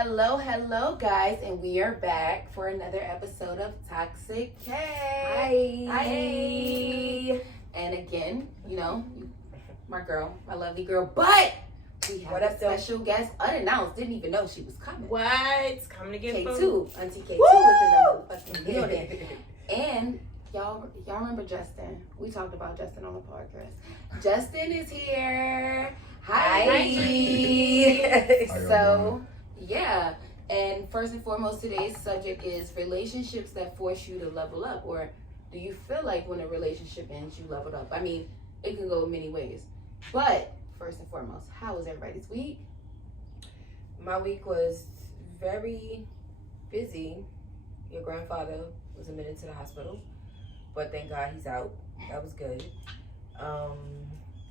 Hello, guys, and we are back for another episode of Toxic K. Hi. And again, my girl, my lovely girl, but we have a special guest unannounced. Didn't even know she was coming. What? Coming to get K2. Auntie K2 is in the motherfucking building. And y'all remember Justin? We talked about Justin on the podcast. Justin is here. Hi. So, yeah. And first and foremost, today's subject is relationships that force you to level up. Or do you feel like when a relationship ends, you leveled up? I mean, it can go many ways. But first and foremost, how was everybody's week? My week was very busy. Your grandfather was admitted to the hospital, but thank God he's out. That was good.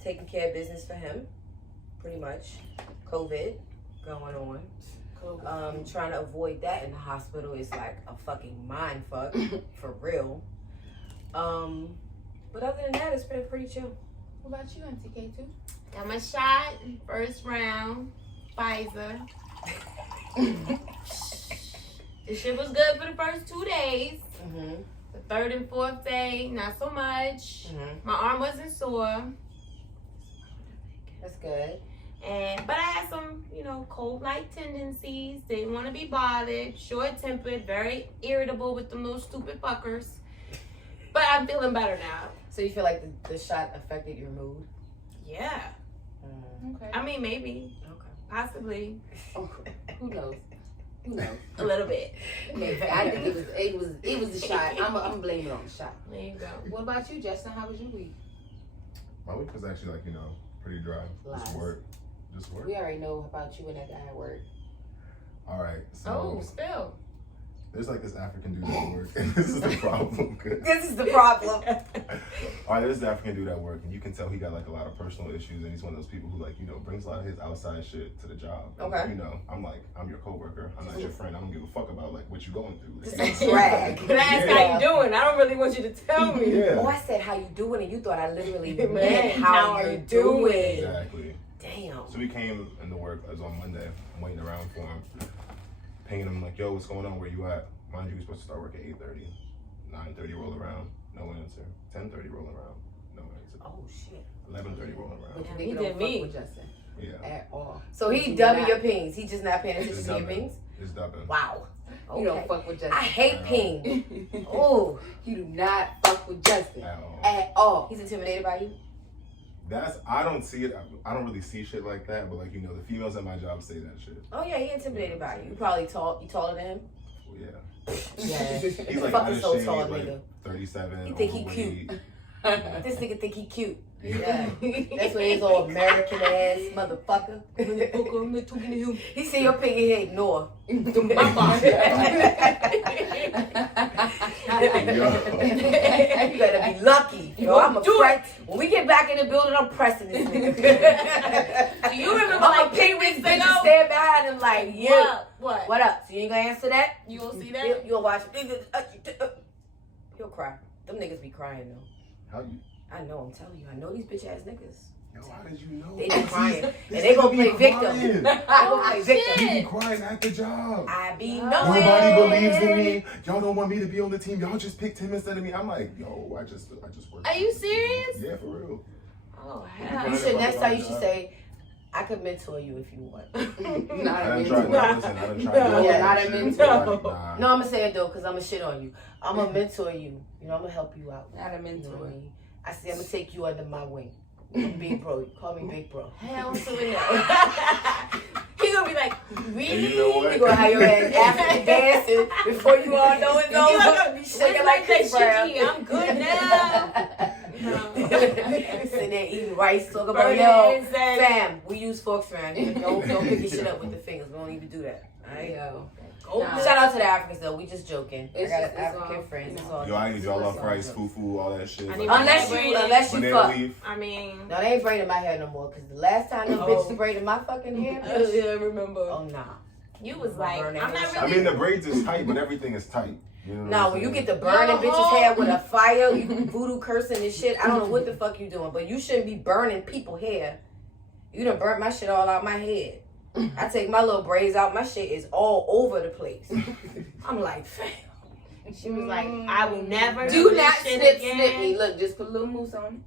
Taking care of business for him, pretty much. COVID going on. Trying to avoid that in the hospital is like a fucking mind fuck, for real. But other than that, it's been pretty chill. What about you, Auntie K2? Got my shot, first round, Pfizer. The shit was good for the first 2 days. Mm-hmm. The third and fourth day, not so much. Mm-hmm. My arm wasn't sore. That's good. But I had some, cold-like tendencies. Didn't want to be bothered. Short-tempered, very irritable with them little stupid fuckers. But I'm feeling better now. So you feel like the shot affected your mood? Yeah. Okay. I mean, maybe. Okay. Possibly. Who knows? A little bit. Maybe. I think it was the shot. I'm blaming it on the shot. There you go. What about you, Justin? How was your week? My week was actually pretty dry. Lies. Just work. We already know about you and that guy at work. All right. So Still. there's this African dude at work, and this is the problem. This is the problem. All right, there's this African dude at work, and you can tell he got a lot of personal issues, and he's one of those people who brings a lot of his outside shit to the job. And, Okay. I'm your coworker. I'm not your friend. I don't give a fuck about what you're going through. This is a drag. Can I ask how you doing? I don't really want you to tell me. Yeah. Oh, I said how you doing, and you thought I literally Man, meant how how are you you doing. doing? Exactly. Damn. So we came into work. It was on Monday. I'm waiting around for him, pinging him yo, what's going on? Where you at? Mind you, we're supposed to start work at 8:30. 9:30 roll around, no answer. 10:30 roll around, no answer. Oh shit. 11:30 roll around. But He you did don't fuck me. with Justin Yeah. at all. So he You do dubbing not. your pings. He just not paying attention It's to your dubbing. pings. It's dubbing. Wow. Okay. You don't fuck with Justin. I hate ping. Oh, You do not fuck with Justin At all. at all. he's intimidated by you. I don't see it. I don't really see shit like that. But the females at my job say that shit. Oh yeah, he intimidated by you. You probably tall. You taller than him. Well, yeah. Yeah. He's Fucking out of so shape, tall, nigga. 37. He think he overweight. This nigga think he cute. Yeah. That's what he's all American ass motherfucker. He see your pig and he ignore. My boss. You better be lucky. Yo, I'm a press. When we get back in the building, I'm pressing this nigga. Do you remember I'm like a 10 pig weeks bitch and ago? stand behind him like, yeah. What? What up? So you ain't gonna answer that? You will see that? You'll watch. He'll cry. Them niggas be crying though. How you? I know. I'm telling you. I know these bitch ass niggas. Yo, how did you know? They be crying. And This they gonna nigga play be victim. crying. They gonna play victim. He be crying at the job. I be knowing. Nobody believes in me. Y'all don't want me to be on the team. Y'all just picked him instead of me. I'm like, yo, I just work. Are you serious? Yeah, for real. Oh, hell. You should next time you should say, I could mentor you if you want. Not I a done tried. mentor. Listen, I done tried. No, doing not that a shit. mentor. Nah. No, I'm gonna say it though, cause I'm gonna shit on you. I'm gonna mentor you. I'm gonna help you out. Not a You know mentor. what I mean? I say I'm gonna take you under my wing. Big bro, call me big bro. Hell to the no. He gonna be like, really? And you know what? You gonna have your ass African dancing before you all know it's You gonna over. go, Be shaking "Where's like my Chris Brown. dashiki? I'm good now. Sitting there eating rice, talk about Burning yo, insects. fam. We use forks around here. Don't pick your shit up with the fingers. We don't even do that. Alright. Yo. Nah. Shout out to the Africans though. We just joking. It's I got just- it's African all- friends. It's you all Yo, I need y'all off it's rice, all fufu, all that shit. I need Unless you banana fuck. leaf. I mean, No, they ain't braiding my hair no more. Cause the last time them bitches braided my fucking hair, bitch. I remember. Oh nah. You was like, Burn I'm that not shit. really. I mean, the braids is tight, but everything is tight. You know what No, I'm when you saying? get the burning No. bitch's hair with a fire, you voodoo cursing and shit. I don't know what the fuck you doing, but you shouldn't be burning people hair. You done burnt my shit all out my head. I take my little braids out. My shit is all over the place. I'm like, fam. She was like, I will never Do this not shit snip again. me. Look, just put a little mousse on it.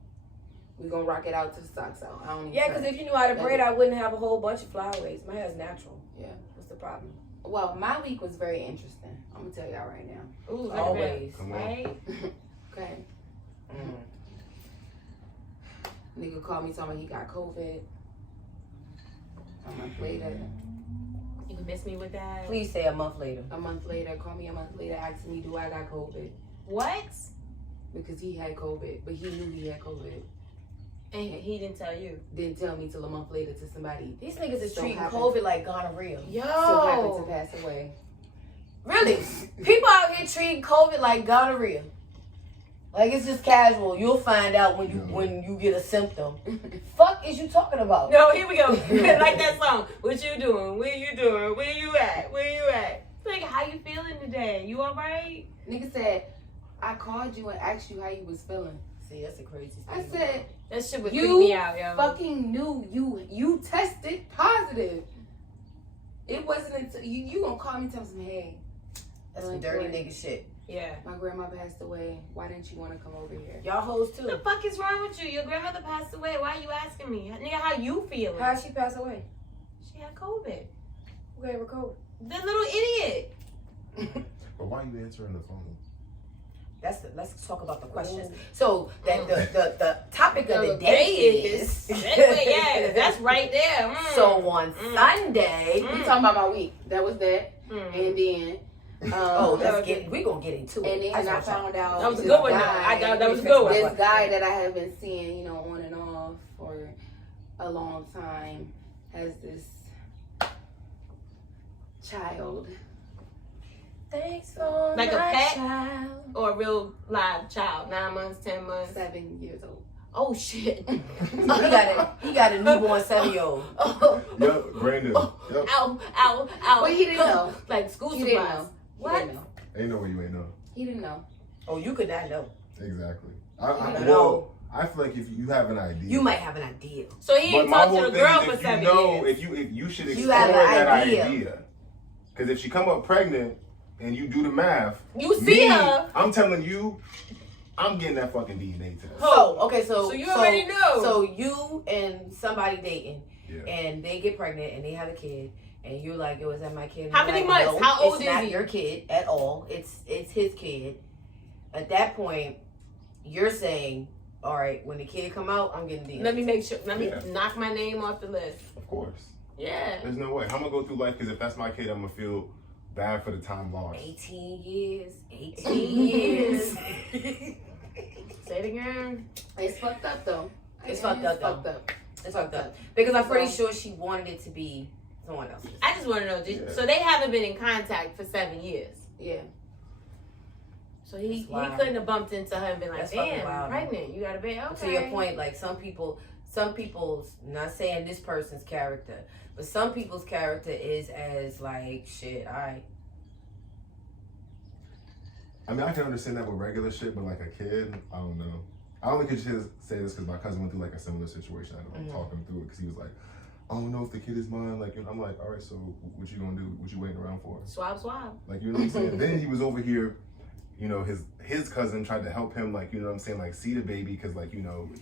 We gonna rock it out to the socks out. I don't even Yeah, care. because if you knew how to braid, I wouldn't have a whole bunch of flyaways. My hair's natural. Yeah. What's the problem? Well, my week was very interesting. I'm gonna tell y'all right now. Ooh, Always. Come on. right? Okay. Nigga called me talking about he got COVID. A month later. You can miss me with that. Please say a month later. A month later, call me a month later, asking me, do I got COVID? What? Because he had COVID, but he knew he had COVID. And he didn't tell you. Didn't tell me till a month later to somebody. These niggas is So treating happened- COVID like gonorrhea. Yo. So happened to pass away. Really? People out here treating COVID like gonorrhea. Like it's just casual. You'll find out when you get a symptom. Fuck is you talking about? No, here we go. Like that song. What you doing? Where you doing? Where you at? Where you at? Like, how you feeling today? You all right? Nigga said, I called you and asked you how you was feeling. See, that's the craziest I thing. said, That shit would you freak me out, yo. fucking knew you tested positive. It wasn't until you gonna call me and tell me, hey, That's some dirty nigga shit. Yeah. my grandma passed away. Why didn't you want to come over here? Y'all hoes What too. the fuck is wrong with you? Your grandmother passed away. Why are you asking me? Nigga, how you feeling? How'd she pass away? She had COVID. Who gave her COVID? The little idiot. But why are you answering the phone? Let's talk about the questions. Ooh. So the topic of the Okay, day is yeah, that's right there. Mm. So on Sunday, We talking about my week. That was that. Mm. And then we gonna get into it. and then I found out That was a this good one. guy- I thought that was a good one. This guy that I have been seeing, on and off for a long time has this child. Thanks for Like a my pet? child. Or a real live child. 9 months, 10 months. 7 years old. Oh shit. He got a newborn 7-year-old. Oh, Yep, Brandon. Yep. Ow, ow, ow. but he didn't know. Like school He didn't supplies. know. What? He didn't know. Ain't no way you ain't know. He didn't know. Oh, you could not know. Exactly. No. I feel like if you have an idea. You might have an idea. So he But ain't my talked whole to the thing girl is for if 7 you know, years. if you should You explore have an that idea. idea. Because if she come up pregnant and you do the math, You see her. I'm telling you, I'm getting that fucking DNA test. So okay, so you already know. So you and somebody dating, Yeah. and they get pregnant and they have a kid, and you're like, yo, is that my kid? How You're many like, months? No, How old it's is not he? your kid at all. It's his kid. At that point, you're saying, all right, when the kid come out, I'm getting DNA. Let me make sure. Let me Yeah. knock my name off the list. Of course. Yeah. There's no way. How am I going to go through life? Because if that's my kid, I'm going to feel bad for the time lost. 18 years. 18 years. Say it again. It's fucked up though. It's fucked up, though. Fucked up. It's fucked up. Because I'm pretty sure she wanted it to be someone else's. I just want to know. Yeah. So they haven't been in contact for 7 years. Yeah. So he That's wild. couldn't have bumped into her and been like, That's fucking damn, wild. pregnant. You got a baby? Okay. To your point, like some people's, not saying this person's character, but some people's character is as like, shit, I mean, I can understand that with regular shit, but like a kid, I don't know. I only could just say this because my cousin went through like a similar situation. I don't talk him through it because he was like, I don't know if the kid is mine. Like, I'm like, all right, so what you gonna do? What you waiting around for? Swab. Like, you know what I'm saying? Then he was over here, his cousin tried to help him, like, you know what I'm saying, like, see the baby because, like,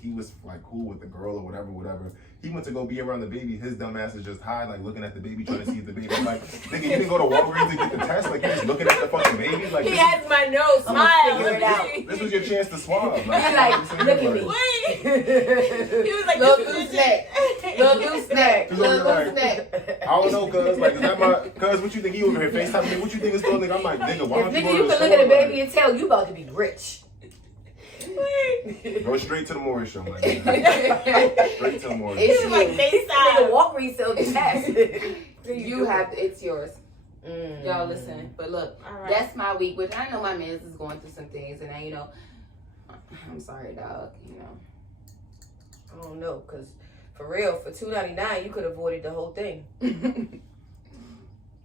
he was, like, cool with the girl or whatever. He went to go be around the baby. His dumb ass is just high, like, looking at the baby, trying to see if the baby. I'm like, nigga, you didn't go to Walgreens to get the test? Like, you're just looking at the fucking baby? Like, He has my nose. I'm gonna Smile. figure it out. this was your chance to swab. You're like, look at me. Wait. He was like, Little this is goose neck. Little goose neck. Just Little like- goose neck. I don't know, cuz, like, is that my, cuz, what you think he over here FaceTime me? What you think is going on? I'm like, nigga, why If don't you nigga, go you to the can look at a store, baby and tell you about to be rich. Wait. Go straight to the Morris show, man. Straight to the Morris. It's He was like, Nigga, FaceTime. Walgreens sell the test. You have it's yours. Mm. Y'all listen. But look, All right. that's my week, which I know my man's is going through some things, and I'm sorry, dog. I don't know, cause for real, for $2.99, you could have avoided the whole thing.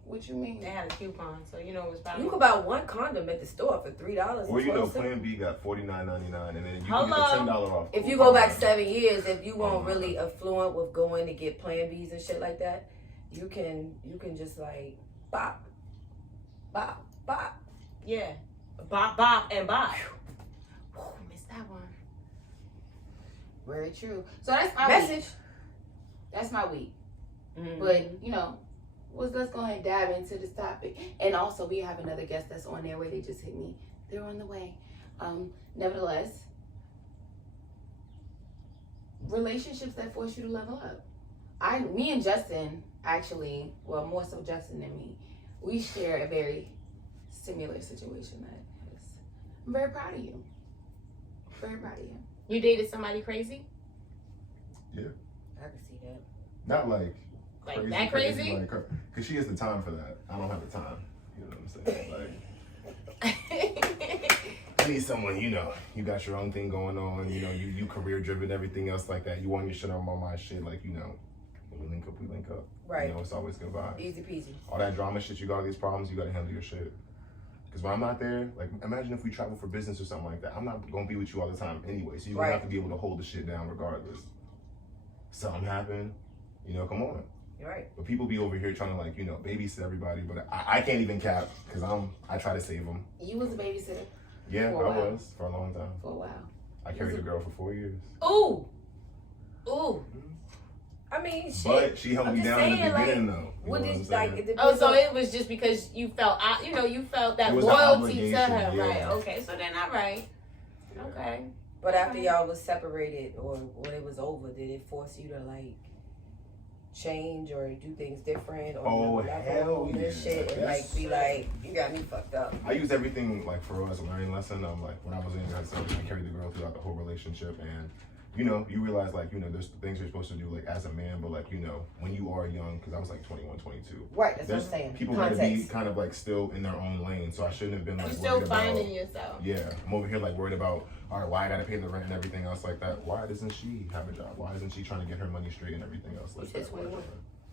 What you mean? They had a coupon, so you know it was probably. You could buy one condom at the store for $3. Or Plan B got $49.99, and then you can Hello. get the $10 off. If you go back 7 years, if you weren't really affluent with going to get Plan Bs and shit like that, you can just like bop, bop, bop. Yeah. Bop, bop, and bop. Ooh, missed that one. Very true. So that's my Message. week. That's my week. Mm-hmm. But you know, let's go ahead and dive into this topic. And also, we have another guest that's on there where they just hit me. They're on the way. Nevertheless, relationships that force you to level up. Me and Justin, actually, well, more so Justin than me, we share a very similar situation that is. I'm very proud of you. Very proud of you. You dated somebody crazy? I can see that. Not like That crazy? like her, because she has the time for that. I don't have the time. You know what I'm saying? Like, I need someone, you know, you got your own thing going on, you know, you career driven, everything else like that. You want your shit on my shit, like, you know, when we link up. Right. You know, it's always good vibes. Easy peasy. All that drama shit, you got all these problems, you got to handle your shit. Because when I'm not there, like, imagine if we travel for business or something like that. I'm not going to be with you all the time anyway, so you're going to have to be able to hold the shit down regardless. Something happened, you know, come on. You're right. But people be over here trying to, like, you know, babysit everybody, but I can't even cap because I try to save them. You was a babysitter Yeah, For a I while. was for a long time. for a while. I carried the girl for 4 years. Ooh. Ooh. I mean, shit. But she held I'm me just down in the saying, like, beginning, though. You What know did what I'm like? saying? It Oh, depends so on- it was just because you felt, you felt that It was the loyalty to obligation, her, yeah. right? Okay, so then all right. Okay. But after y'all was separated or when it was over, did it force you to like change or do things different or Oh, level hell and this yeah. shit and like be like, you got me fucked up? I use everything like for as a learning lesson. Like when I was in that, so I carried the girl throughout the whole relationship, and you know, you realize like, you know, there's things you're supposed to do like as a man, but like, you know, when you are young, because I was like 21, 22. Right, that's There's what I'm saying. people got to be kind of like still in their own lane, so I shouldn't have been like You're still worried about. finding yourself. Yeah, I'm over here like worried about, all right, why I gotta pay the rent and everything else like that. Why doesn't she have a job? Why isn't she trying to get her money straight and everything else like You said that? 21.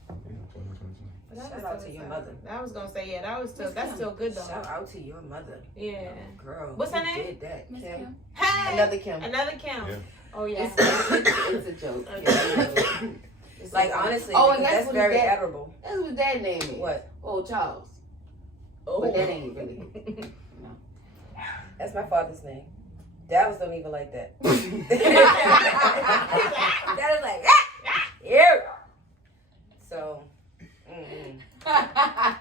Yeah, 21, 22. But that Shout was out still to your exciting. mother. I was gonna say, yeah, that's still good though. Shout out to your mother. Yeah. Girl. What's her you name? Did that. Miss Kim. Kim? Hey! Another Kim. Another Kim. Yeah. Oh yeah. It's a joke. It's Like a- honestly, Oh, because and that's that's what very his dad- admirable. That's what his dad name is. What? Oh, Charles. Oh, But that ain't really. that's my father's name. Dads don't even like that. Dad is like, ah, here. So, Yeah.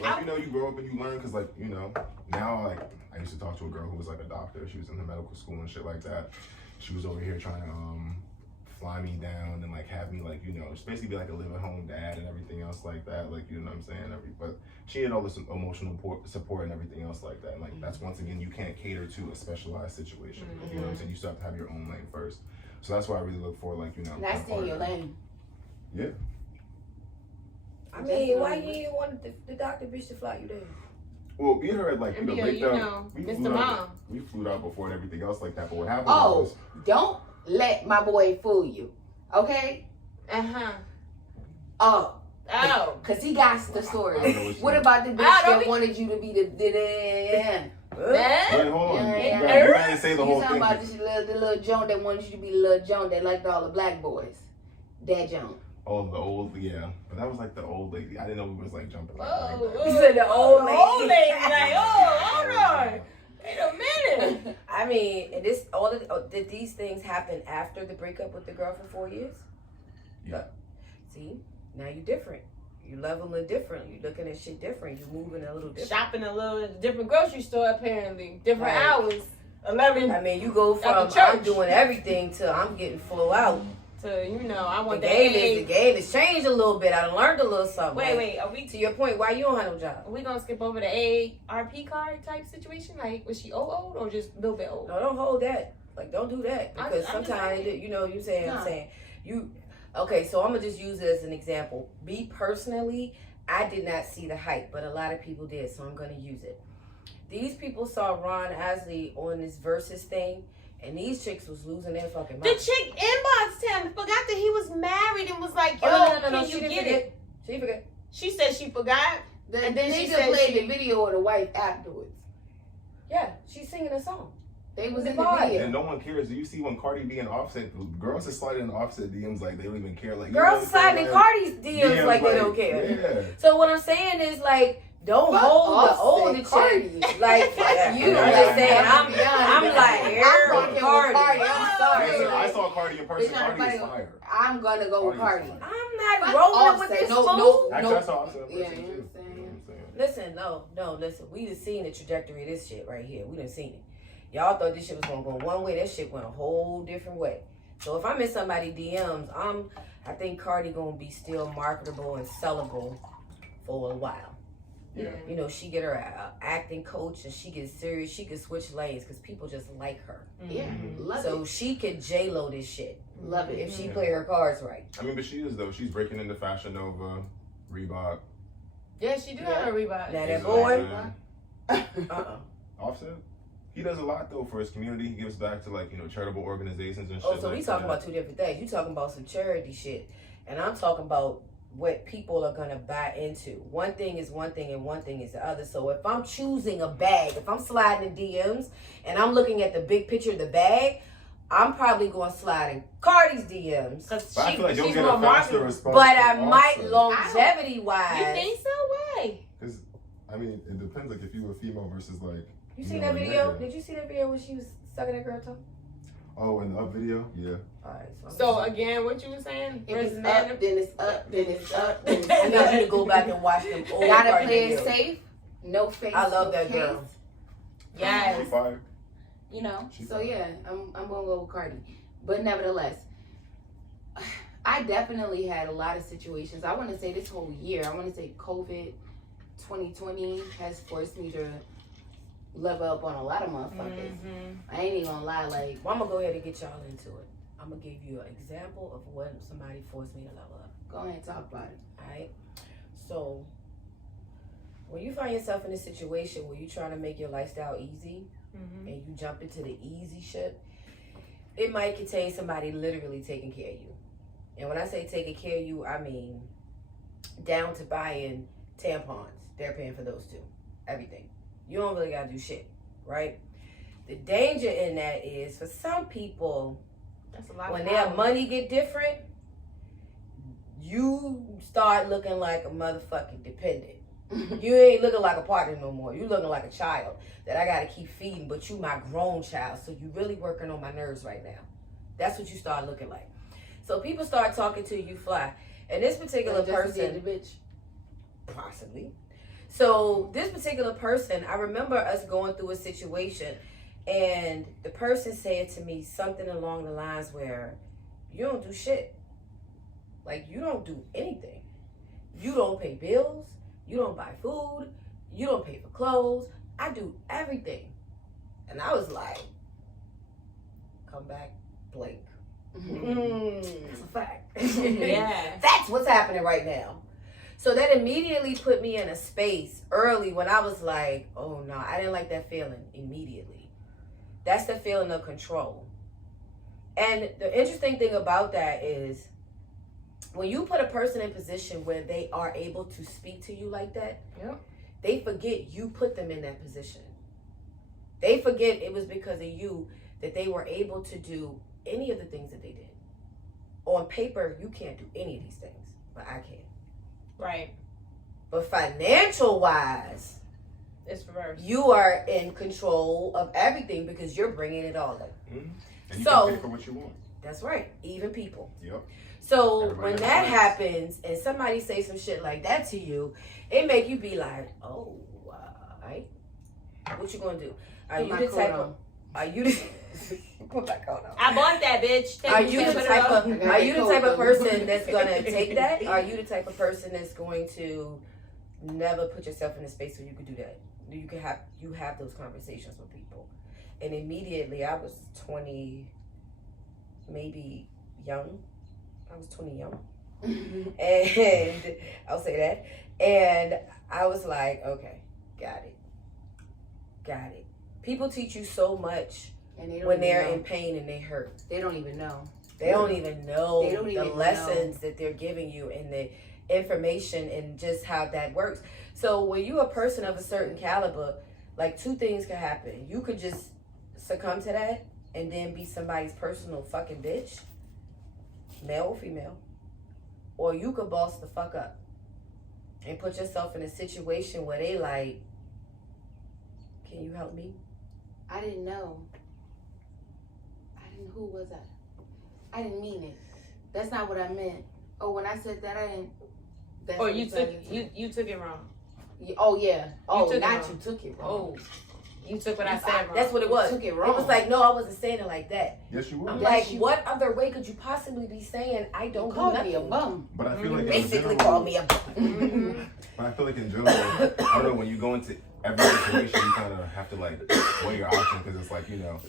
Like, you know, you grow up and you learn because, like, you know, now, like, I used to talk to a girl who was, like, a doctor. She was in the medical school and shit like that. She was over here trying to fly me down and, like, have me, like, you know, just basically be, like, a live-at-home dad and everything else like that. Like, you know what I'm saying? But she had all this emotional support and everything else like that. And, like, that's, once again, you can't cater to a specialized situation. You know what I'm saying? You still have to have your own lane first. So that's why I really look for, like, you know. And I stay in your lane. Yeah. I mean, why you didn't want the doctor bitch to fly you there? Well, me and her had, like, you know, Yeah, linked you up. know, We Mr. flew out- Mom. We flew out before and everything else like that. But what happened Oh, was, don't let my boy fool you. Okay? Uh-huh. Oh. Oh. Because he got the story. I know What about the bitch that wanted you to be the... Man. wait, hold on. Yeah. You gotta say the You whole talking thing. about the little Joan that wanted you to be the little Joan that liked all the black boys. That Joan. Oh, the old, yeah. But that was like the old lady. I didn't know we was like jumping. Like, Oh, You said the old lady. old lady. Like, oh, hold on. Wait a minute. I mean, and did these things happen after the breakup with the girl for 4 years? Yeah. See, now you're different. You leveling different. You looking at shit different. You moving a little different. Shopping a little different grocery store apparently. Different Right. hours. 11 I mean, you go At from the church. I'm doing everything to I'm getting flow out. to, you know, I The want game has changed a little bit. I done learned a little something. Wait, are we To your point, why you don't have no job? are we gonna skip over the AARP card type situation? Like, was she old or just a little bit old? No, don't hold that. Like, don't do that because I'm just sometimes saying. you know you saying Nah. I'm saying you. Okay, so I'm gonna just use it as an example. Me personally, I did not see the hype, but a lot of people did, so I'm gonna use it. These people saw Ron Asley on this Versus thing, and these chicks was losing their fucking The mind. chick inboxed him, forgot that he was married and was like, yo, Oh, no, can she you didn't get forget. it? She forget. She said she forgot. The And then she nigga said played she- the video of the wife afterwards. Yeah, she's singing a song. They was The in the party. video. And no one cares. Do you see when Cardi B and Offset, girls are sliding in Offset DMs like they don't even care. Like you know Girls what I'm saying? sliding in Cardi's DMs like they don't care. Yeah. So what I'm saying is like, don't Fuck hold the Offset, older chick. Cardi. Like Yeah. you. Yeah. I'm just saying. I'm Yeah. like, I'm rocking with Cardi. Cardi. I'm sorry. Listen, I saw Cardi in person. Bitch, I'm Cardi is fighting- fire. I'm gonna go with Cardi. Cardi is I'm not Fuck rolling with Offset. this No, fool. no. Actually, I saw Offset in Yeah, person you know too. what I'm saying? You know what I'm saying? Listen, listen. We done seen the trajectory of this shit right here. We done seen it. Y'all thought this shit was gonna go one way. That shit went a whole different way. So if I'm in somebody's DMs, I think Cardi gonna be still marketable and sellable for a while. Yeah. You know, she get her acting coach and she gets serious. She can switch lanes because people just like her. Yeah, love So it. she could J-Lo this shit Love it. if she Yeah. play her cards right. I mean, but she is though. She's breaking into Fashion Nova, Reebok. Yeah, she do have a Reebok. Now She's that boy, amazing. Offset. He does a lot though for his community. He gives back to like charitable organizations and shit. Oh, so we like talking that. about two different things. You talking about some charity shit, and I'm talking about what people are gonna buy into. One thing is one thing, and one thing is the other. So if I'm choosing a bag, if I'm sliding in DMs, and I'm looking at the big picture of the bag, I'm probably going to slide in Cardi's DMs. Because But I feel like you'll she's get more a faster marketable. response. But I from might Offset. longevity You wise. think so? Why? Because I mean, it depends. Like if you were female versus like. You seen know, that a video? nigga. Did you see that video when she was sucking that girl tongue? Oh, in the up video, yeah. Alright, So again, what you were saying? If it's Versus up, men. then it's up, then it's up, then it's I need you up. to go back and watch them old Gotta Cardi play it videos. safe. No face. I love no that case. girl. Yes. She fire. You know. She So fine. yeah, I'm gonna go with Cardi. But nevertheless, I definitely had a lot of situations. I want to say this whole year. I want to say COVID 2020 has forced me to level up on a lot of motherfuckers. I ain't even gonna lie. Like, Well, I'm gonna go ahead and get y'all into it. I'm gonna give you an example of when somebody forced me to level up. go ahead and talk about it. Alright? So when you find yourself in a situation where you're trying to make your lifestyle easy and you jump into the easy shit, it might contain somebody literally taking care of you. And when I say taking care of you, I mean down to buying tampons. They're paying for those too. Everything. You don't really gotta do shit, right? The danger in that is for some people, That's a lot when of their power. money get different, you start looking like a motherfucking dependent. You ain't looking like a partner no more. You looking like a child that I gotta keep feeding, but you my grown child, so you really working on my nerves right now. That's what you start looking like. So people start talking to you fly. And this particular person, bitch. possibly. So this particular person, I remember us going through a situation and the person said to me something along the lines where you don't do shit. Like you don't do anything. You don't pay bills. You don't buy food. You don't pay for clothes. I do everything. And I was like, come back blank. That's a fact. Yeah. That's what's happening right now. So that immediately put me in a space early when I was like, oh no, I didn't like that feeling immediately. That's the feeling of control. And the interesting thing about that is when you put a person in position where they are able to speak to you like that, Yep. they forget you put them in that position. They forget it was because of you that they were able to do any of the things that they did. On paper, you can't do any of these things, but I can. Right. But financial wise, It's reverse. you are in control of everything because you're bringing it all in. Mm-hmm. And you So- can pay for what you want. That's right, even people. Yep. So Everybody when has that rights. happens and somebody say some shit like that to you, it make you be like, oh, right? What you gonna do? Are Put you my the coat type on. of? Are you the? Put my coat on. I bought that bitch. Take Are it, you the put it type up. of? Are you the type of person that's gonna take that? Are you the type of person that's going to never put yourself in a space where you could do that? You have those conversations with people, and immediately I was 20, maybe young. I was 20 young, and I'll say that. And I was like, okay, got it. People teach you so much And they don't when even they're know. in pain and they hurt. They don't even know. They don't even know They don't the even lessons that they're giving you and the information and just how that works. So when you're a person of a certain caliber, like two things can happen. You could just succumb to that and then be somebody's personal fucking bitch, male or female, or you could boss the fuck up and put yourself in a situation where they like, can you help me? I didn't know. Who was I? I didn't mean it. That's not what I meant. Oh, when I said that, I didn't. That's Or what you it took sounded you took it wrong. Oh yeah. Oh, took it not wrong. you took it wrong. Oh, you took what I said wrong. That's what it was. You took it It wrong. was like, no, I wasn't saying it like that. Yes, you were. I'm Yes, like, you- what other way could you possibly be saying I don't You do called nothing? me a bum. But I feel like in Basically, general, call me a bum. Mhm. But I feel like in general, I don't know, when you go into every situation, you kind of have to like weigh your options, because it's like, you know,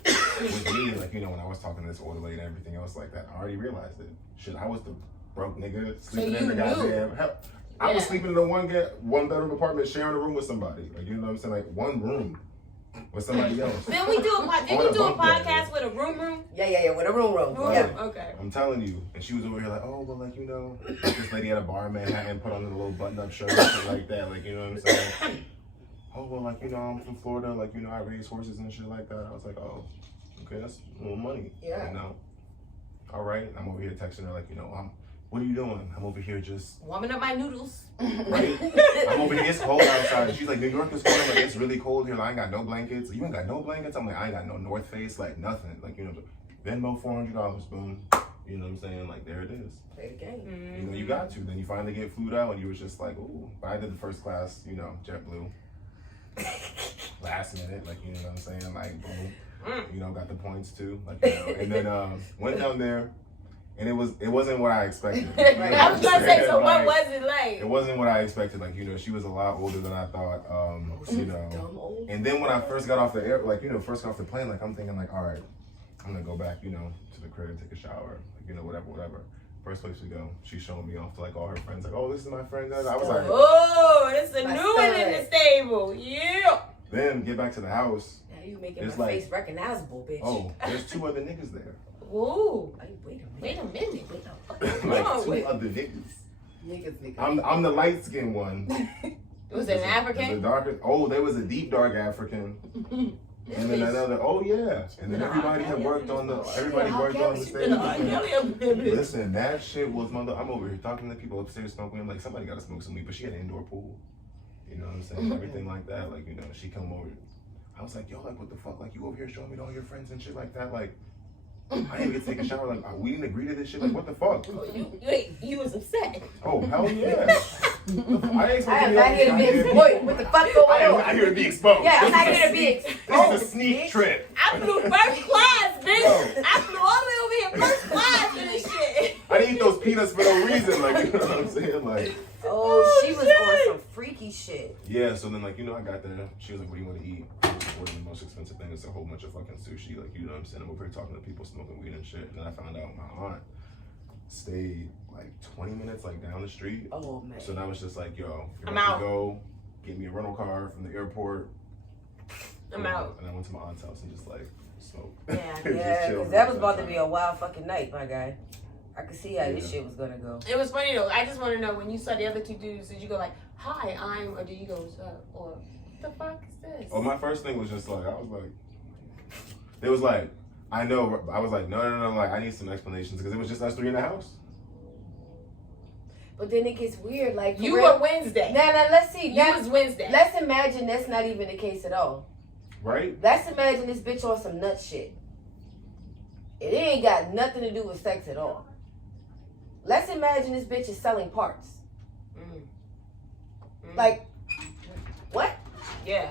with me, like, you know, when I was talking to this older lady and everything else like that, I already realized it. Shit, I was the broke nigga sleeping in you Mm. the goddamn hell. I was Yeah. sleeping in a one bedroom apartment, sharing a room with somebody. Like, you know what I'm saying? Like one room with somebody else. Didn't we do a didn't you do a podcast with a room? Yeah, with a room. Yeah. Okay. I'm telling you. And she was over here like, oh, well, like, you know, like this lady had a bar in Manhattan, put on a little button-up shirt and shit like that. Like, you know what I'm saying? Oh, well, like, you know, I'm from Florida. Like, you know, I raise horses and shit like that. I was like, oh, okay, that's a little money. Yeah. You know? All right. I'm over here texting her like, you know, what are you doing? I'm over here just, Warming up my noodles. right? I'm over here, it's cold outside. She's like, New York is cold. I'm like, it's really cold here. Like, I ain't got no blankets. You ain't got no blankets? I'm like, I ain't got no North Face, like nothing. Like, you know, Venmo $400, boom. You know what I'm saying? Like, there it is. Play the game. You know, you got to. Then you finally get flued out and you was just like, ooh. But I did the first class, you know, JetBlue. Last minute, like, you know what I'm saying? Like, boom. You know, got the points too. Like, you know. And then went down there. And it wasn't what I expected. You know I was gonna say, so what like, was it like? It wasn't what I expected. Like, you know, she was a lot older than I thought. You know. Dumb old. And then when I first got off the air, like, you know, first got off the plane, like, I'm thinking, like, all right, I'm gonna go back, you know, to the crib, take a shower, like, you know, whatever. First place we go, she's showing me off to, like, all her friends, like, oh, this is my friend. I was like, Oh, it's a My new one in the stud. stable. Yeah. then get back to the house. Now you making It's my like- face recognizable, bitch. Oh, there's two other niggas there. Ooh. Hey, wait a Wait minute. a minute. Wait a Like, Oh, two wait. other niggas. Niggas. I'm the light skinned one. Was it an The African? darker, oh, there was a deep dark African. And then another, oh yeah. And then everybody had worked on the stage. Listen, that shit was I'm over here talking to people upstairs smoking. I'm like, somebody gotta smoke some weed, but she had an indoor pool. You know what I'm saying? Everything like that. Like, you know, she come over. I was like, yo, like, what the fuck? Like, you over here showing me to all your friends and shit like that. Like, I didn't get to take a shower. Like, we didn't agree to this shit. Like, what the fuck? You was upset. Oh, hell yeah. I ain't I am not here to be exposed. What the fuck going I am on? not here to be exposed. Yeah, I'm not This is here a to be sneak- exposed. This is a sneak trip. I flew first class, bitch. Bro. I flew all the way over here first class for this shit. I didn't eat those peanuts for no reason. Like, you know what I'm saying? Like, Oh, she was on some freaky shit. yeah, so then, like, you know, I got there. She was like, what do you want to eat? I was ordering the most expensive thing. It's a whole bunch of fucking sushi. Like, you know what I'm saying? I'm over here talking to people smoking weed and shit. And then I found out my aunt stayed, like, 20 minutes, like, down the street. Oh, man. So now it's just like, yo, you're I'm about out. to go get me a rental car from the airport. I'm out. And I went to my aunt's house and just, like, smoked. Yeah, Just yeah, chilled because that was for about to some be time. a wild fucking night, my guy. I could see how this Yeah. shit was gonna go. It was funny though. I just want to know, when you saw the other two dudes, did you go like, "Hi, I'm," or did you go, "What's up?" or "What the fuck is this?" Oh, my first thing was just like, I was like, it was like, I know, I was like, no, like, I need some explanations, because it was just us three in the house. But then it gets weird, like for You real. were Wednesday. Now, let's see. You Now, was Wednesday. let's imagine that's not even the case at all. Right? Let's imagine this bitch on some nut shit. It ain't got nothing to do with sex at all. Let's imagine this bitch is selling parts. Like, what? Yeah.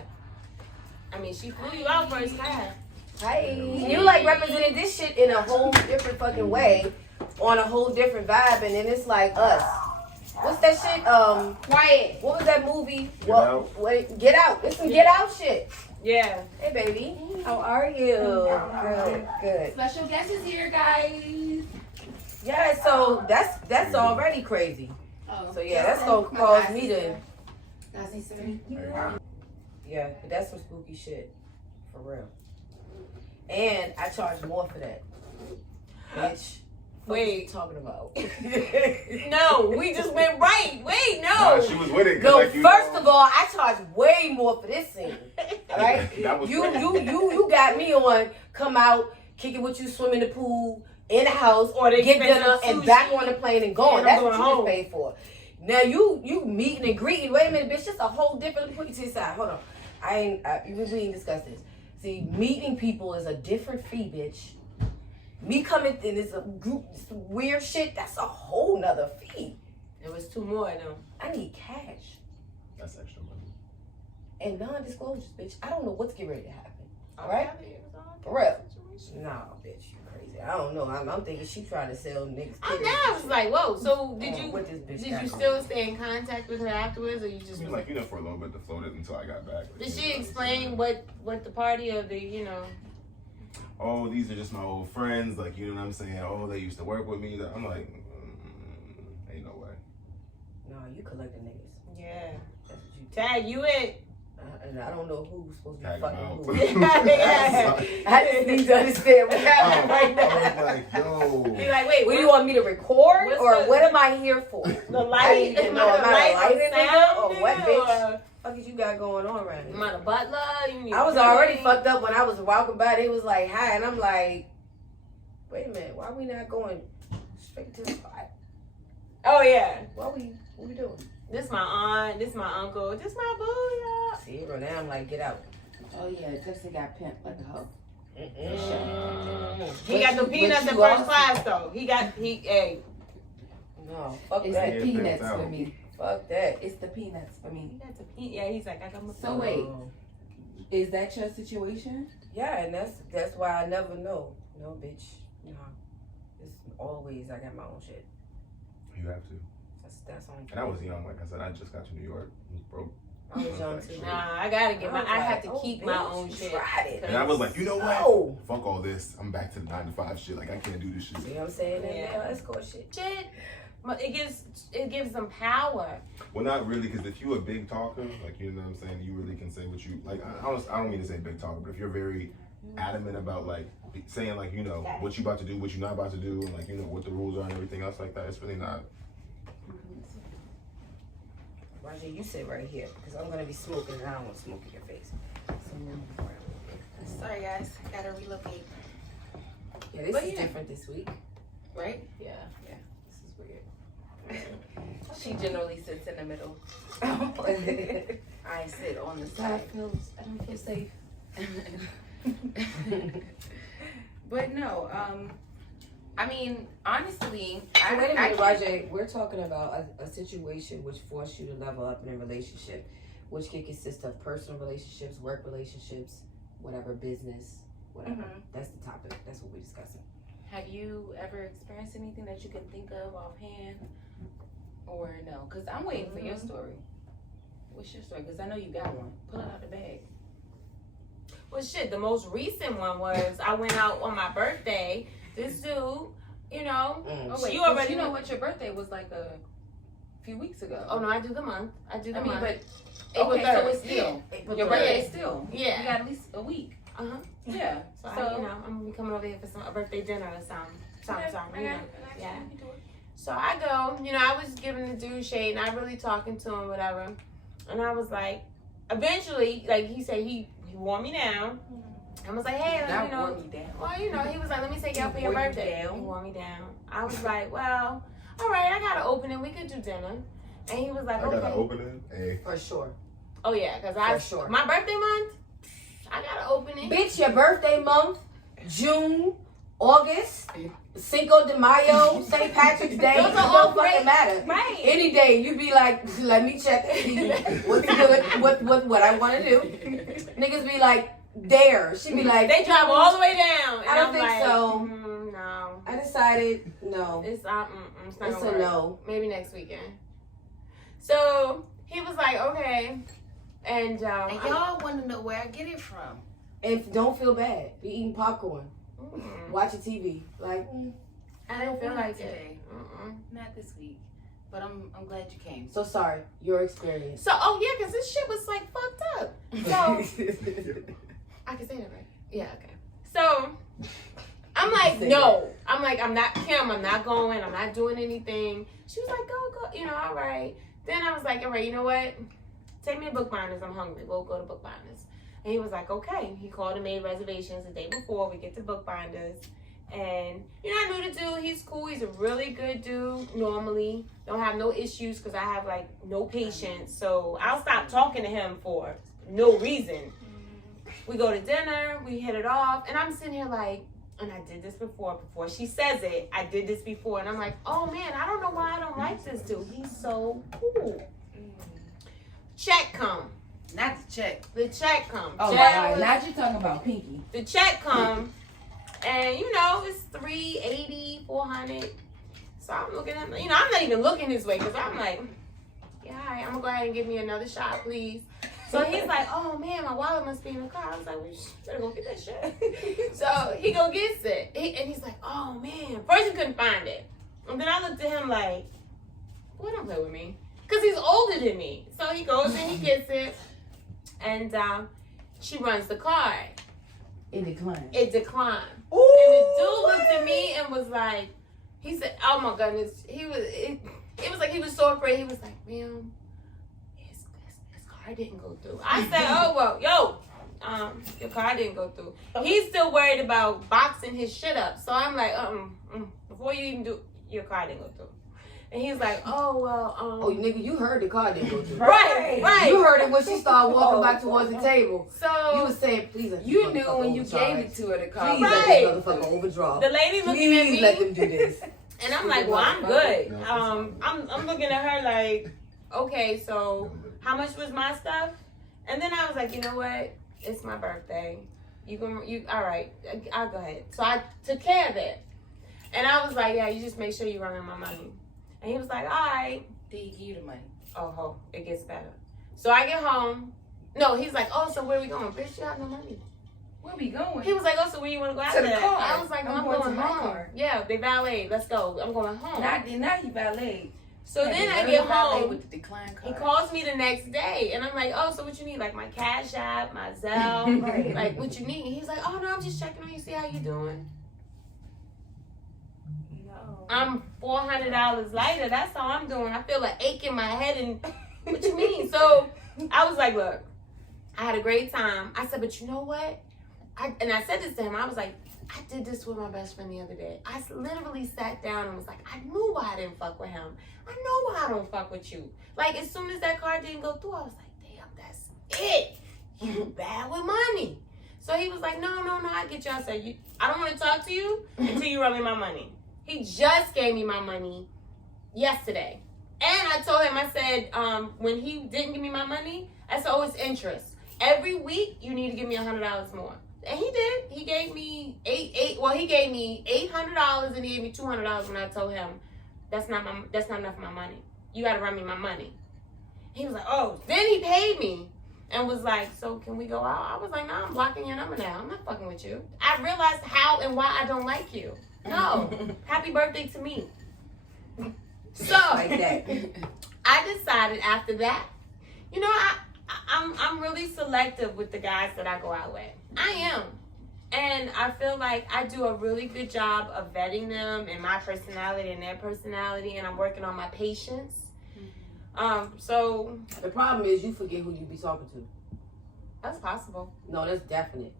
I mean, she flew you out first class. Hey, you like represented this shit in a whole different fucking way, on a whole different vibe, and then it's like us. What's that shit? Quiet. What was that movie? Get Out. Wait, Get Out. It's some Get Out shit. Yeah. Hey, baby. How are you? Good. Special guest is here, guys. Yeah, so that's already crazy. Oh, So yeah, that's gonna cause me to. Hey, Yeah, but that's some spooky shit, for real. And I charge more for that, bitch. Wait. Talking about. No, we just went right. Wait, no. Nah, she was with it. No, Like, first of all, I charge way more for this scene. All right, That was you got me on. Come out, kick it with you, swim in the pool, in the house, Or they get expensive dinner, and sushi. back on the plane and going. And That's I'm what you going just home. paid for. Now you meeting and greeting. Wait a minute, bitch. Just a whole different. Let me put you to the side. Hold on. We ain't discussed this. See, meeting people is a different fee, bitch. Me coming in this group weird shit. That's a whole nother fee. It was 2 more though. I need cash That's extra money. and non-disclosures, bitch. I don't know what's getting ready to happen. All right? For real. Situation. No, bitch, you crazy. I don't know. I'm thinking she trying to sell niggas. I know. I was like, whoa. So did you What this bitch did got you going still on. stay in contact with her afterwards, or you I just? mean, like, for a little bit to float it until I got back. Like, Did you she know, explain what the party or the oh, these are just my old friends. Like, you know what I'm saying? Oh, they used to work with me. I'm like, ain't no way. No, you collecting niggas. Yeah. That's what you Tag you it. And I don't know who's supposed to be Tag 'em fucking out. who. Yeah. I just need to understand what's happening right I now. was like, yo. Be like, wait, What do you want me to record, What's or the- what am I here for? The I light, didn't even know. Am I a lighting nigga or what, bitch? Or Fuck is you got going on around am here? I the butler? You need I was money? already fucked up when I was walking by. They was like, hi, and I'm like, wait a minute, why we not going straight to the spot? Oh yeah. What we doing? This my aunt. This my uncle. This my boo. See, right now I'm like, get out. Oh yeah, Texas got pimped like a hoe. He got the peanuts in first class though. Hey. No, fuck It's that. the Yeah, peanuts pimped out. for me. Fuck that. It's the peanuts for me. He got the yeah. He's like, I got my. So wait, is that your situation? Yeah, and that's why I never know. No, bitch. No. It's always I got my own shit. You have to. That's on. And I was young. Like I said, I just got to New York. I was broke. I was young too. Nah, I gotta get my. I have to Oh, keep bitch, my own you shit. Tried it. And I was like, you know what? No. Fuck all this. I'm back to the 9 to 5 shit. Like, I can't do this shit. See what I'm saying? Yeah. Yeah. Escort shit. Shit. But it gives them power. Well, not really, because if you a big talker, like, you know what I'm saying, you really can say what you, like, I don't mean to say big talker, but if you're very adamant about, like, saying, like, you know, what you about to do, what you're not about to do, and, like, you know, what the rules are and everything else like that, it's really not. Roger, you sit right here, because I'm going to be smoking, and I don't want to smoke in your face. So move around. Sorry guys, gotta relocate. Yeah, this But is yeah. different this week. Right? Yeah. This is weird. She generally sits in the middle. I sit on the side. I don't feel safe. But no, I mean, honestly, So wait a I minute, can't- Rajay. We're talking about a situation which forced you to level up in a relationship, which can consist of personal relationships, work relationships, whatever, business, whatever. Mhm. That's the topic. That's what we're discussing. Have you ever experienced anything that you can think of offhand, or no? Because I'm waiting for your story. What's your story? Because I know you got one. Pull it out the bag. Well, shit. The most recent one was I went out on my birthday. This dude, you know. Mm. Oh wait, You 'cause already you know know. what your birthday was like a few weeks ago. Oh no, I do the month. I do the I mean, month. but April okay, so 3rd. it's still April your 3rd. birthday is still. Yeah. You got at least a week. Uh-huh. Yeah. So, I, you know, I'm gonna be coming over here for a birthday dinner or something. You know. Yeah. So I go, you know, I was giving the dude shade, not really talking to him, whatever. And I was like, eventually, like he said, he wore me down. I was like, hey, That you know, wore me down. well, you know, he was like, let me take you out for your Wore you birthday. down? He wore me down. I was like, well, all right, I gotta open it. We could do dinner. And he was like, I okay. gotta open it. Hey. For sure. Oh yeah, because For sure. my birthday month, I gotta open it. Bitch, your birthday month, June, August, Cinco de Mayo, St. Patrick's Day. Those It are all don't fucking great. matter. Right. Any day, you be like, let me check what's good, what I want to do. Niggas be like, dare. She be like, They drive all the way down. And I don't I'm think like, so. No. I decided, no. It's it's not It's gonna a work. no. Maybe next weekend. So he was like, okay. And And y'all want to know where I get it from. And don't feel bad. Be eating popcorn, mm, watching TV. Like, I didn't feel like it. today. Not this week. But I'm glad you came. so sorry, your experience. So, oh yeah, because this shit was like fucked up. So, I can say that, right? Yeah, okay. So, I'm like, Say no. I'm like, I'm not Kim. I'm not going. I'm not doing anything. She was like, go. All right. Then I was like, all right, you know what? Take me to Bookbinders. I'm hungry. We'll go to Bookbinders. And he was like, okay. He called and made reservations the day before we get to Bookbinders. And, I knew the dude. He's cool. He's a really good dude normally. Don't have no issues because I have, like, no patience. So I'll stop talking to him for no reason. We go to dinner. We hit it off. And I'm sitting here like, and I did this before she says it. I did this before. And I'm like, oh, man, I don't know why I don't like this dude. He's so cool. Check come. Not the check. The check come. Oh, check my God. Now you're talking about Pinky. The check come. And, it's $380, $400. So I'm looking at, I'm not even looking his way because I'm like, yeah, all right, I'm going to go ahead and give me another shot, please. So he's like, oh, man, my wallet must be in the car. I was like, well, you better go get that shit. So he go gets it. And he's like, oh, man. First he couldn't find it. And then I looked at him like, boy, don't play with me. Because he's older than me. So he goes and he gets it. And she runs the card. It declined. Ooh, and the dude looked at me and was like, he said, oh my goodness. It was like he was so afraid. He was like, ma'am, his card didn't go through. I said, oh, well, your card didn't go through. He's still worried about boxing his shit up. So I'm like, before you even do, your card didn't go through. And he's like, oh, well, Oh, nigga, you heard the card didn't go through. Right. You heard it when she started walking back towards the table. So you was saying, please let you knew when you gave it to her the card. Please let this motherfucker overdraw. The lady looking at me. Please let them do this. And I'm like, well, I'm good. I'm looking at her like, okay, so how much was my stuff? And then I was like, you know what? It's my birthday. All right, I'll go ahead. So I took care of it. And I was like, yeah, you just make sure you run in my money. And he was like, all right. Did he give you the money? Oh, it gets better. So I get home. No, he's like, oh, so where we going? Bitch, you have no money. Where we going? He was like, oh, so where you want to go after that? car. I was like, no, I'm going to my home. car. Yeah, they valet. Let's go. I'm going home. Now he valeted. So then I get home. With the decline card. He calls me the next day, and I'm like, oh, so what you need? Like my Cash App, my Zelle, like what you need? He's like, oh, no, I'm just checking on you, see how you doing. I'm $400 lighter. That's how I'm doing. I feel an ache in my head. And what you mean? So I was like, look, I had a great time. I said, but you know what? I said this to him. I was like, I did this with my best friend the other day. I literally sat down and was like, I knew why I didn't fuck with him. I know why I don't fuck with you. Like, as soon as that card didn't go through, I was like, damn, that's it. You bad with money. So he was like, no, I get you. I said, I don't want to talk to you until you run me my money. He just gave me my money yesterday. And I told him, I said, when he didn't give me my money, I said, oh, it's interest. Every week, you need to give me $100 more. And he did. He gave me he gave me $800 and he gave me $200 when I told him, that's not enough of my money. You got to run me my money. He was like, oh. Then he paid me and was like, so can we go out? I was like, no, I'm blocking your number now. I'm not fucking with you. I realized how and why I don't like you. No. Happy birthday to me. So Like that. I decided after that, I'm really selective with the guys that I go out with. I am. And I feel like I do a really good job of vetting them and my personality and their personality, and I'm working on my patience. So the problem is you forget who you be talking to. That's possible. No, that's definite.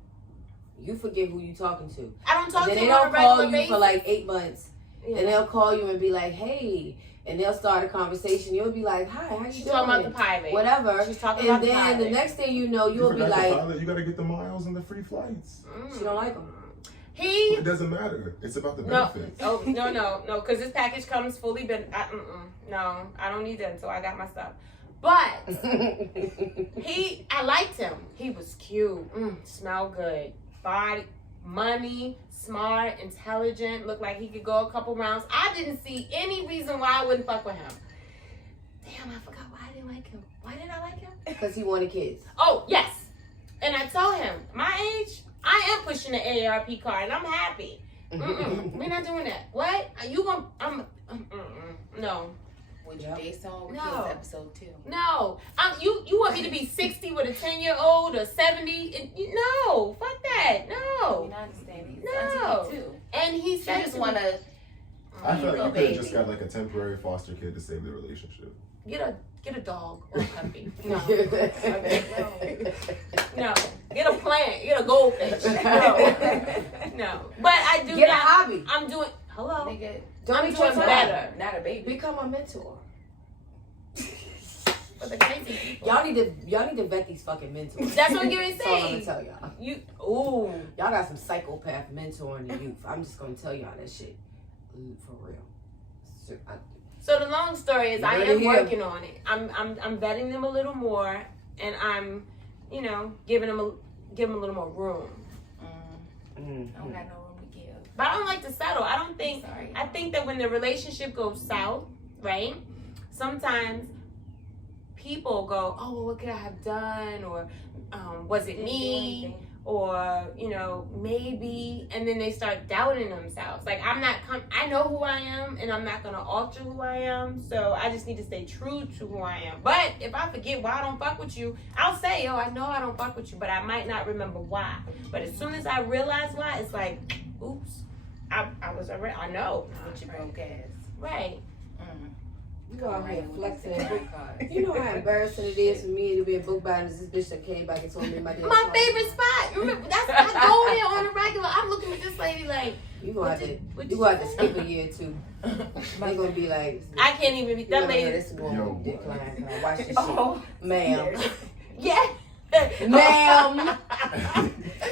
You forget who you talking to. I don't talk and to then you they on a don't call regular you basis. for like 8 months. Yeah. And they'll call you and be like, hey. And they'll start a conversation. You'll be like, hi, how you She's doing? talking about the pilot. Whatever. She's talking and about the then pilot. the next thing you know, you'll be forgot like, the pilot. You got to get the miles and the free flights. she don't like them. It doesn't matter. It's about the benefits. No, because this package comes fully no, I don't need that until I got my stuff. But I liked him. He was cute, smelled good, body, money, smart, intelligent, looked like he could go a couple rounds. I didn't see any reason why I wouldn't fuck with him. Damn, I forgot why I didn't like him. Why did I like him? Because he wanted kids. Oh, yes. And I told him, my age, I am pushing the AARP card, and I'm happy. We're not doing that. What? You gonna? No. Would you date someone with No. kids? Episode 2. No. You want me to be 60 with a 10-year-old or 70? No. Fuck that. No. You're not understanding. No. It's on TV too. And he She said just to want me, to I feel like you could baby. have just got like a temporary foster kid to save the relationship. get a dog or a puppy. No. No. Get a plant. Get a goldfish. No. But I do Get a not. hobby. I'm doing. Hello. nigga. Don't I'm make your doing time. better. Not a baby. Become a mentor. For the crazy people. Y'all need to vet these fucking mentors. That's what I'm gonna That's all I'm say. gonna tell y'all. Ooh. Y'all got some psychopath mentoring the youth. I'm just gonna tell y'all that shit. For real. So the long story is, I Right am here. working on it. I'm vetting them a little more, and I'm, giving them a little more room. I don't got no room to give. But I don't like to settle. I don't think. Sorry. I think that when the relationship goes south, right? Sometimes people go, "Oh, well, what could I have done?" Or was it me? Or maybe, and then they start doubting themselves. Like, I know who I am, and I'm not gonna alter who I am. So I just need to stay true to who I am. But if I forget why I don't fuck with you, I'll say, "Oh, I know I don't fuck with you," but I might not remember why. But as soon as I realize why, it's like, oops, I know. With your broke ass. Right. You out here flexing. Cards. You know how embarrassing it is for me to be a book buyer and this bitch that came back and told me my damn My phone. favorite spot. Remember, I go there on a regular. I'm looking at this lady like, You gonna have to what you you gonna have to say? skip a year too. They gonna be like, I can't even be you that never heard lady. this woman decline. Can I watch this shit? Oh, Ma'am. Yeah. Ma'am.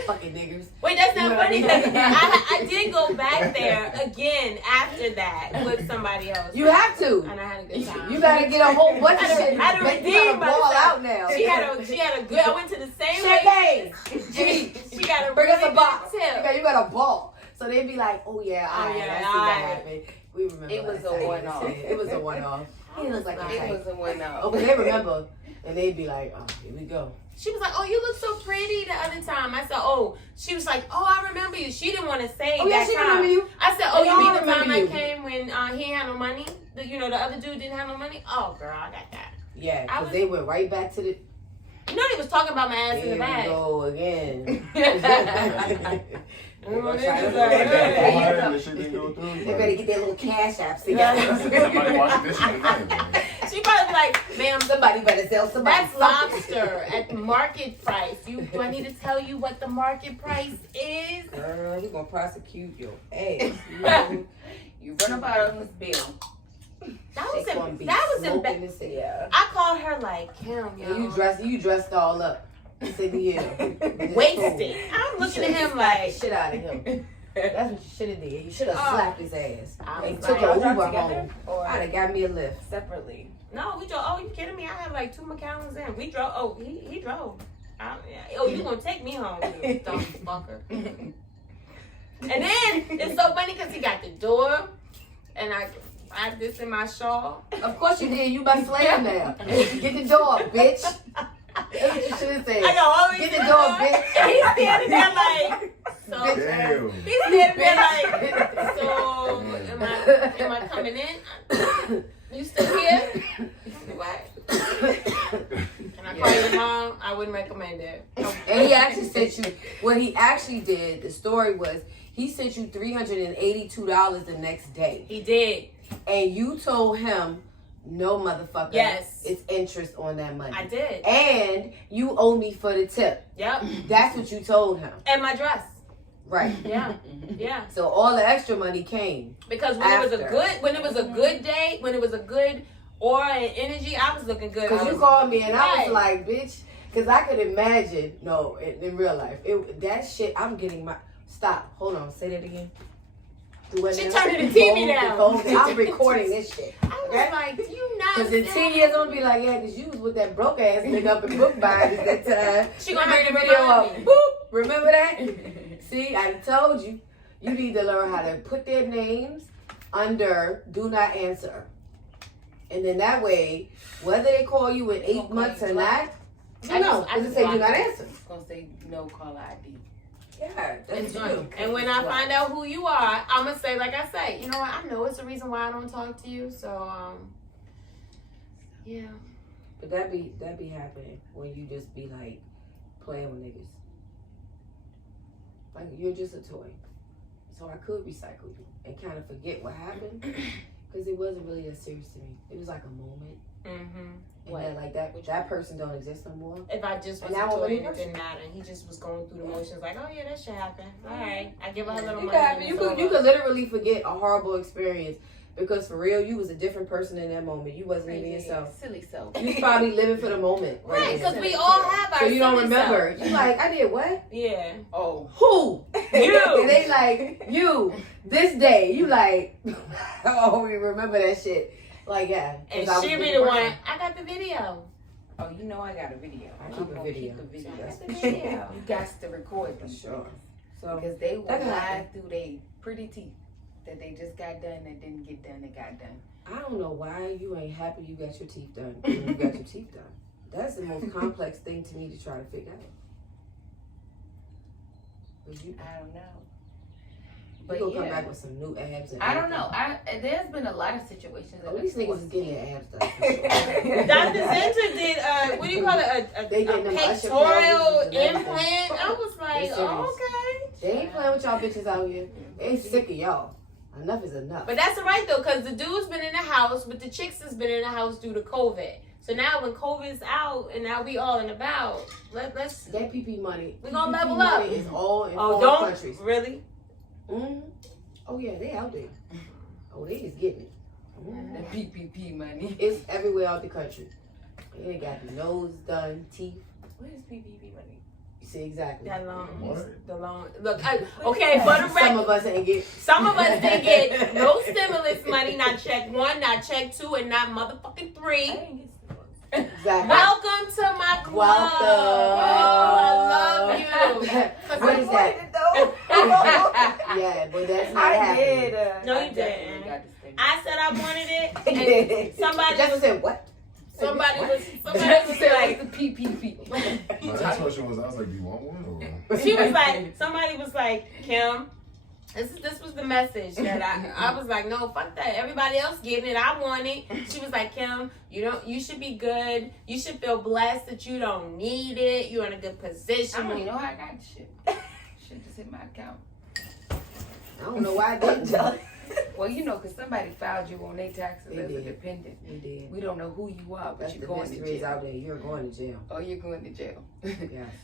Fucking niggers. Wait, that's not You know what I funny mean? because I did go back there again after that with somebody else. You have to. And I had a good time. You gotta get a whole bunch of shit. I had to You gotta redeem ball myself. out now. She had a good. I went to the same Champagne. place. She got a Bring us really a box. good tip. You got a ball. So they'd be like, oh yeah, all right, yeah, I see all what right. happened. We remember. It was last a time. one-off. It was a one-off. He looks like a it type. was a one-off. Oh, but they remember. And they'd be like, oh, here we go. She was like, "Oh, you look so pretty." The other time, I said, "Oh," she was like, "Oh, I remember you." She didn't want to say Oh, yeah, that she time. remember you. I said, "Oh, They you all mean the remember time I you. came when he ain't had no money? The other dude didn't have no money. Oh, girl, I got that." Yeah, I because was- they went right back to the. You know they was talking about my ass in Here the we bag. go again. Oh, They this try to is go like, back. hey. All right, this shit didn't go through. They better get their little cash apps together. Somebody watching this shit tonight, man. She probably be like, "Ma'am, Somebody better sell somebody. that's lobster at the market price. Do I need to tell you what the market price is?" Girl, we gonna prosecute your ass. You run up out on this bill. That was They gonna be embarrassing. smoking this shit. Yeah. I called her like, "Kim, And you dressed all up. You said, yeah. wasted." I'm looking at him like, Shit out of him. That's what you should have did. You should have Oh. slapped his ass. I And was took like, an Uber together home. or I'd have got me a lift. separately? "No, we drove. Oh, you kidding me? I had like 2 McAllens in. We drove. Oh, he drove. Oh, you gonna take me home, you dumb fucker?" And then it's so funny because he got the door, and I had this in my shawl. Of course you did. You my slave now. Get the door, bitch. That's what you should have said. I got all these Get the door, bitch. And he's standing there like, so. Damn. He's standing there like, so. Am I coming in? You still here? What? And I call your mom. I wouldn't recommend it. And he actually sent you, what he actually did, the story was, he sent you $382 the next day. He did. And you told him, no, motherfucker. Yes. It's interest on that money. I did. And you owe me for the tip. Yep. That's what you told him. And my dress. Right. Yeah. Yeah. So all the extra money came. Because when it was a After. good day, when it was a good aura and energy, I was looking good. Because I you was- called me and I was Right. like, bitch. Because I could imagine, no, in real life, that shit, I'm getting my, stop, hold on, say that again. She turned the TV down. I'm recording this shit. I was like, you not. Because in 10 years, I'm going to be like, yeah, because you was with that broke ass nigga up in book buyers that time. She gonna bring have the to video remind up. me. Boop. Remember that? See, I told you. You need to learn how to put their names under do not answer. And then that way, whether they call you in 8 months or not, you know, I because it just say do blocked not it. answer. It's gonna say no caller ID. Yeah, that's true. And when I find out who you are, I'm gonna say, like I say, you know what? I know it's the reason why I don't talk to you. So, yeah. But that be happening when you just be like playing with niggas. Like you're just a toy. so I could recycle you and kind of forget what happened, because it wasn't really that serious to me. It was like a moment. And then, like that person don't exist no more. If I just was doing it, it didn't matter. He just was going through the motions, like, oh yeah, that shit happened. All right, I give her a little money. You could literally forget a horrible experience. Because for real, you was a different person in that moment. You wasn't even yourself. Silly self. You was probably living for the moment. Right, because we all have our so you don't silly remember. self. You like, I did what? Yeah. Oh. Who? You. And they like, you, this day. You like, oh, we remember that shit. Like, yeah. And she be the one, I got the video. Oh, you know I got a video. I keep a video. You got to record them. Sure. So, Because they will lie through their pretty teeth that they just got done that didn't get done that got done. I don't know why you ain't happy you got your teeth done when you got your teeth done. That's the most complex thing to me to try to figure out. I don't know. But you gonna come back with some new abs. And I don't know. There's been a lot of situations. Oh, these niggas is getting their abs done. Dr. Center did what do you call it? A pectoral implant. I was like, oh, okay. They ain't playing with y'all bitches out here. They sick of y'all. Enough is enough. But that's all right though, because the dude's been in the house, but the chicks has been in the house due to COVID. So now when COVID's out and now we all in about, let's that PP money. We gonna PPP level up. Money is all in all countries. Really? Mm-hmm. Oh yeah, they out there. Oh, they is getting it. Mm-hmm. The PPP money. It's everywhere out the country. They got the nose done, teeth. What is PPP money? You see exactly. That long, the long. Look, okay, for the record, some of us didn't get no stimulus money, not check 1, not check 2, and not motherfucking 3. Exactly. Welcome to my club. Welcome. Oh, I love you. What is that? Yeah, but that's not happening. No, you didn't. I said I wanted it, and somebody just said what? Somebody was like the PPP. My next question was, I was like, do you want one? Or? She was like, somebody was like, Kim, this was the message that I was like, no, fuck that. Everybody else getting it. I want it. She was like, Kim, you should be good. You should feel blessed that you don't need it. You're in a good position. I don't even know how I got the shit. Shit just hit my account. I don't know why I didn't. Well, you know, because somebody filed you on their taxes as a dependent. They did. We don't know who you are, but you're going to jail. Out there. You're going to jail. Oh, you're going to jail. Yes.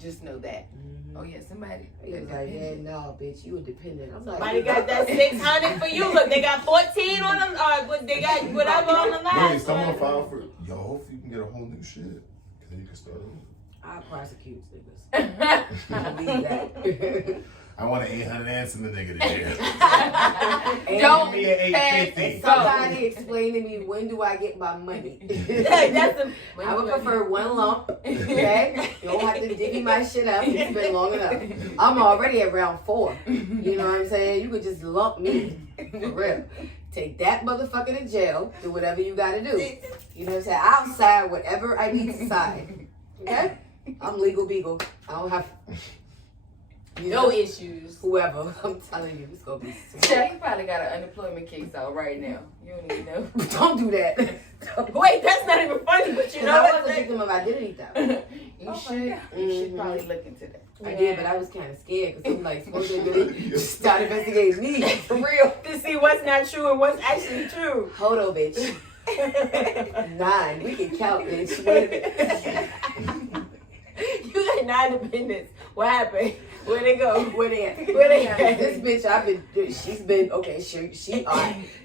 Just know that. Mm-hmm. Oh, yeah, somebody. He was like, yeah, no, bitch, you a dependent. I'm like, somebody got that 600 for you. Look, they got 14 on them. They got whatever on the last. Wait, someone filed for. Yo, hopefully you can get a whole new shit. Because then you can start over. I prosecute niggas. Believe that. I want an 800 answer the nigga to jail. Don't me an 850. Somebody explain to me, when do I get my money? I would prefer one lump. Okay, you don't have to divvy my shit up. It's been long enough. I'm already at round 4. You know what I'm saying? You could just lump me for real. Take that motherfucker to jail. Do whatever you gotta do. You know what I'm saying? I'll sign whatever I need to sign. Okay? I'm legal beagle. I don't have. No issues. Whoever. I'm telling you, it's gonna be sweet. Yeah, he probably got an unemployment case out right now. You don't even know. Don't do that. Wait, that's not even funny, but you know I what? was a victim of identity theft. You should probably look into that. I did, but I was kind of scared because I'm like, supposed to really start investigating me for real. To see what's not true and what's actually true. Hold on, bitch. 9. We can count, bitch. Wait a minute. You got 9 dependents. What happened? Where they go? Where they at? This bitch, she's been, okay, she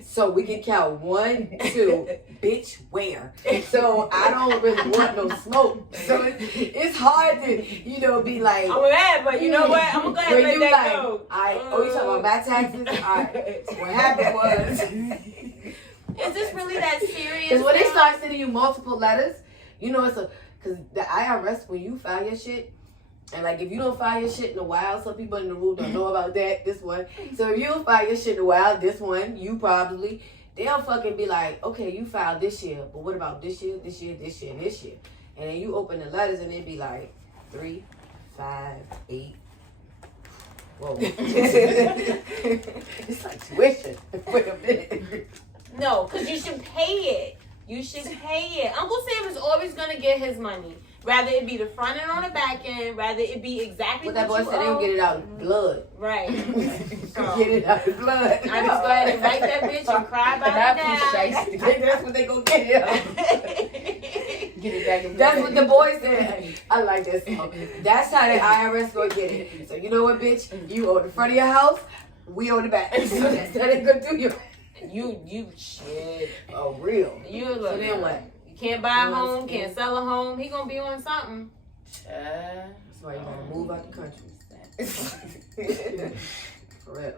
so we can count 1, 2, bitch, where? So I don't really want no smoke. So it's hard to, be like. I'm mad, but you know what? I'm going to go ahead and let that go. You talking about my taxes? All right. What happened was. Is this really that serious? Because when they start sending you multiple letters, because the IRS, when you file your shit, and like if you don't file your shit in a while, some people in the room don't know about that, this one. So if you don't file your shit in a while, this one, they'll fucking be like, okay, you filed this year, but what about this year, this year, this year, this year? And then you open the letters and it'd be like 3, 5, 8. Whoa. It's like tuition. Wait a minute. No, because you should pay it. You should pay it. Uncle Sam is always going to get his money. Rather it be the front end on the back end. Rather it be exactly What that boy you said, they'll get it out in blood. Right. So, Get it out in blood. I just go ahead and write that bitch and cry about it now. That's what they gonna get it out. Get it back in That's what the boy said. I like that song. That's how the IRS gonna get it. So you know what, bitch? You on the front of your house, we on the back. So that's how they gonna do you. You shit. Oh, real. You So look. then what? You can't buy a home, can't sell a home. He gonna be on something. That's why you gotta move out the country. For real.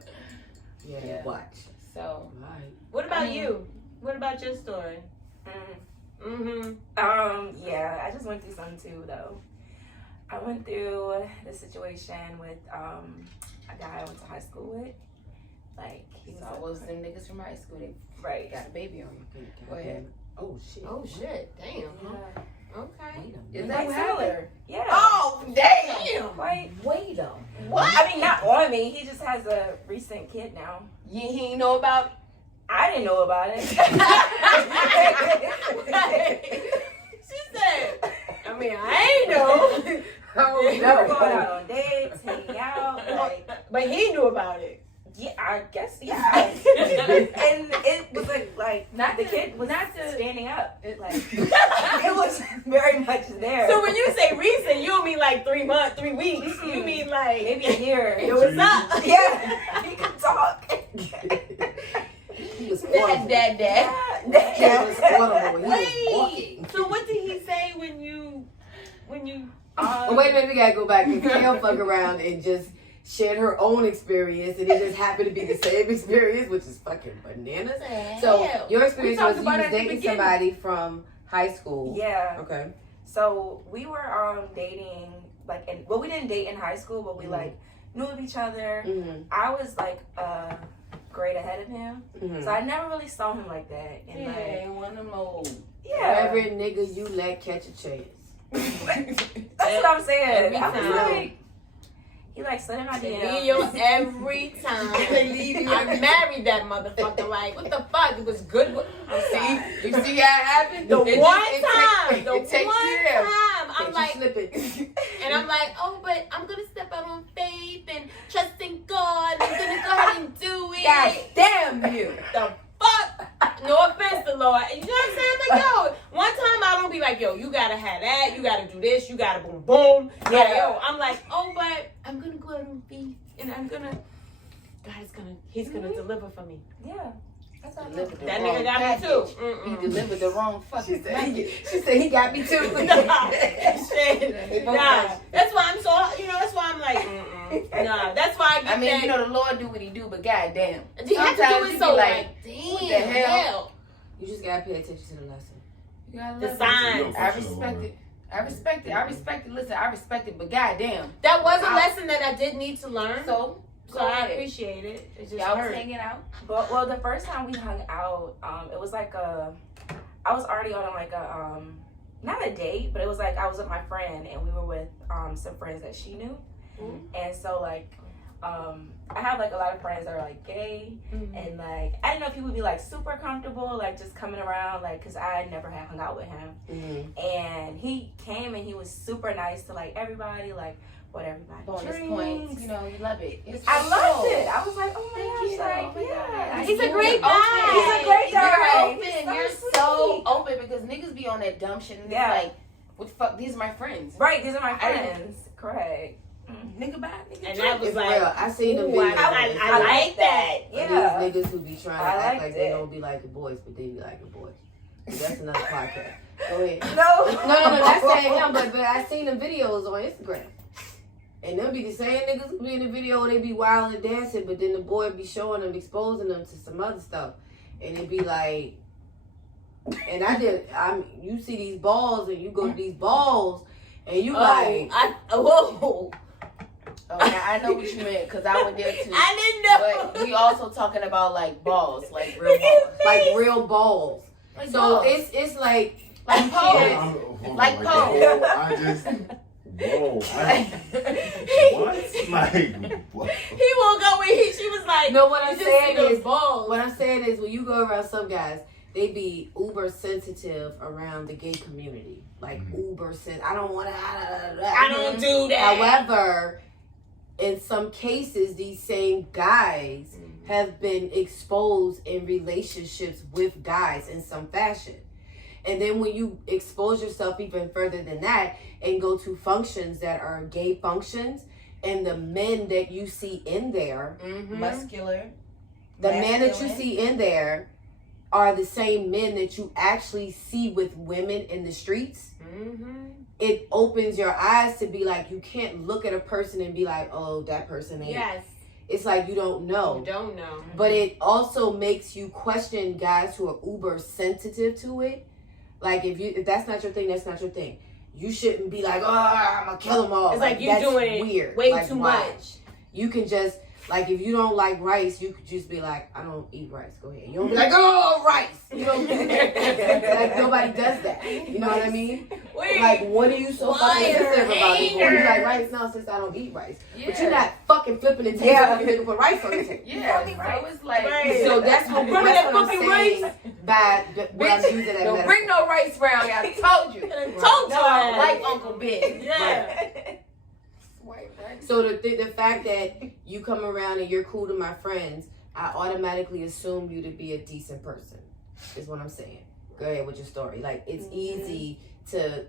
Yeah. Watch. So, Right. what about you? What about your story? Yeah, I just went through something too though. I went through this situation with a guy I went to high school with. Like he was So was them niggas from high school. They right. got a baby on you. Go ahead. Oh shit. Oh shit! Damn. Yeah. Okay. Is Like that similar. Yeah. Oh damn! Like Wait a what? I mean, not on me. He just has a recent kid now. He ain't know about. I didn't know about it. She said, I mean, I ain't know. Oh We were going out on dates, hanging out. Like, But he knew about it. yeah, I guess yeah. And it was like Not the to- kid was not to- standing up. Like it was very much there. So when you say recent, you don't mean like 3 months, 3 weeks. You mean like maybe a year. Yo, what's up? Yeah, he could talk. He was audible. Dad. He was audible. He was Wait. walking. So what did he say when you? Oh, wait a minute, we gotta go back. Because Kale fuck around and just shared her own experience, and it just happened to be the same experience, which is fucking bananas. So your experience was you was dating somebody from high school. Yeah. Okay. So we were dating like, well, we didn't date in high school, but we like knew of each other. Mm-hmm. I was like a grade ahead of him, Mm-hmm. so I never really saw him like that. And like, one of them old. yeah, Every nigga you let catch a chance. that's what I'm saying. Every I was time. like, he like slid in my DM. Every time. I married that motherfucker. Like, what the fuck? It was good. You see how it happened? The It one just- time. it The takes one you there. time. I'm like, slipping. and I'm like, oh, but I'm gonna step out on faith and trust in God. I'm gonna go ahead and do it. God damn you! The fuck? No offense to Lord. You know what I'm saying? Like, yo, one time I don't be like, yo, you gotta have that, you gotta do this, you gotta boom boom. Yeah, yo. I'm like, oh, but I'm gonna go out on faith and I'm gonna, he's gonna deliver for me. Yeah, that's how I Delivered the That wrong nigga got me package. too. He delivered the wrong fucking package. She said he got me too. Nah, shit. Nah, that's why I'm so, that's why I'm like, nah, that's why I get I mean, that. you know, the Lord do what he do, but goddamn. You have to do sometimes it you so be like, damn, what the hell? You just gotta pay attention to the lesson. You gotta The love signs. it. I respect it. I respect it. Listen, I respect it, but goddamn. That was a lesson that I did need to learn. So I appreciate it. It just y'all was hurt. hanging out. But well, the first time we hung out, it was like I was already on like a not a date, but it was like I was with my friend and we were with some friends that she knew, and so like I have like a lot of friends that are like gay, and like I didn't know if he would be like super comfortable like just coming around like because I never had hung out with him, and he came and he was super nice to like everybody like. What everybody Bonus drinks. points. You know, you love it. It's I for loved sure. it. I was like, oh my Thank you. gosh, Oh my yeah. God. He's a You're great open. guy. He's a great guy. You're open. He's so You're sweet. so open because niggas be on that dumb shit and Yeah. it's like, what the fuck? These are my friends. Right, these are my I didn't- friends. Correct. Nigga bye. Nigga And drink. that was It's like, real. I seen them ooh, videos. I like that. Yeah. These niggas who be trying to I act liked like they it. don't be like the boys, but they be like the boys. That's another podcast. Go ahead. No. No, that's saying him, but I seen the videos on Instagram. And them be the same niggas who be in the video and they be wild and dancing, but then the boy be showing them, exposing them to some other stuff. And it be like, and you see these balls and you go to these balls and you like, whoa. Oh, now I know what you meant because I went there too. I didn't know. But we also talking about like balls, like real balls. like real balls. Like So balls. it's like like Yeah. pose. Like the pose. whole- I just, whoa, what? Like, what? He woke up when she was like, no. What I'm you just see saying those is, balls. what I'm saying is, when you go around some guys, they be uber sensitive around the gay community. Like uber sensitive. I don't want to. I don't do that. However, in some cases, these same guys have been exposed in relationships with guys in some fashion. And then when you expose yourself even further than that and go to functions that are gay functions, and the men that you see in there, muscular, the men that you see in there are the same men that you actually see with women in the streets. It opens your eyes to be like, you can't look at a person and be like, oh, that person ain't. Yes. It's like you don't know. You don't know. But it also makes you question guys who are uber sensitive to it. Like if that's not your thing, that's not your thing. You shouldn't be like, oh, I'm gonna kill them all. It's like you that's doing weird. Way like, too why? much. You can just like if you don't like rice, you could just be like, I don't eat rice. Go ahead. You don't be like, oh, rice. You know, like nobody does that. You know what I mean? Wait, like, what are you so fucking sensitive about? You like rice? No, since I don't eat rice. Yeah. But you're not fucking flipping and taking and put rice on the table. Yeah, so it's like so that's what I'm saying. By what I'm using that don't metaphor. bring no rice around. I told you. Told you. Like Uncle Ben. Yeah. So the fact that you come around and you're cool to my friends, I automatically assume you to be a decent person. Is what I'm saying. Go ahead with your story. Like it's easy to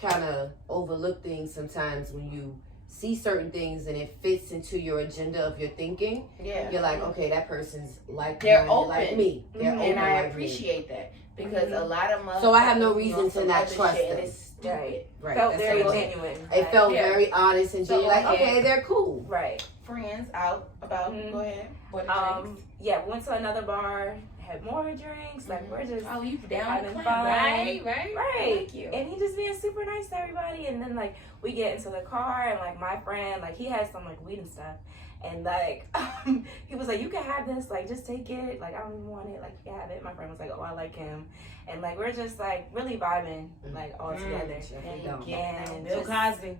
kind of overlook things sometimes when you see certain things and it fits into your agenda of your thinking. Yeah. You're like, okay, that person's like they're mine, open. Like me. They're open and I like appreciate that because a lot of So I have no reason to not trust them. Right. Right. Felt That's very what I'm genuine. It felt very honest and genuine. Like, okay, they're cool. Right. Friends out about. Go ahead. What yeah, we went to another bar, had more drinks. Like we're just you down having fun. Right. Thank you. And he just being super nice to everybody. And then like we get into the car and like my friend, like he had some like weed and stuff. And like he was like, you can have this, like just take it. Like I don't even want it, like you can have it. My friend was like, oh, I like him. And like we're just like really vibing like all together. And Bill Cosby.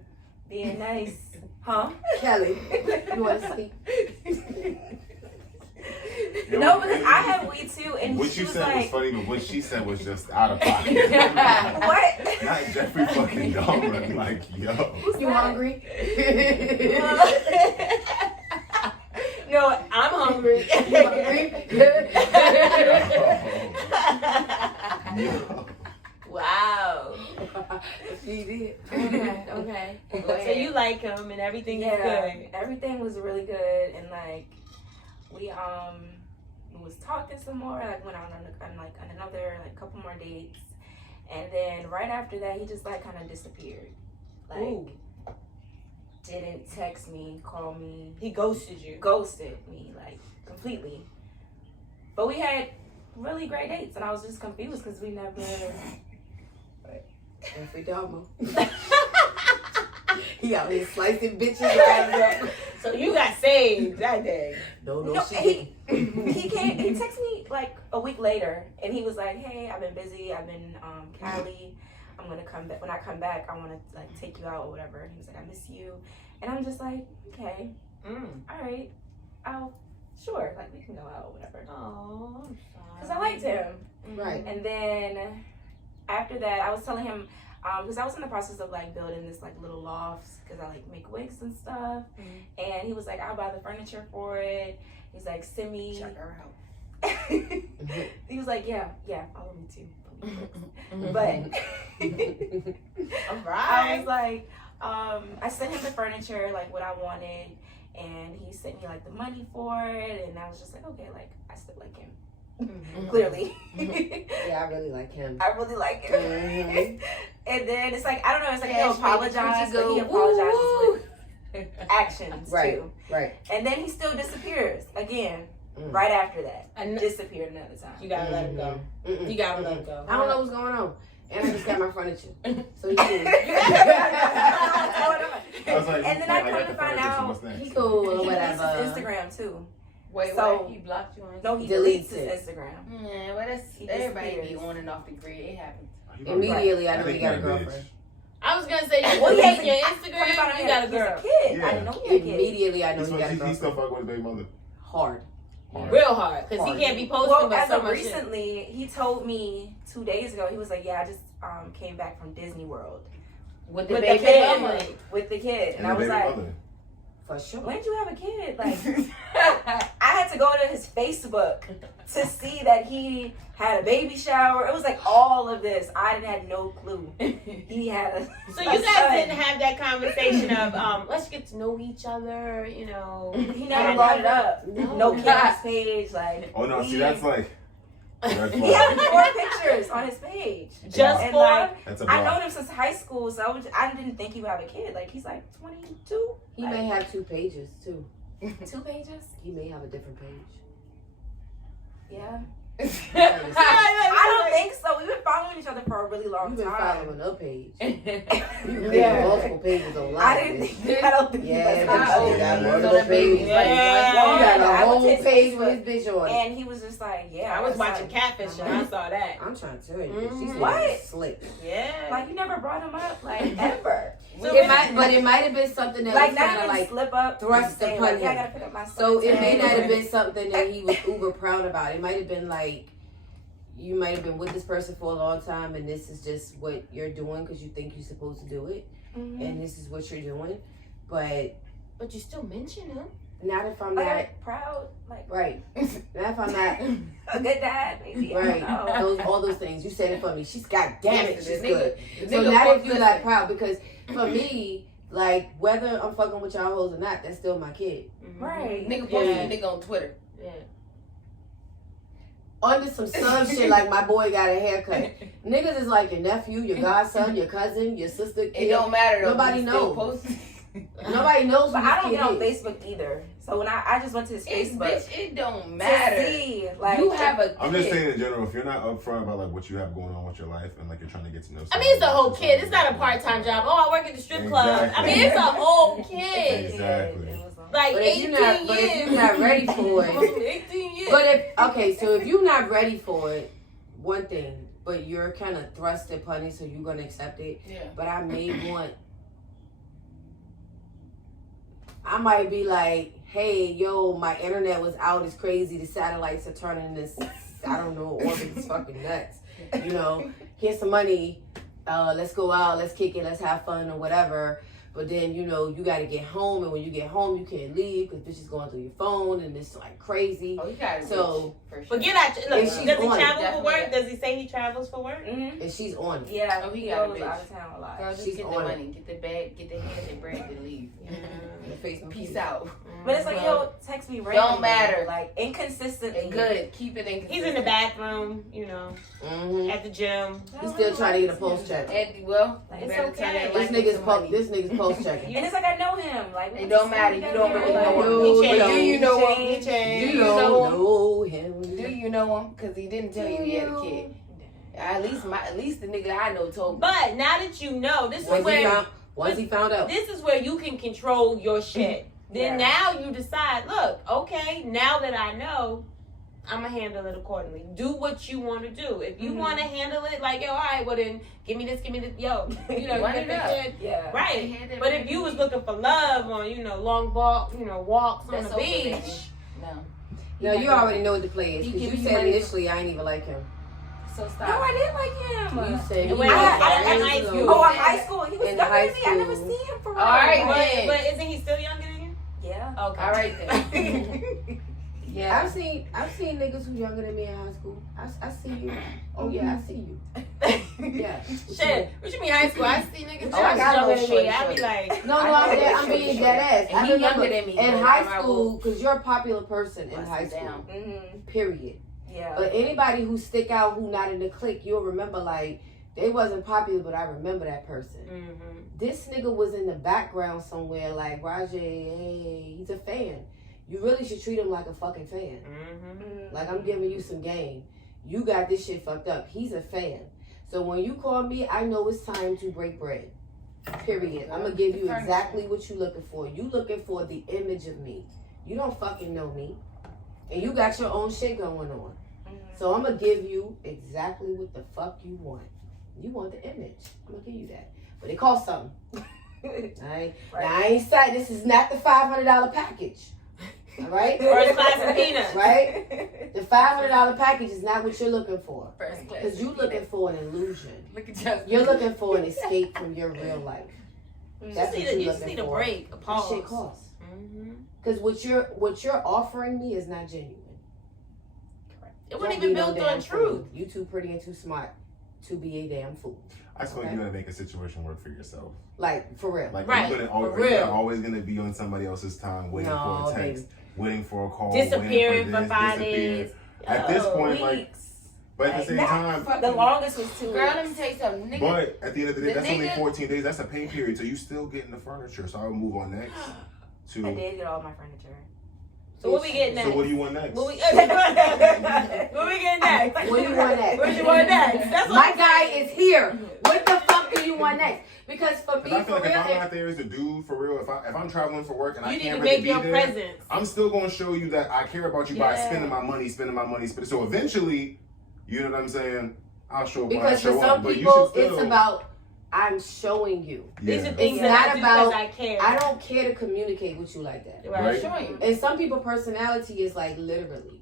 Being nice. Huh? Kelly, you want to speak? No, because I have weed too, and what she you was said like, was funny, but what she said was just out of pocket. what? Not Jeffrey fucking Dahmer. Like, yo. You hungry? No, I'm hungry. You hungry? Yo. Wow. She did. Okay. So you like him and everything is good. Everything was really good, and like we was talking some more. Like went on another like couple more dates, and then right after that he just like kind of disappeared. Like didn't text me, call me. He ghosted you. Ghosted me like completely. But we had really great dates, and I was just confused because we never. Jeffrey Dahmer. He out here slicing bitches right now. So you got saved that day. No, he texted me like a week later, and he was like, "Hey, I've been busy. I've been Cali. I'm gonna come back. When I come back, I want to like take you out or whatever." And he was like, "I miss you," and I'm just like, "Okay, all right, I'll sure like we can go out or whatever." Oh, because I liked him, right? And then after that, I was telling him. Because I was in the process of like building this like little lofts because I like make wigs and stuff, and he was like, "I'll buy the furniture for it." He's like, "Send me." Check her out. He was like, "Yeah, follow me too." But all right. I was like, I sent him the furniture like what I wanted, and he sent me like the money for it, and I was just like, okay, like I still like him. Clearly. Yeah, I really like him. I really like him. And then it's like, I don't know, it's like he'll apologize, but he apologizes with actions too. Right. And then he still disappears again. Right after that. And disappeared another time. You gotta let him go. You gotta let him go. I don't know what's going on. And I just got my furniture. So he cool. And then I come to find out he cool or whatever. His Instagram too. Wait, so he blocked you on Instagram? No, he deletes his Instagram. Yeah, well, that's everybody be on and off the grid. It happens. Immediately, I know he got a girlfriend. I was gonna say, well, he has your Instagram. You got a girl. He's a kid. I didn't know he had a kid. Immediately, I know he got a girlfriend. He still fucking with his baby mother. Hard. real hard because he can't be posting. Well, but as so of much recently, he told me 2 days ago. He was like, "Yeah, I just came back from Disney World With the with the baby kid, mama. with the kid," and I the was baby like, mother. For sure. "When did you have a kid?" Like, I had to go to his Facebook to see that he had a baby shower. It was like all of this. I didn't have no clue. He had a So you guys didn't have that conversation of let's get to know each other, you know. He never brought it up. No kids page, like. Oh no, see that's like. Red He flag. had 4 pictures on his page. Just And for like, That's a I block. known him since high school, so I didn't think he would have a kid. Like he's like 22. He may have 2 pages too. 2 pages. He may have a different page. Yeah. I I don't think so. We've been following each other for a really long You've been time. following a page. Yeah. You've been multiple pages on live. I didn't think. I don't think. Yeah, he was but like, you got Yeah. multiple pages. Yeah. You got I a went to whole his page Facebook, with his bitch on it. and he was just like, yeah. I was it's watching like, Catfish and I saw that. I'm trying to tell you, she's What? slick. Yeah. Like you never brought him up, like ever. So It might have been something that Like was not kind of even like slip up. thrust saying, upon like, yeah, I him. gotta pick up my son. So it may today. not have been something that he was uber proud about. It might have been like you might have been with this person for a long time, and this is just what you're doing because you think you're supposed to do it, Mhm. and this is what you're doing. But But you still mention him. not if I'm Like, not I'm proud, like right. Not if I'm not a good dad, maybe. I right. don't know. All those things you said it for me. She's got damn it, she's The good. nigga So not fuck if you're listen. not proud, because for me, like whether I'm fucking with y'all hoes or not, that's still my kid. Right. Nigga Yeah. posted a nigga on Twitter. Yeah. Under some shit like my boy got a haircut. Niggas is like your nephew, your godson, your cousin, your sister. It Kid. don't matter though. Nobody he still knows. posted. Nobody knows. But who I this don't kid get on is. Facebook either. So when I just went to his It's, Facebook bitch, it don't to matter. see, like You have a kid. I'm just saying in general, if you're not upfront about like what you have going on with your life and like you're trying to get to know. I mean, it's a whole kid. It's not a part-time job. Oh, I work at the strip club. I mean, it's a whole kid. Exactly. It was Like But if 18 you're not, but if years. you're not ready for it, 18 years. but if you're not ready for it, one thing, but you're kind of thrust upon it, so you're gonna accept it. Yeah. But I might be like, hey, yo, my internet was out. It's crazy. The satellites are turning this, I don't know, orbit's fucking nuts. You know, here's some money. Let's go out. Let's kick it. Let's have fun or whatever. But then, you know, you got to get home. And when you get home, you can't leave because bitch is going through your phone and it's like crazy. Oh, you got it. So, for sure. But get out. Look, If does she's he on it, travel for definitely. work? Does he say he travels for work? Mm-hmm. And she's on it. Yeah, Oh, he he got a goes bitch. out of town a lot. Girl, just She's get the on it. money, get the bag, get the head and bread and leave. Your face no Peace peace. out. But it's like Well, he'll text me randomly, matter. like inconsistently. And good. Keep it in. He's in the bathroom, you know, Mm-hmm. at the gym. He's still trying to get a post check. Well, Like, you it's better okay. tell that This light nigga's some money. this nigga's post checking. And it's like I know him. Like It don't matter. You don't really know him. No, He but changed. do you know him? He changed. You know don't know him. Do you know him? Because he didn't tell you he had a kid. At least the nigga I know told me. But now that you know, this is Once he found out. this is where you can control your shit. Then Yeah. now you decide, look, okay, now that I know, I'm going to handle it accordingly. Do what you want to do. If you want to handle it like, yo, all right, well then, give me this, yo. You know, Run you it get up. the kid. Yeah. Right. But if you was looking for love on, you know, long walks on That's the over, beach. baby. No. No, you already know what the play is. He Because give you you said money. initially I ain't even like him. So No, stop. I didn't like him. You said Wait, he I was didn't crazy. like you. Oh, in high school, he was In younger high than me. I never school. seen him for real. All right, But, then. but isn't he still younger than you? Yeah. Okay. All right then. Yeah. I've seen niggas who's younger than me in high school. I see you. Oh yeah, I see you. Yeah. Shit. What you mean high school? I see niggas Oh, I got younger no than shorty, me. I be shorty. like, No, I'm being Short. dead ass. And I he remember younger than me, in but high I'm out. school, because you're a popular person in Bust high it school. down. Mm-hmm. Period. Yeah. But anybody who stick out, who not in the clique, you'll remember like they wasn't popular, but I remember that person. This nigga was in the background somewhere, like Rajay. Hey, he's a fan. You really should treat him like a fucking fan. Like I'm giving you some game. You got this shit fucked up. He's a fan. So when you call me, I know it's time to break bread. Period. I'm gonna give you exactly what you looking for. You looking for the image of me. You don't fucking know me. And you got your own shit going on. So I'm gonna give you exactly what the fuck you want. You want the image. I'm gonna give you that. But it costs something. Alright? Right. Now I ain't saying this is not the $500 package. All right? First class of peanuts. Right? The $500 package is not what you're looking for. First class. Because you're looking for an illusion. Look at Justin. You're looking for an escape from your real life. That's what You you're just looking need a for. break, a That pause. shit costs. Mm-hmm. Because what you're offering me is not genuine. It wasn't Don't even be no built damn on truth. fool. You too pretty and too smart to be a damn fool. I feel like you gotta make a situation work for yourself. Like, for real. Like Right, you're for real. always gonna be on somebody else's time, waiting No, for a text, waiting for a call, Disappearing waiting for this, 5 disappear. days. At this point, like, Weeks. but at the same time, The longest was 2 Girl, let me weeks. tell you something, nigga. but at the end of the day, The that's only nigga- 14 days. That's a pay period, so you still getting the furniture. So I would move on next I to. did get all my furniture. So what we getting next? So what do you want next? What we getting next? What do you want next? What you want next? That's what My I'm guy saying. is here. What the fuck do you want next? Because for me, Because I feel for like if real, I'm not there as a dude, for real, if I'm traveling for work and I You need can't to really make be your there, presence. I'm still gonna show you that I care about you by Yeah. spending my money. So eventually, you know what I'm saying? I'll show up when I because for show some up. But you people, should still. it's about I'm showing you. These are Yeah. things It's that not I do about- because I care. I don't care to communicate with you like that. Right. Right. Showing you. And some people personality is like literally,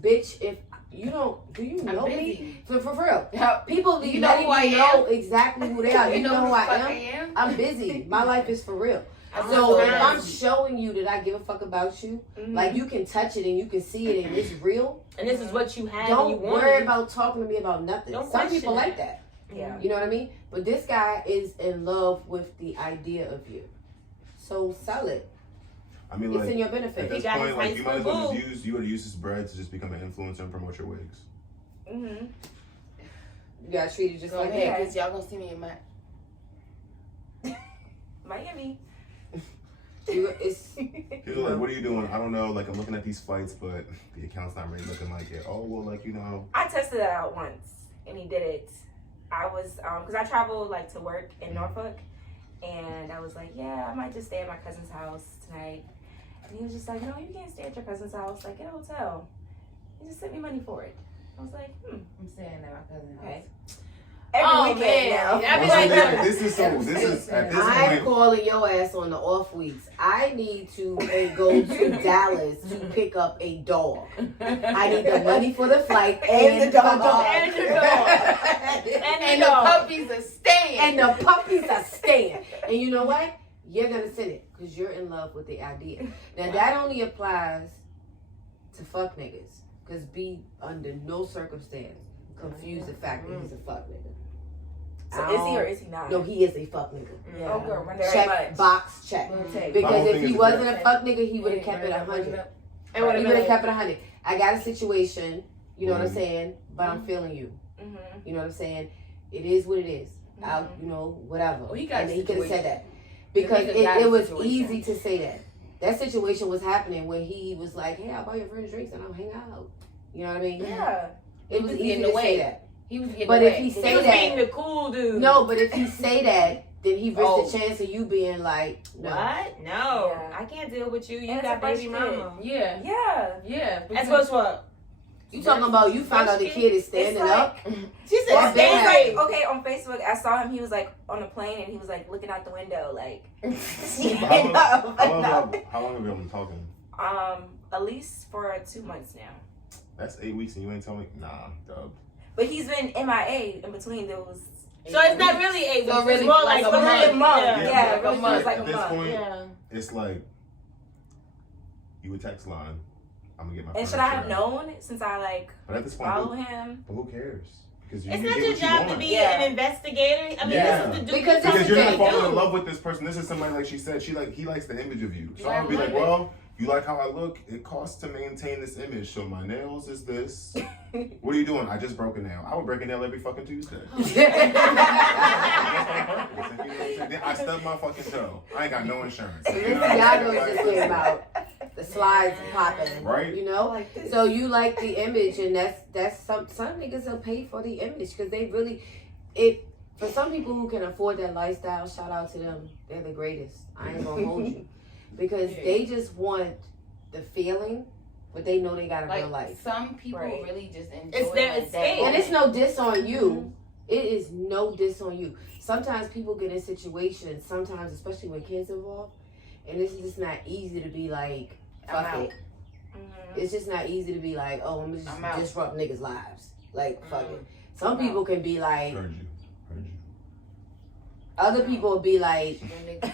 bitch. If you don't, do you I'm know me? busy. For real, people You you know don't who I even know exactly who they are. You know who I the fuck am? I'm busy. My life is for real. I'm So so if I'm busy. showing you that I give a fuck about you, Mhm. like you can touch it and you can see it and it's real. And this is what you have and you Don't want. worry about talking to me about nothing. Don't Some question people it. like that. Yeah. You know what I mean? But this guy is in love with the idea of you. So sell it. I mean, It's like in your at benefit. this got his point, like high you might as well school just use this bread to just become an influencer and promote your wigs. Mm-hmm. You gotta treat it just Go like ahead, that. because y'all gonna see me in my. Miami. It's People are like, what are you doing? I don't know. Like, I'm looking at these flights, but the account's not really looking like it. Oh, well, like, you know. I tested that out once, and he did it. I was, because I traveled, like, to work in Norfolk, and I was like, yeah, I might just stay at my cousin's house tonight. And he was just like, no, you can't stay at your cousin's house. Like, get a hotel. He just sent me money for it. I was like, I'm saying that my cousin. Okay. Every Oh, weekend man. now. I be Well, like, so this is at this I'm point. calling your ass on the off weeks. I need to go to Dallas to pick up a dog. I need the money for the flight and the dog. And the dog. And the puppies are staying. And the puppies are staying. And you know what? You're gonna send it because you're in love with the idea. Now that only applies to fuck niggas. Because be under no circumstance confuse the fact that he's a fuck nigga. So is he or is he not? No, he is a fuck nigga. Yeah. Oh, girl, very Check, much. box, check. Take. I Because don't if think he it's wasn't that. a fuck nigga, he would have kept it 100. And He what would have kept it 100. I got a situation, you know what I'm saying, but I'm feeling you. Mm-hmm. You know what I'm saying? It is what it is. I'll, you know, whatever. Oh, he got and a he could have said situation. that. Because He got it a was situation. easy to say that. That situation was happening when he was like, hey, I'll buy your friends drinks and I'll hang out. You know what I mean? Yeah. It was was easy getting to away. say that. He was getting But away. if he He say was being that, the cool dude. no, but if he say that, then he risks Oh. the chance of you being like, no. What? No. Yeah. I can't deal with you. You And got it's a baby first kid. mama. Yeah, Yeah. yeah. That's what's what? You talking about you found out the kid is standing It's up? She said Well, It was stay like, okay, on Facebook, I saw him. He was like on a plane and he was like looking out the window, like. How long have you been talking? At least for 2 months now. That's 8 weeks and you ain't telling me? Nah, dub. But he's been MIA in between those. So it's not really 8 weeks. So really it's more like like a 3 month. months. Yeah, like a really month. feels like At a this month. point, Yeah. it's like, you a text line. I'm gonna get my And should I have furniture. known since I like But at this point, follow him? but who cares? Because you It's can not get your what you job to want. be Yeah. an investigator. I mean, Yeah. this is the dude. Because Because that's you're the gonna thing. fall in love with this person. This is somebody like she said. He likes the image of you. So Yeah, I'll be I like, love it. well, you like how I look. It costs to maintain this image. So my nails is this. What are you doing? I just broke a nail. I would break a nail every fucking Tuesday. Then I stubbed my fucking toe. I ain't got no insurance. So this y'all know just came out. The slides popping. Right? You know? Like this. So you like the image, and that's some niggas will pay for the image because they really for some people who can afford that lifestyle. Shout out to them, they're the greatest. I ain't gonna hold you because they just want the feeling, but they know they got a real Like life. some people Right. really just enjoy It's their that. escape. And it's no diss on you. It is no diss on you. Sometimes people get in situations. Sometimes, especially when kids involved, and it's just not easy to be like, I'm fuck out. it. It's just not easy to be like, oh, I'm I'm just out. disrupt niggas' lives. Like, fuck it. Some people can be like, Heard you. other people will be like,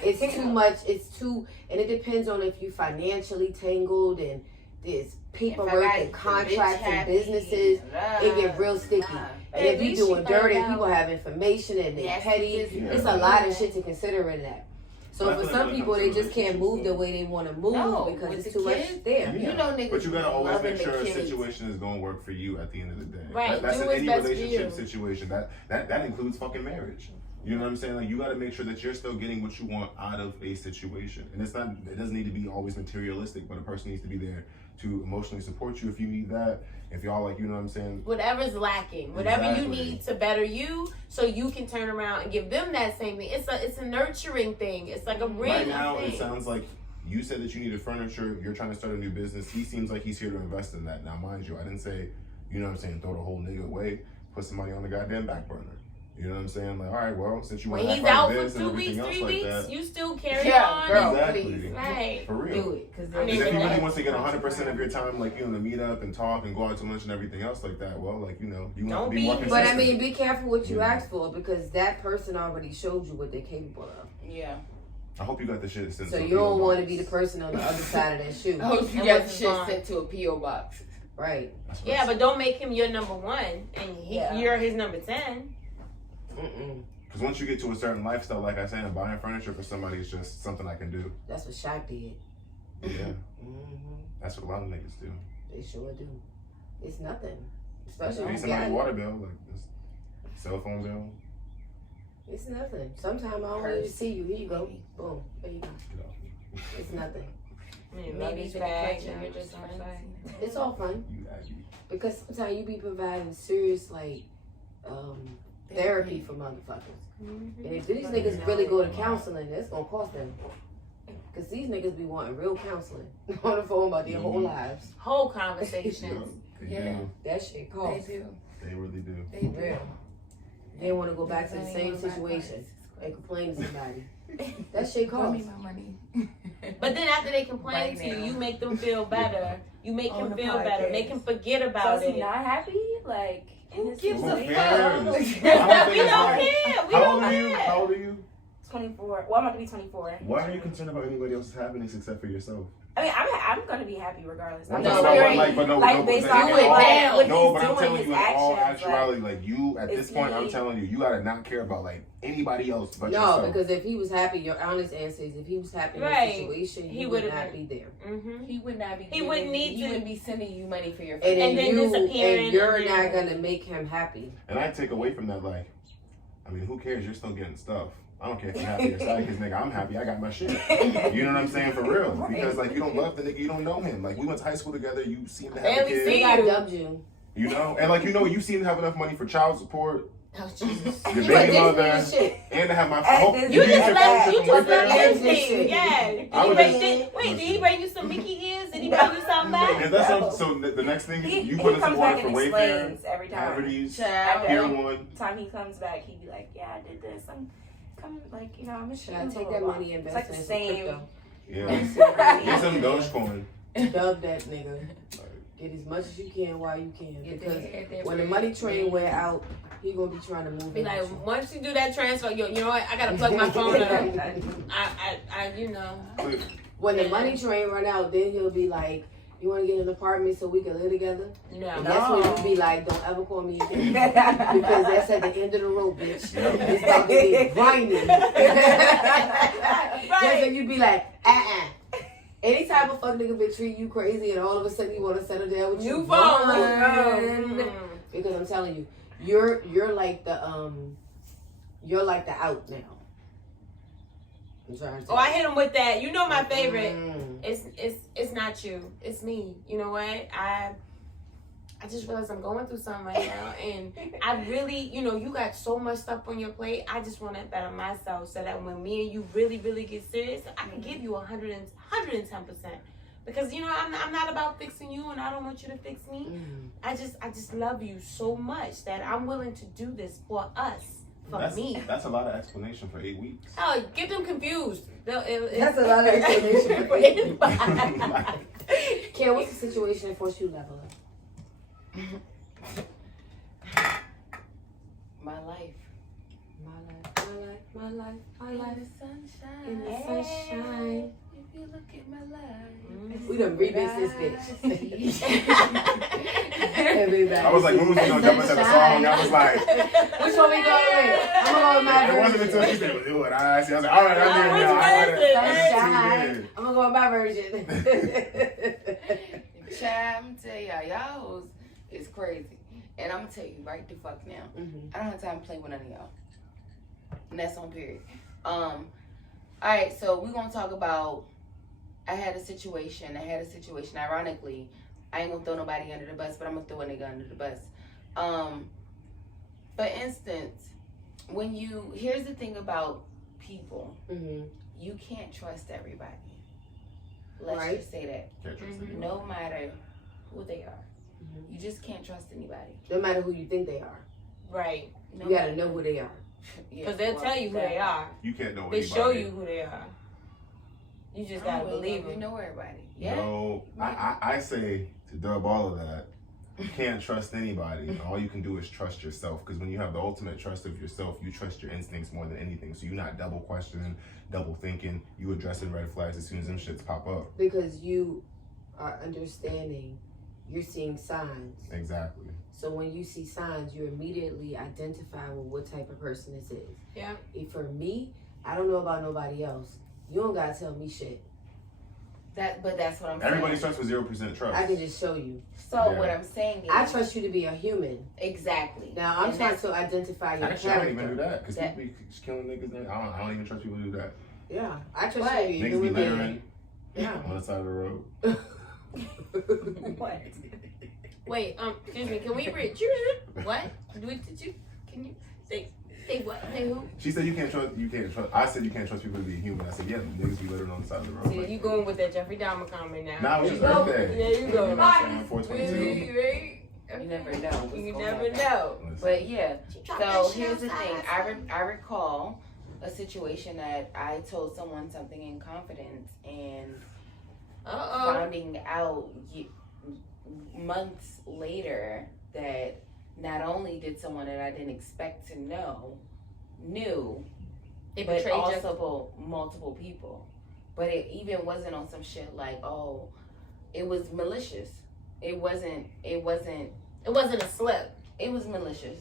it's too much, and it depends on if you financially tangled and there's paperwork and contracts and businesses. It get real sticky. And if you doing dirty and people have information and they're petty, it's a lot of shit to consider in that. So for some people, they just can't move the way they want to move because it's too much there. You know, niggas. But you gotta always loving make sure the a kids. situation is gonna work for you at the end of the day. Right. That's Do in what's any best for relationship you. situation. That includes fucking marriage. You know what I'm saying? Like you gotta make sure that you're still getting what you want out of a situation. And it doesn't need to be always materialistic, but a person needs to be there to emotionally support you if you need that. If y'all like, you know what I'm saying? Whatever's lacking, whatever you Exactly. need to better you, so you can turn around and give them that same thing. It's a nurturing thing. It's like a real Right now, thing. it sounds like you said that you needed furniture. You're trying to start a new business. He seems like he's here to invest in that. Now, mind you, I didn't say, you know what I'm saying, throw the whole nigga away. Put some money on the goddamn back burner. You know what I'm saying? Like, all right, well, since you want When to he's act out like for this and 2 everything weeks, else 3 like weeks, that. you still carry Yeah, on. girl. Exactly. Please. Right. For real. Do it. Because I mean, Because if he really relax. wants to get 100% of your time, like, you know, to meet up and talk and go out to lunch and everything else like that, well, like, you know, you want Don't to be more be- consistent. But I mean, be careful what you Yeah. ask for because that person already showed you what they're capable of. Yeah. I hope you got the shit sent So to a you don't PO want to box. be the person on the other side of that shoe. I hope you And got what's shit gone. sent to a P.O. box. Right. That's what Yeah, I'm but don't make him your number one, and Yeah. you're his number 10. Because once you get to a certain lifestyle, like I said, buying furniture for somebody is just something I can do. That's what Shaq did. Yeah. Mm-hmm. That's what a lot of niggas do. They sure do. It's nothing. Especially Pay if you somebody's got water bill, like this cell phone bill. It's nothing. Sometimes I don't even see you. Here you go. Boom. There you go. Get off me. It's nothing. Maybe it's bad, and you're just friends. It's all fun. You Aggie. Because sometimes you be providing serious like therapy for motherfuckers. Mm-hmm. And if these niggas really go to counseling, that's gonna cost them. Cause these niggas be wanting real counseling on the phone about their whole lives. Whole conversations. They Yeah. do. That shit They costs. do. They really do. They do. Real. They want to go back to the Money same on my situation card. and complain to somebody. That shit Give me costs. my money. But then after they complain Right to you, now. you make them feel better. You make On him the feel better. podcast. Make him forget So about is he it. not happy? Like, in his gives Who a situation? cares? fuck? I we don't think it's don't right. care. We How don't old are you? care. How old are you? 24. Well, I'm about to be 24. Why are you concerned about anybody else's happiness except for yourself? I mean, I'm gonna be happy regardless. I'm I'm No, just talking about wondering, what, like, but no, like no, based but on do it what, now. what no, he's but I'm doing, telling his you, in all actions, actuality, like you at is this point, I'm he- telling you, you gotta not care about like anybody else but No, yourself. because if he was happy, your honest answer is if he was happy in Right. the situation, He he would would've not been- be there. Mm-hmm. He would not be. He wouldn't need He to- wouldn't be sending you money for your. And then you, disappearing and you're and not then- gonna make him happy. And I take away from that, like, I mean, who cares? You're still getting stuff. I don't care if you're happy or sad, because nigga, I'm happy. I got my shit. You know what I'm saying? For real. Because like you don't love the nigga, you don't know him. Like we went to high school together. You seem to have a Barely kid. see He got you. dubbed you. You know, and like you know, you seem to have enough money for child support, Oh Jesus. your You baby went mother, Disney and shit. and to have my. And hope this- You You just did left. that. You You just did left that. Disney. Yeah. Did I he was bring? just- Wait, did he bring you some Mickey ears? Did he bring you something back? And that's so the next thing He you put in some comes order back for and Wayfair, explains every time. Haverty's, Child. Pier Every One. time he comes back, he'd be like, "Yeah, I did this. I'm like, you know, I'm just Should I take that money and It's invest like in the some same. crypto? Yeah, get some Dogecoin. Dub that nigga. Get as much as you can while you can. Get Because that- that when the bread. money train wear out, he gonna be trying to move Be in like, with you. once you do that transfer, you know what? I gotta plug my phone up. You know. When the money train run out, then he'll be like, you want to get an apartment so we can live together? No. And that's when you be like, don't ever call me again. Because that's at the end of the road, bitch. Yep. It's about to get grinding. That's when you be like, Any type of fuck nigga been treat you crazy and all of a sudden you want to settle down with New you. phone. Run. Because I'm telling you, you're like the out now. I'm trying to Oh, I hit him with that. You know my favorite. Mm. It's not you. It's me. You know what? I just realized I'm going through something right now, and I really, you got so much stuff on your plate. I just want to better myself so that when me and you really, really get serious, I can give you 110%. Because I'm not about fixing you, and I don't want you to fix me. Mm. I just love you so much that I'm willing to do this for us, for me. That's a lot of explanation for 8 weeks. Oh, get them confused. That's a lot of explanation. For anybody. Kim, what's the situation that forced you to level up? My life. My life. In the sunshine. In the sunshine. If you look at my life. We done remixed this bitch. Everybody. I was like, when was we gonna jump into the song? I was like, which one we going with? I'm gonna go with my it wasn't version. until she said, "Ew," and I was like, all right, I'm here now. I got it. Sunshine. I'm gonna go with my version. Child, I'm tell y'all hoes is crazy. And I'm gonna tell you right the fuck now. I don't have time to play with none of y'all. And that's on period. Alright, so we're gonna talk about I had a situation. Ironically, I ain't gonna throw nobody under the bus, but I'm gonna throw a nigga under the bus. For instance, here's the thing about people. You can't trust everybody. Let's just say that. Can't trust anyone. No matter who they are. You just can't trust anybody. No matter who you think they are. Right. No You gotta know who they are. Because they'll tell you who they are. You can't know They anybody. show you who they are. You just gotta believe You them. know everybody. Yeah. No, I say to dub all of that, you can't trust anybody. And all you can do is trust yourself. Because when you have the ultimate trust of yourself, you trust your instincts more than anything. So you're not double questioning, double thinking. You addressing red flags as soon as them shits pop up. Because you are understanding, you're seeing signs. Exactly. So when you see signs, you immediately identify with what type of person this is. Yeah. For me, I don't know about nobody else. You don't gotta tell me shit. But that's what I'm Everybody saying. starts with 0% trust. I can just show you. So what I'm saying is I trust you to be a human. exactly. Now I'm trying to identify your Actually, I don't even do character. that. Because people be killing niggas. I don't even trust people who do that. Yeah, I trust But you to be a Niggas be human being. littering Yeah. on the side of the road. What? Wait, excuse me, can we read? What? Can you say what? Say who? She said you can't trust. I said you can't trust people to be human. I said, yeah, niggas be littering on the side of the road. See, you going with that Jeffrey Dahmer comment now. Nah, it was just You go. birthday. Yeah, you go. You know what I'm saying? 422. You never know. what's You gonna never happen. know. But yeah. She dropped So that shit here's the outside. thing. I recall a situation that I told someone something in confidence and finding out months later that not only did someone that I didn't expect to know knew, They but betrayed also multiple people. But it even wasn't on some shit like, oh, it was malicious. It wasn't It wasn't a slip. it was malicious.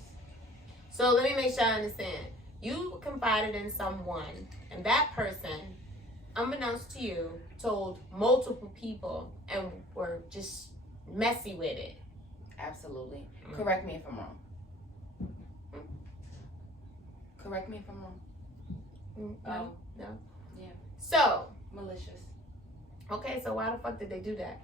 So let me make sure I understand. You confided in someone, and that person, unbeknownst to you, told multiple people and were just messy with it. Absolutely. Correct me if I'm wrong. Correct me if I'm wrong. No? No? Yeah. So, Malicious. okay, so why the fuck did they do that?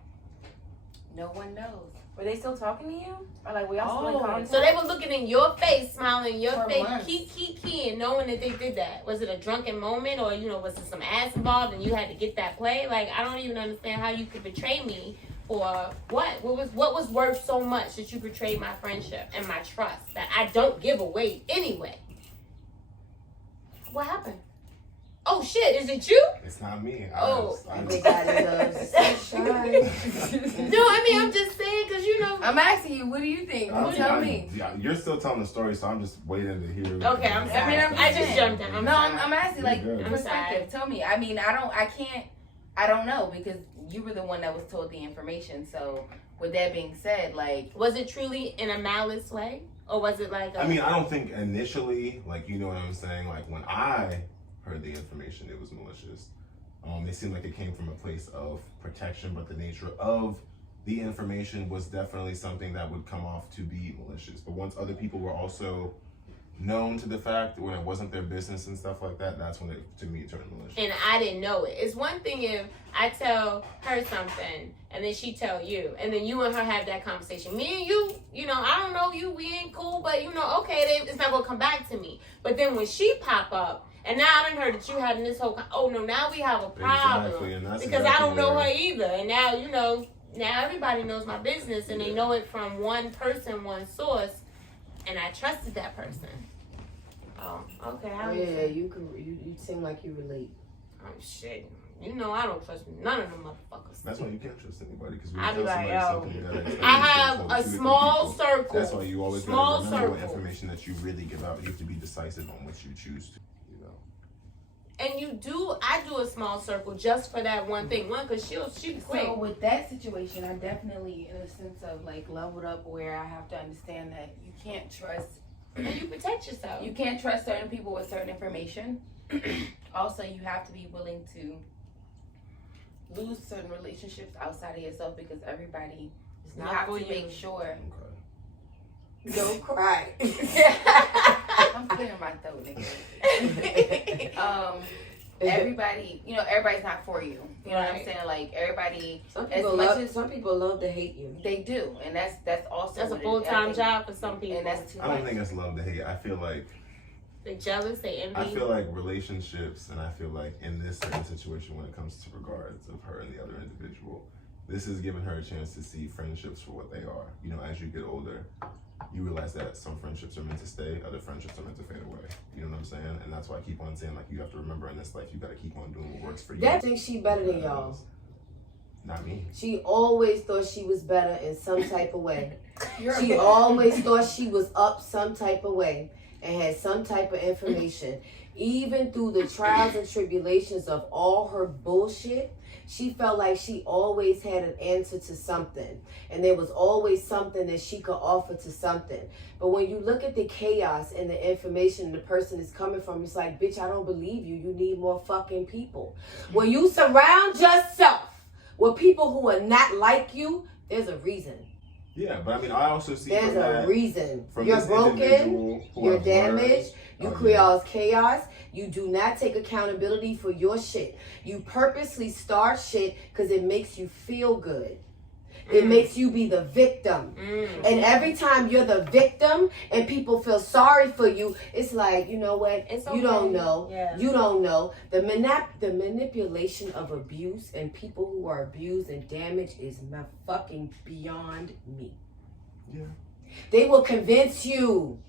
No one knows. Were they still talking to you? Or like, we all still in Oh. contact? So they were looking in your face, smiling in your For face, months. key, and knowing that they did that. Was it a drunken moment, or was there some ass involved and you had to get that play? Like, I don't even understand how you could betray me for what? What was worth so much that you betrayed my friendship and my trust that I don't give away anyway? What happened? Oh shit! Is it you? It's not me. Everybody loves sunshine. No, I mean I'm just saying because I'm asking you, what do you think? Tell me. Yeah, you're still telling the story, so I'm just waiting to hear. Okay, I'm sorry. I just jumped in. I'm asking like You're good. perspective. Tell me. I mean, I don't know because you were the one that was told the information. So with that being said, like, Was it truly in a malice way, or was it like? I mean, I don't think initially, like, you know what I'm saying. Like when I heard the information, it was malicious. It seemed like it came from a place of protection, but the nature of the information was definitely something that would come off to be malicious. But once other people were also known to the fact when it wasn't their business and stuff like that, that's when it, to me, turned malicious. And I didn't know it. It's one thing if I tell her something and then she tell you, and then you and her have that conversation. Me and you, I don't know you, we ain't cool, but okay, it's not gonna come back to me. But then when she pop up, and now I done heard that you having this whole, now we have a problem. Exactly, and that's because exactly I don't know where- her either. And now, now everybody knows my business and they know it from one person, one source, and I trusted that person. Oh, okay. Oh, yeah, you seem like you relate. Oh, shit. You know I don't trust none of them motherfuckers. That's why you can't trust anybody, because when I you be tell like, somebody yo, something, you gotta expect I them to have tell a two to three small people. circle. That's why you always Small gotta remember what circle. information that you really give out. You have to be decisive on what you choose to, you know. And I do a small circle just for that one thing. One, because she be quick. So with that situation, I definitely, in a sense of like leveled up where I have to understand that you can't trust. And you protect yourself. You can't trust certain people with certain information. Also, you have to be willing to lose certain relationships outside of yourself because everybody It's you not have for to you. make sure. Okay. Don't cry. I'm clearing my throat, nigga. Everybody, everybody's not for you. You know what I'm Right. saying? Like everybody, Some as people much love. as Some people love to hate you. they do, and that's also That's a what it is. full-time I think- job for some people. and that's too I don't much. think that's love to hate. I feel like They jealous, they envy. I feel like relationships, and I feel like in this certain situation, when it comes to regards of her and the other individual, this has given her a chance to see friendships for what they are. You know, as you get older, you realize that some friendships are meant to stay, other friendships are meant to fade away. You know what I'm saying? And that's why I keep on saying, like, you have to remember in this life, you got to keep on doing what works for you. That thinks she better than y'all. Not me. She always thought she was better in some type of way. You're She always thought she was up some type of way and had some type of information. Even through the trials and tribulations of all her bullshit, she felt like she always had an answer to something. And there was always something that she could offer to something. But when you look at the chaos and the information the person is coming from, it's like, bitch, I don't believe you. You need more fucking people. When you surround yourself with people who are not like you, there's a reason. Yeah, but I mean, I also see There's from a that, reason. from You're this broken. individual who You're I've learned- damaged. You cause chaos. You do not take accountability for your shit. You purposely start shit because it makes you feel good. It makes you be the victim. And every time you're the victim and people feel sorry for you, it's like, you know what? It's You don't okay. know. Yeah. You don't know. The manipulation of abuse and people who are abused and damaged is fucking beyond me. Yeah. They will convince you.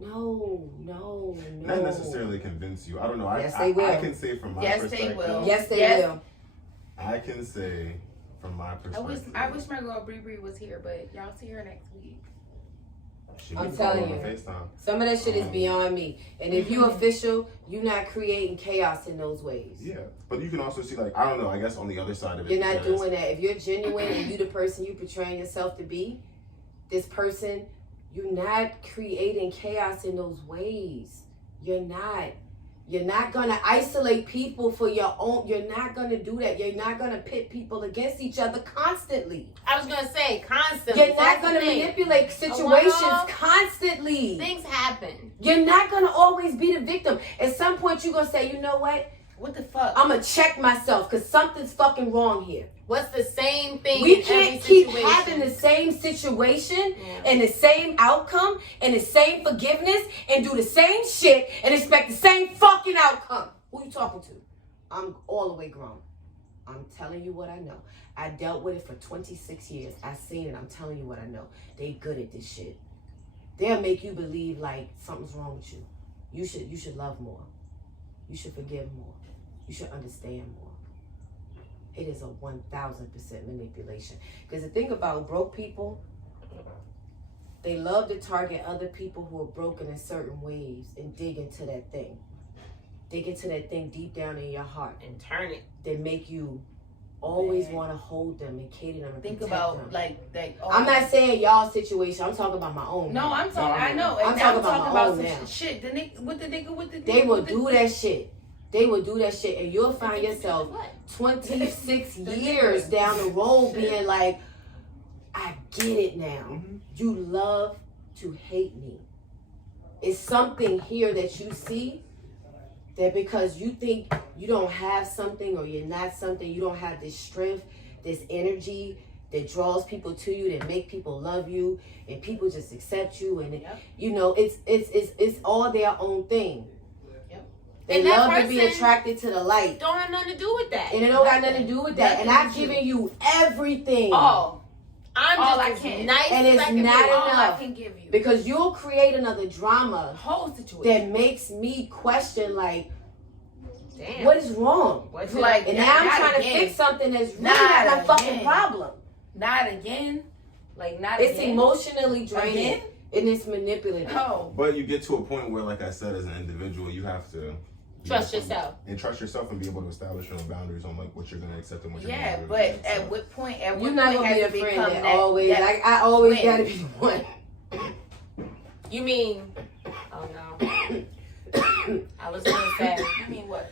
No. Not necessarily convince you. I don't know. Yes, I they will. I can say from my Yes, they perspective. will. Yes, they Yes. will. I can say from my perspective. I wish my girl Bree was here, but y'all see her next week. She I'm can telling call on you. FaceTime. Some of that shit is beyond me. And if you official, you not creating chaos in those ways. Yeah, but you can also see, like, I don't know. I guess on the other side of it, You're not because- doing that. If you're genuine and you the person you portraying yourself to be, this person, you're not creating chaos in those ways. You're not. You're not going to isolate people for your own. You're not going to do that. You're not going to pit people against each other constantly. I was going to say, constantly. You're not That's going the to thing. manipulate situations one-off. constantly. Things happen. You're not going to always be the victim. At some point, you're going to say, you know what? What the fuck? I'm going to check myself because something's fucking wrong here. What's the same thing We in can't every keep situation? having the same situation Yeah. and the same outcome and the same forgiveness and do the same shit and expect the same fucking outcome. Who you talking to? I'm all the way grown. I'm telling you what I know. I dealt with it for 26 years. I seen it. I'm telling you what I know. They good at this shit. They'll make you believe like something's wrong with you. You should love more. You should forgive more. You should understand more. It is a 1000% manipulation. Because the thing about broke people, they love to target other people who are broken in certain ways and dig into that thing. Dig into that thing deep down in your heart. And turn it. They make you always Man. want to hold them and cater them and Think protect about them. like. I'm not saying y'all situation. I'm talking about my own. No, I'm talking. I know. I'm And talking about my own some now. shit. The nigga with the nigga with the. They will with the- do that shit. They will do that shit, and you'll find yourself What? 26 years down the road being like, I get it now. Mhm. You love to hate me. It's something here that you see that because you think you don't have something or you're not something, you don't have this strength, this energy that draws people to you, that make people love you, and people just accept you, and Yep. you know it's all their own thing. Yep. They And that love to be person attracted to the light. Don't have nothing to do with that. And it don't got nothing to do with that. Nothing And I've with you. given you everything. All I'm all just I as can. nice And as it's I can not be. all I enough. can give you. Because you'll create another The drama whole situation. that makes me question, like, Damn. What is wrong? What's Like, And not- now I'm not trying again. to fix something that's really Not not my fucking again. problem. Not again. Like, not It's again. emotionally draining Again? and it's manipulative. Oh. But you get to a point where, like I said, as an individual, you have to Trust yourself. and trust yourself and be able to establish your own boundaries on like what you're gonna accept and what you're Yeah, gonna do. but at what point? At what You're not point gonna be a has it friend become that that always. that- Like I always when? gotta be one. You mean? Oh no. I was gonna say. I mean, what?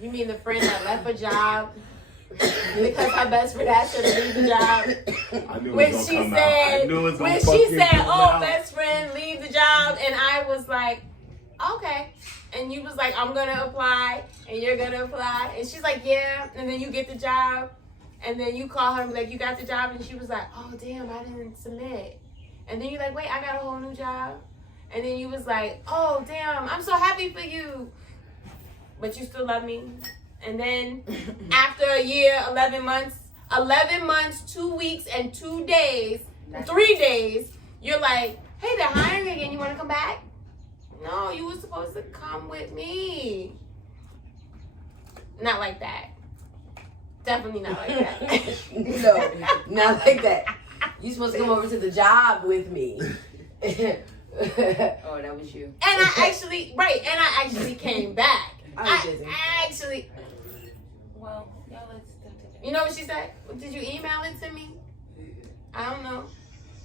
You mean the friend that left a job because her best friend asked her to leave the job? I knew it When was she gonna come out. I said, knew it was gonna when she fucking said, come "Oh, out. best friend, leave the job," and I was like, "Okay," and you was like, "I'm gonna apply," and you're gonna apply, and she's like, "Yeah," and then you get the job, and then you call her and be like, "You got the job," and she was like, "Oh, damn, I didn't submit," and then you're like, "Wait, I got a whole new job," and then you was like, "Oh, damn, I'm so happy for you," but you still love me, and then after a year, 11 months, 2 weeks, and 2 days, 3 days, you're like, "Hey, they're hiring again. You want to come back?" No, you were supposed to come with me. Not like that. Definitely not like that. No, not like that. You supposed to come over to the job with me. Oh, that was you. And I actually came back. I didn't. I actually, Well, y'all let's. you know what she said? Did you email it to me? I don't know.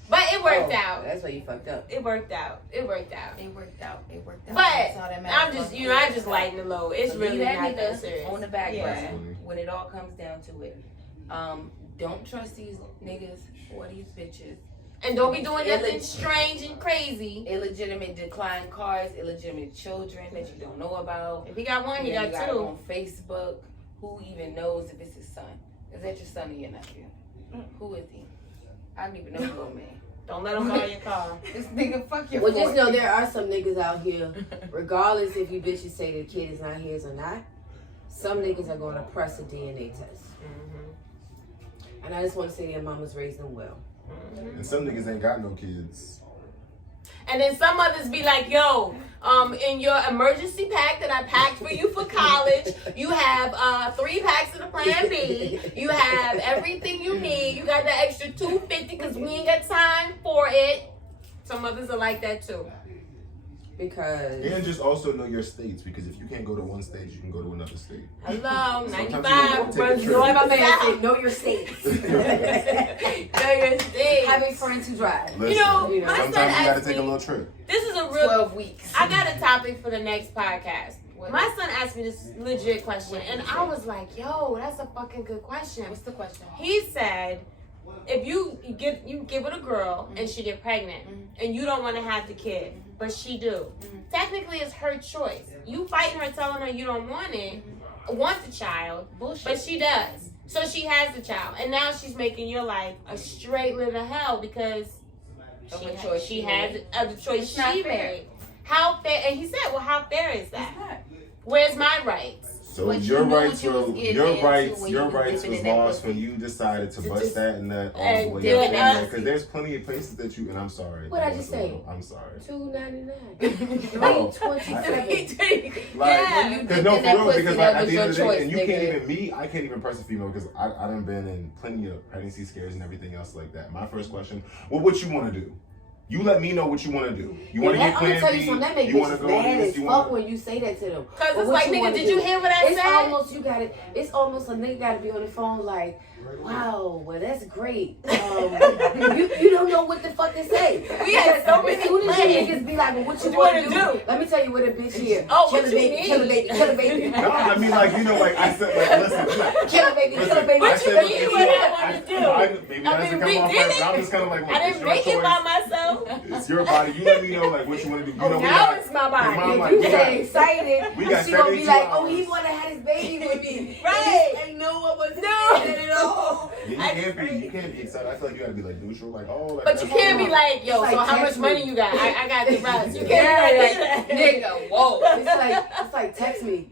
But it worked out. That's why you fucked up. It worked out. It worked out. It worked out. It worked out. But That's all that matters. I just lighten the load. It's So really leave that not that nigga serious. on the back Yeah. burner when it all comes down to it. Don't trust these niggas or these bitches. And don't be doing nothing strange and crazy. Illegitimate declined cars, illegitimate children that you don't know about. If he got one, he Then got you two. on Facebook. Who even knows if it's his son? Is that your son or your nephew? Who is he? I don't even know who man. Don't let him call your car. This nigga fuck your Well, just boy. know there are some niggas out here, regardless if you bitches say the kid is not his or not, some niggas are going to press a DNA test. Mm-hmm. And I just want to say their mamas raised them well. Mm-hmm. And some niggas ain't got no kids. And then some others be like, "Yo, in your emergency pack that I packed for you for college, you have 3 packs of the Plan B. You have everything you need. You got that extra $250 because we ain't got time for it." Some others are like that too. Because And just also know your states, because if you can't go to one state, you can go to another state. Hello, Sometimes you 95. don't take a Runs trip. north, my man south. said, know your states. Know your state. Having friends who drive. Listen, know, You know, my son sometimes you gotta asked take a me, little trip. this is a real 12 weeks. I got a topic for the next podcast. My son asked me this legit question, and I was like, "Yo, that's a fucking good question." What's the question? He said, "If you give it a girl and she get pregnant, and you don't want to have the kid, but she do, technically it's her choice. You fighting her, telling her you don't want the child, Bullshit. but she does. So she has the child, and now she's making your life a straight living hell because Of she the has choice she she had made. of the choice It's not she fair. made. How fair?" And he said, "Well, how fair is that? It's not. Where's my rights?" So But your you knew rights what you were was getting your into rights when you was was dipping in that lost pussy. when you decided to bust just- that and that all and the way do up it in there. us. Because there's plenty of places that you, and I'm sorry. What'd I that just was a say? little- I'm sorry. $2.99. No. $3.27. Like, Yeah. because no, in that for real, pussy, because that like, at was the end of the your day, and you choice, can't nigga. even me, I can't even press a female because I done been in plenty of pregnancy scares and everything else like that. My first question, well, what you want to do? You let me know what you want to do. You want to Yeah, get I'm gonna Plan tell B? you something. That makes You want to bitches go mad this? as You fuck want when you say that to them. Because But it's what like, you nigga, wanna did do? you hear what I It's said? almost you got it. It's almost a nigga got to be on the phone like, wow, well that's great. You don't know what the fuck to say. We had so many As soon as you plans. niggas be like, well, what you What want you to wanna do? Let me tell you what a bitch here. Oh, kill what a you baby, mean? kill a baby, kill a baby. No, I mean like like I said, like listen, Kill a baby, kill a baby. I What you said, mean look, what I I- wanna do? Maybe I that mean, doesn't we come off did right, it. but I'm just kind of like, look, I it's didn't your make it by choice. myself. It's your body. You let me know like what you want to do. You know, we Now got, it's my Mom, body. like, You we get got- excited. we got She gonna be 72 like, oh, hours. he wanna have his baby with me. Right. I know what was No. at all. Yeah, you can't be excited. I feel like you gotta be like neutral, like oh. Like, But you that's can't be all. like, yo, It's so like how much text money me. you got? I got the rest. You Yeah, can't be like, nigga, whoa. It's like text me.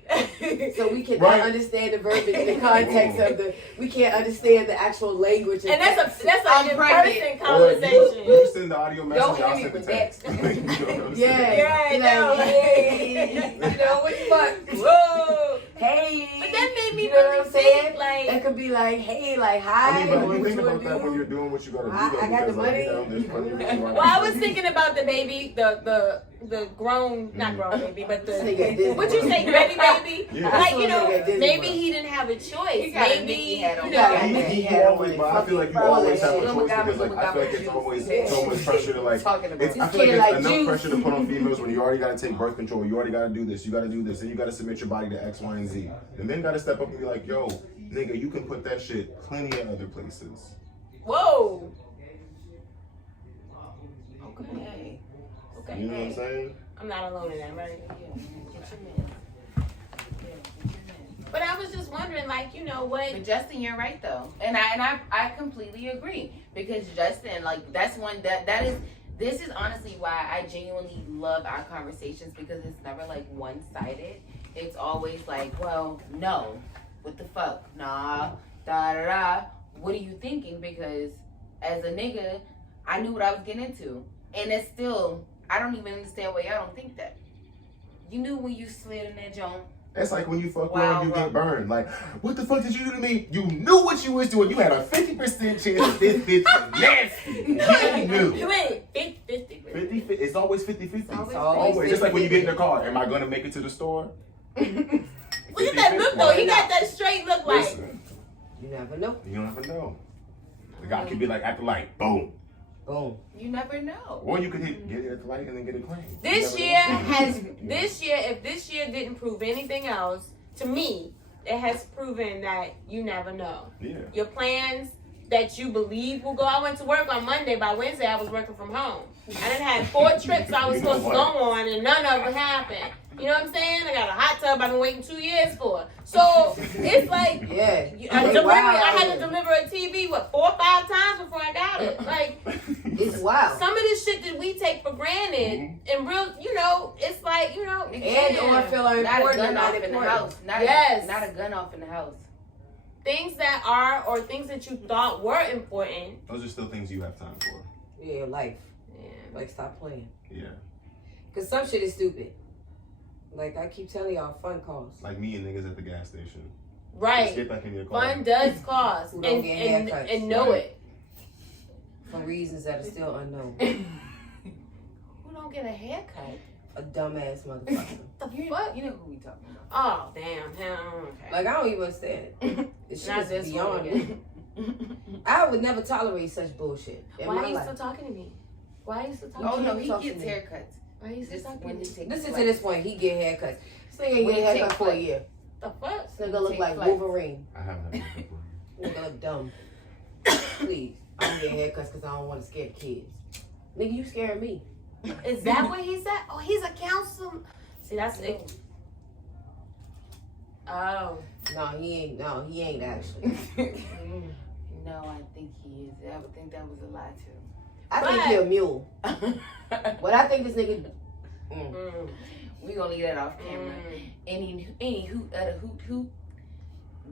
So so we cannot Right. understand the verbiage in the context of the. We can't understand the actual language. And that's I'm an pregnant. in-person Or conversation. you send the audio message, Don't I'll hit me send the with text. You know what I'm Yeah, saying? Yeah, I Be know. like, hey, you know what the fuck? Whoa, hey. But that made me You know really what I'm saying? think, like, It could be like, hey, like, hi. I mean, but what you think you about wanna that do? when you're doing what you gotta do. Though, I got the because, like, you know, money. there's plenty of reasons why well, I you was can- thinking about the baby, the grown, not grown baby, but This nigga at the, Disney what you World. say, Betty baby? Yeah. Like, you know, This nigga at Disney maybe World. he didn't have a choice. He got a Maybe, Mickey hat on. you got know. a He Mickey hat always, on. but I feel like you Fucking always have a brother. choice because, like, I feel like it's always so much pressure to, like, Talking about it's, I This feel like kid it's like enough juice. pressure to put on females when you already gotta take birth control, you already gotta do this, you gotta do this, and you gotta submit your body to X, Y, and Z. And then gotta step up and be like, yo, nigga, you can put that shit plenty of other places. Whoa. Okay. Okay. You know what I'm saying? I'm not alone in that, right? Yeah. Get your man. But I was just wondering, like, you know what? But Justin, you're right though, and I completely agree because Justin, like that's one that is. This is honestly why I genuinely love our conversations because it's never like one-sided. It's always like, well, no, what the fuck, nah, da da da. What are you thinking? Because as a nigga, I knew what I was getting into, and it's still I don't even understand why y'all don't think that. You knew when you slid in that joint. That's like when you fuck Wow, around, you bro. get burned. Like, what the fuck did you do to me? You knew what you was doing. You had a 50% chance that this bitch was nasty. You knew. Wait, 50. 50, it's always 50-50. It's always Always. Just like when you get in the car. Am I going to make it to the store? Look at that look, though. He got that straight look like. Listen, You never know. you don't ever know. The guy could be like at the light, boom. Boom. You never know. Or you could get it at the light and then get it clean. This You year never know. has, if this year didn't prove anything else, to me, it has proven that you never know. Yeah. Your plans that you believe will go. I went to work on Monday. By Wednesday, I was working from home. I done had 4 trips I was You know supposed to go on, and none of them happened. You know what I'm saying? I got a hot tub I've been waiting 2 years for. So it's like Yeah. I had to deliver a TV 4 or 5 times before I got it. Like It's wild. some of this shit that we take for granted, and real, you know, it's like, you know, And or feel Not a important gun and not off in the important. house. Not a gun off in the house. things that are or things that you thought were important. Those are still things you have time for. Yeah, life. Yeah. Like, stop playing. Yeah. Because some shit is stupid. Like, I keep telling y'all, fun calls. Like me and niggas at the gas station. Just Right. get back in your car. Fun does cost. Who don't and, get and, haircuts. and know Right. it. For reasons that are still unknown. Who don't get a haircut? A dumbass motherfucker. You know who we talking about. Oh, damn. Okay. Like, I don't even understand it. It's Not just this beyond one me. I would never tolerate such bullshit in Why my are you life. still talking to me? Why are you still talking Oh to no, me? he Talk to gets me. haircuts. Why are you still Just talking when to he me? takes Listen to flight. this point. He get haircuts. This nigga ain't When get he a haircut take for a flight. year. The fuck? This nigga look take like flights. Wolverine. I haven't had a before. Nigga look dumb. Please. I don't get haircuts because I don't want to scare the kids. Nigga, you scaring me. Is that what he said? Oh, he's a counselor. See, that's it. Oh. No, he ain't actually. No, I think he is. I would think that was a lie too. I think But- he a mule. But I think this nigga. We gonna leave that off camera. Any hoot.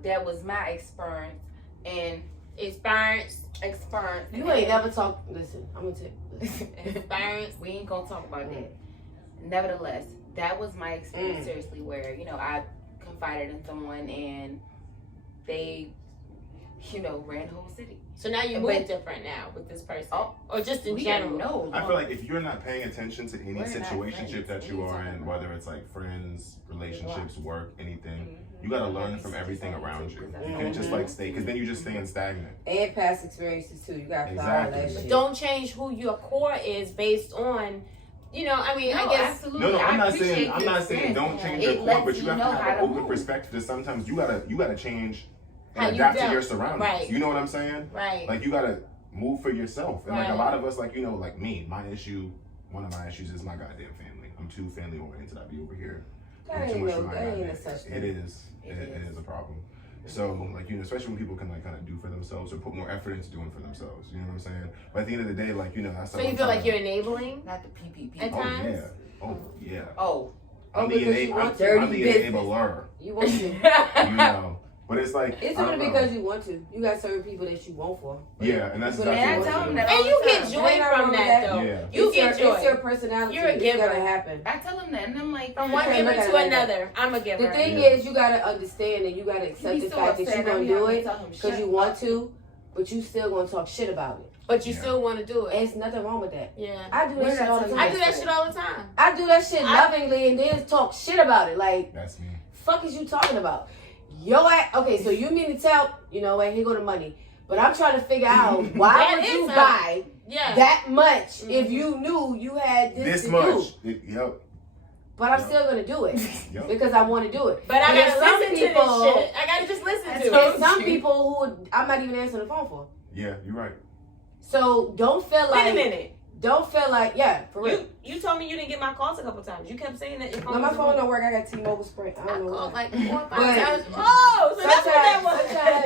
That was my experience and Experience. You ain't never talk. Listen, I'm gonna tell you. Experience. We ain't gonna talk about that. Nevertheless, that was my experience. Seriously, where I confided in someone and they, ran the whole city. So now you But- move different now with this person. Oh, or just in We general. don't know. I feel like if you're not paying attention to any We're not situationship friends. that you What are you are talking in, about? whether it's like friends, relationships, work, anything, you gotta learn from everything around you. You can't just like stay, because then you just staying stagnant. And past experiences too. You gotta fly all that Exactly. shit. Don't change who your core is based on, I mean, No, I guess. absolutely. No, I I'm not appreciate saying the don't experience. change It your core, lets but you you have know to how have to an open move. perspective that sometimes you gotta change How and you adapt to adapt. your surroundings. Right. You know what I'm saying? Right. Like you gotta move for yourself. And like a Right. lot of us, like like me, one of my issues is my goddamn family. I'm too family oriented. I be over here. That doing too ain't much no. for my That ain't goddamn- a such It thing. is. It is a problem. So like especially when people can like kind of do for themselves or put more effort into doing for themselves. You know what I'm saying? But at the end of the day, like that's. So you feel like you're enabling? Not the PPP. At Oh times? yeah. Oh yeah. Oh, I'm the because you want to. enabler. You want to. You know. But it's like It's only because you want to. You got certain people that you want for. Yeah, and that's But exactly I what tell it them is. that. And you get Ain't joy nothing wrong from with that, that. though. Yeah. You get joy. It's your personality. You're a It's giver. gonna happen. I tell him that, and I'm like, From one Okay, giver look at to it like another. I'm a giver. The thing Yeah. is, you gotta understand and you gotta accept the fact that you're gonna do it because you want to, but you still gonna talk shit about it. But you Yeah. still want to do And it. it's nothing wrong with that. Yeah. I do that shit all the time. I do that shit all the time. I do that shit lovingly and then talk shit about it. Like, That's me. fuck is you talking about? Okay, so you mean to tell, you know what, here go the money. But I'm trying to figure out why That would is you money. buy Yeah. that much if you knew you had this to much. do? Yep. But I'm Yep. still gonna do it Yep. because I want to do it. But I there's gotta listen to this shit. I gotta just listen to There's it. some people who I'm not even answering the phone for. Yeah, you're right. So don't feel like. Wait a minute. Don't feel like, yeah, for real. You told me you didn't get my calls a couple times. You kept saying that your phone No, my was phone on. don't work. I got T-Mobile Sprint. I I don't know called why. like 4 or 5 But times. Oh, so that's what that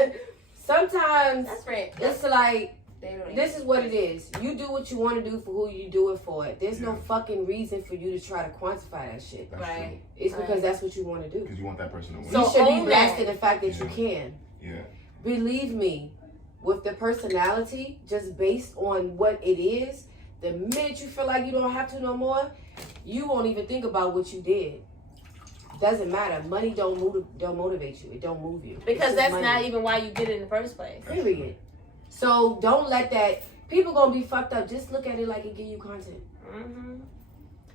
was. Sometimes that's right. it's like, They don't even- this is what it is. You do what you want to do for who you do it for. There's no Yeah. fucking reason for you to try to quantify that shit. That's Right. It's because that's what you want to do. Because you want that person to win. So You should be own blessed that. in the fact that you Yeah. can. Yeah. Believe me, with the personality, just based on what it is, the minute you feel like you don't have to no more, you won't even think about what you did. Doesn't matter. Money don't motivate you. It don't move you. It's Because just that's money. not even why you did it in the first place. Period. So don't let that. People gonna be fucked up. Just look at it like it give you content. Mm-hmm.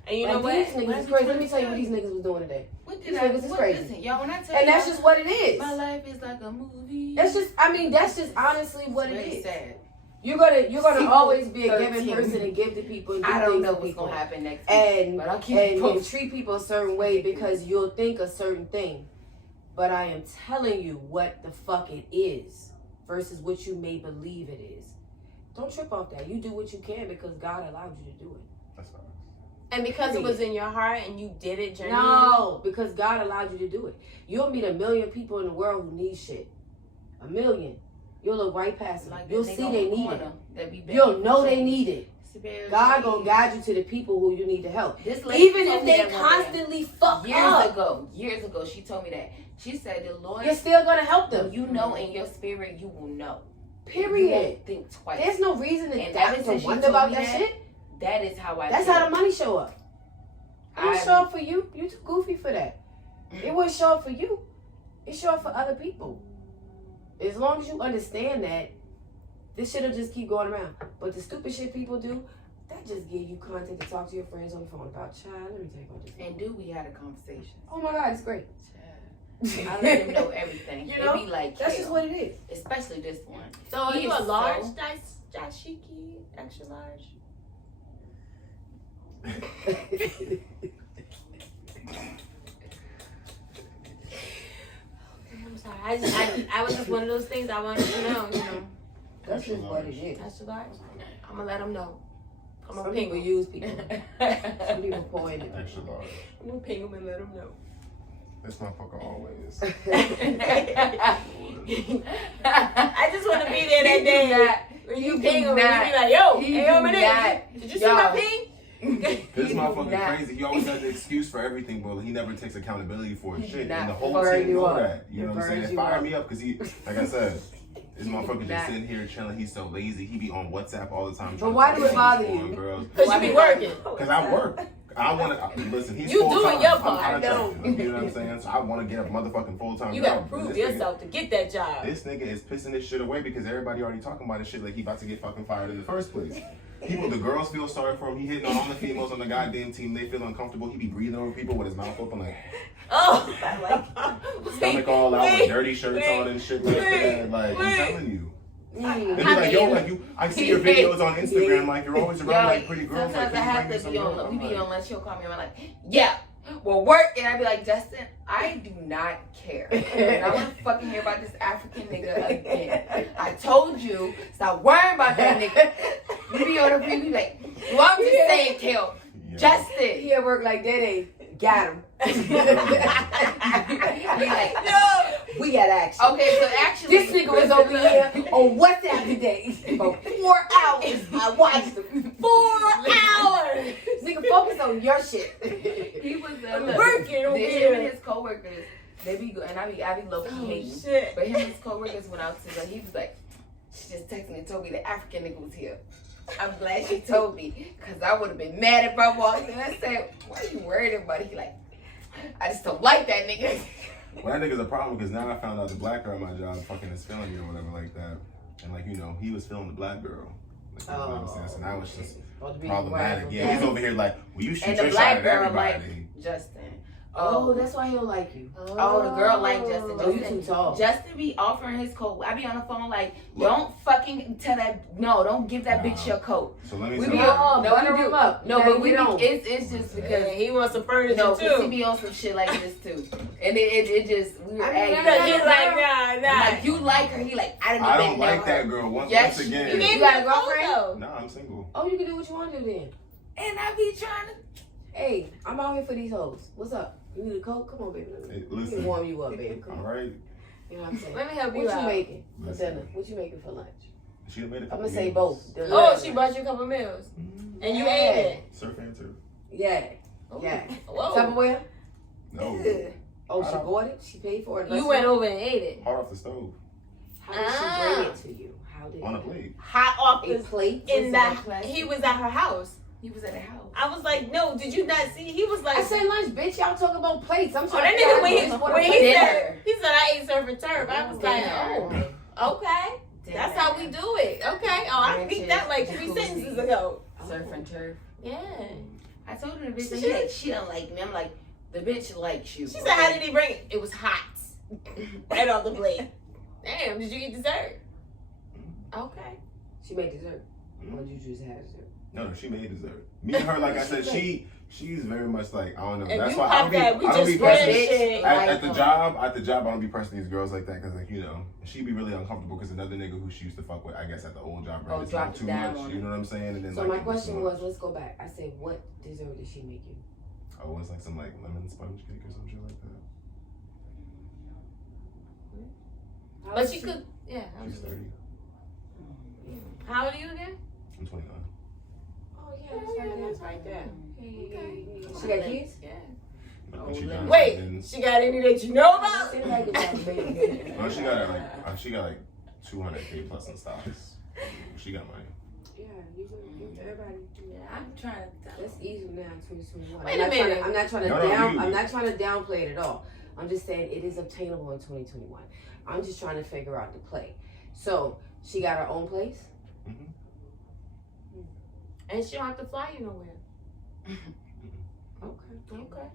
And you Like, know what? These niggas is crazy. Let me tell you what these niggas was doing today. What These did I? niggas is What, crazy. listen, y'all. When I tell And you, that's just what it is. my life is like a movie. That's just. I mean, that's just honestly what It's it very is. sad. You're gonna Sequel always be a giving 13. person and give to people. And do I don't things know to what's people. gonna happen next week, And but I'll keep and, you and posted. treat people a certain way because you'll think a certain thing. But I am telling you what the fuck it is versus what you may believe it is. Don't trip off that. You do what you can because God allowed you to do it. That's all. And because it was in your heart and you did it genuinely. No, because God allowed you to do it. You'll meet 1 million people in the world who need shit. 1 million. You'll look right past them. Like You'll that see nigga they on the need corner it. that be You'll begging know for they change. need it. Severe God change. gonna guide you to the people who you need to help. This lady Even told if me they that one day. constantly fuck Years ago, she told me that. She said, "The Lord, you're still gonna help them. you know, in your spirit, you will know. You Period. won't think twice. There's no reason to And doubt ever to since she wonder told about me that that, shit. That is how I. That's feel. how the money show up. It don't I- show up for you. You too goofy for that. It wouldn't show up for you. It show up for other people. As long as you understand that, this shit'll just keep going around. But the stupid shit people do, that just give you content to talk to your friends on the phone about. Child, let me tell you about this. And do we had a conversation? Oh my God, it's great. Child. I let him know everything. You It know, be like, That's hell. just what it is. Especially this one. So are He you is a large so- dashiki, extra large? I'm sorry. I was just one of those things I wanted to know. You know, That's just what it is. extra large. I'm gonna let them know. I'm Some gonna ping people them. use people. Some people point it. Extra large. I'm gonna ping them and let them know. This motherfucker always. I just want to be there that day. When you He ping do them and not. you be like, yo, He hey, do yo, my nigga, not. did you see my Y'all. ping? This motherfucker not. crazy. He always has an excuse for everything, but he never takes accountability for his He shit. do And the not. whole Burn team you know up. that. You He know what I'm saying? burns They you fire up. me up because he, like I said, this motherfucker not. just sitting here chilling. He's so lazy. He be on WhatsApp all the time. But why do it bother you? Because you be working. Because I work. I want to listen. He's You full-time. doing your I'm part, contracted, you know what I'm saying? So I want to get a motherfucking full-time You job. gotta prove This yourself to get that job. This nigga is pissing this shit away because everybody already talking about this shit like he about to get fucking fired in the first place. People, the girls feel sorry for him. He hitting on all the females on the goddamn team. They feel uncomfortable. He be breathing over people with his mouth open like Oh, stomach all out wait, with dirty shirts on and shit like that. Like I'm telling you. They be like, yo, like you. I see your videos on Instagram. Like you're always around like pretty girls. Sometimes Like, I can you have bring me to some be girls? on. I'm We be like, on lunch. He'll call me. I'm like, yeah, well, work, and I be like, Justin, I do not care. And I want to fucking hear about this African nigga again. I told you, stop worrying about that nigga. We be on the free. We be like, well, I'm just saying, Kel, yeah. Justin. He at work like that, they got him. He like, No, we got action. okay, so actually, This nigga was over here on WhatsApp today for 4 hours. I watched him. 4 hours. Nigga, focus on your shit. He was I'm look. working over Him and here. his coworkers, they be good, and I be low key Oh, hating. shit. But him and his coworkers went out to, he was like, she just texted me and told me the African nigga was here. I'm glad she told me, because I would have been mad if I walked in. I said, why are you worried about it? He like, I just don't like that nigga. Well, that nigga's a problem because now I found out the black girl at my job fucking is feeling me or whatever like that. And like, you know, he was feeling the black girl. Like, you know what I'm saying? So now it's just problematic. Yeah, he's over here like, well, you shoot And your the shot black at girl everybody. like Justin. Oh, that's why he don't like you. Oh, the girl like Justin. Oh, you too tall. Justin be offering his coat. I be on the phone like, don't fucking tell that. No, don't give that bitch your coat. So let me We tell be you. on. No, butter we do. him up. No, You but gotta we be. get on. It's just because. Yeah, he wants some furniture No, because he too. be on some shit like this too, and it just we were I mean, aggravated. He's like, nah. Like you like her, he like I didn't. I even don't know like her. that girl. Once Yes, You again. gave You me got a a girlfriend? photo. Nah, I'm single. Oh, you can do what you want to do then. And I be trying to. Hey, I'm out here for these hoes. What's up? You need a coat? Come on, baby. Hey, Let me listen. warm you up, baby. Come All on. right. You know what I'm saying? Let me help What you you out. making for Listen. dinner? What you making for lunch? She done made a I'm couple gonna say meals. both. Dinner Oh, and she lunch. brought you a couple meals. Mhm. And you Yeah. ate it. Surf and turf. Yeah. Ooh. Yeah. Whoa. Tupperware? No. Oh, she bought it? She paid for it? You went over and ate it. Hard off the stove. How did she bring it to you? How did On a plate. Hot off A the plate? in Was it a the plastic? he was at her house. He was at a house. I was like, no, did you not see? He was like, I said lunch, bitch. Y'all talking about plates. I'm oh, trying that to nigga when he Dinner. said I ate surf and turf. I was like, Dinner. oh, okay, that's how we do it. Okay, oh, I Ranches, beat that like 3 jacuzzi. sentences ago. Surf and turf. Yeah. I told her the bitch she like she don't like me. I'm like the bitch likes you. She said, how did he bring it? It was hot, right off the plate. Damn, did you eat dessert? Okay. She made dessert. Or did you just have dessert? No, she made dessert. Me and her, like I said, she's very much like, I don't know. If That's you why I pop don't be, that, we I don't just be spread pressing. shit. At the job, I don't be pressing these girls like that because, like, you know, she'd be really uncomfortable because another nigga who she used to fuck with, I guess, at the old job, right, Oh, is dropped too it down much. on You her. know what I'm saying? And then, So like, my it was question too was, much. let's go back. I said, what dessert did she make you? Oh, it's like some like lemon sponge cake or some shit like that. How But old she is could, yeah. She's 30. How old are you again? I'm 29. Oh, yeah, That's right there. She got kids? Yeah. No, she got, Wait, and- she got any that you know about? Seems like it's a baby. no, she got like 200K plus in stocks. She got money. Yeah, everybody. I'm trying to. That's easy now, 2021. Wait a minute. I'm not trying to No, I'm not trying to downplay it at all. I'm just saying it is obtainable in 2021. I'm just trying to figure out the play. So she got her own place. And she don't have to fly you nowhere. Okay. Okay.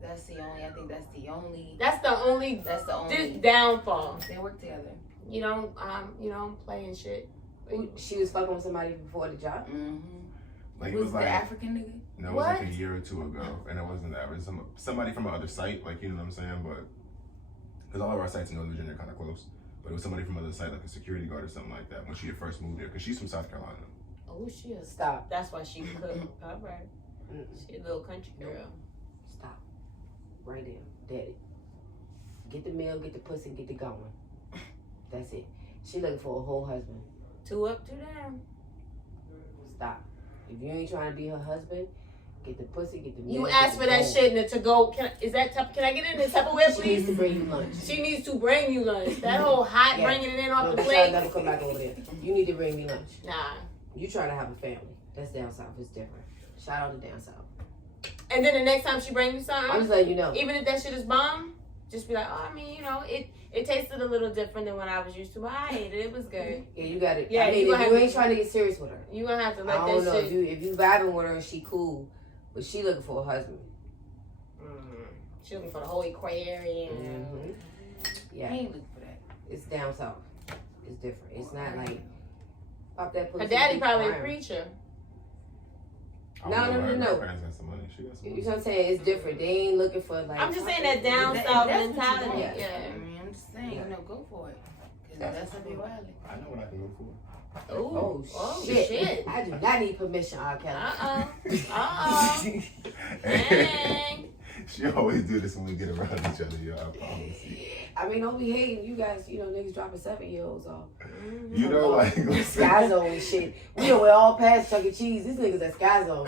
That's the only. I think that's the only. That's the only That's the only. downfall. They work together. You don't play and shit. She was fucking with somebody before the job. Mm-hmm. Like, it Was was the like, African nigga? no, it was like a year or two ago, and it wasn't that. It was somebody from another site, like, you know what I'm saying? But, because all of our sites in Northern Virginia are kind of close. But it was somebody from another site, like a security guard or something like that, when she had first moved there, because she's from South Carolina. Oh, she is. Stop. That's why she could. All right. Mm-mm. She a little country girl. Stop. Right there. Daddy. Get the meal, get the pussy, get the going. That's it. She looking for a whole husband. 2 up, 2 down. Stop. If you ain't trying to be her husband, get the pussy, get the meal. You get asked the for that going. shit in the to-go. Can I get it in the Tupperware, She needs please? to bring you lunch. She needs to bring you lunch. That whole hot Yeah. bringing it in off No, the but y'all plate. never come back over there. You need to bring me lunch. Nah. You trying to have a family. That's down south. It's different. Shout out to down south. And then the next time she brings you I'm something, just letting you know. even if that shit is bomb, just be like, oh, I mean, it tasted a little different than what I was used to, but I ate it. It was good. Yeah, you got it. Yeah, I mean, you if gonna you have ain't to- trying to get serious with her, You gonna have to let I don't that know. shit. If you vibing with her and she cool, but she looking for a husband. She looking for the whole aquarium. Mm-hmm. I Yeah, ain't looking for that. it's down south. It's different. It's not like pop that pussy. Her daddy keep probably a crying. preacher. I No, don't know, no, her- no. Her parents got some money. She got some You money. know what I'm saying? It's different. They ain't looking for like. I'm just saying that down If south that's what you mentality. want, Yeah. I mean, I'm just saying, go for it. Because that's what they wild. I know what I can go for. Ooh. Oh, shit. I do not need permission, R. Kelly. Dang. She always do this when we get around each other, yo. I promise you. I mean, don't be hating. You guys, niggas dropping 7-year-olds off. You know, like Sky Zone and shit. We know we're all past Chuck E. Cheese. These niggas at Sky Zone.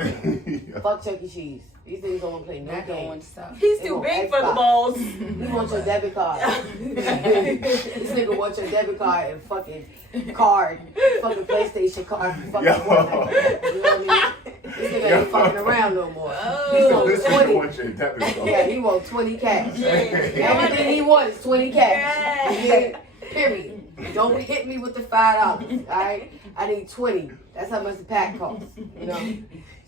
Yeah. Fuck Chuck E. Cheese. These niggas don't want to play no Not going games. to stop. He's They too want big for the Xbox. balls. He wants your debit card. This nigga wants your debit card and fucking card. Fucking PlayStation card. Fucking Yo. Fortnite. You know what I mean? This nigga ain't fucking around no more. He So wants this nigga 20. wants your debit card. Yeah, he wants 20 cash. Yeah. Everything he wants is 20 cash. Yeah. Yeah, period. Don't hit me with the $5. Alright? I need 20. That's how much the pack costs. You know?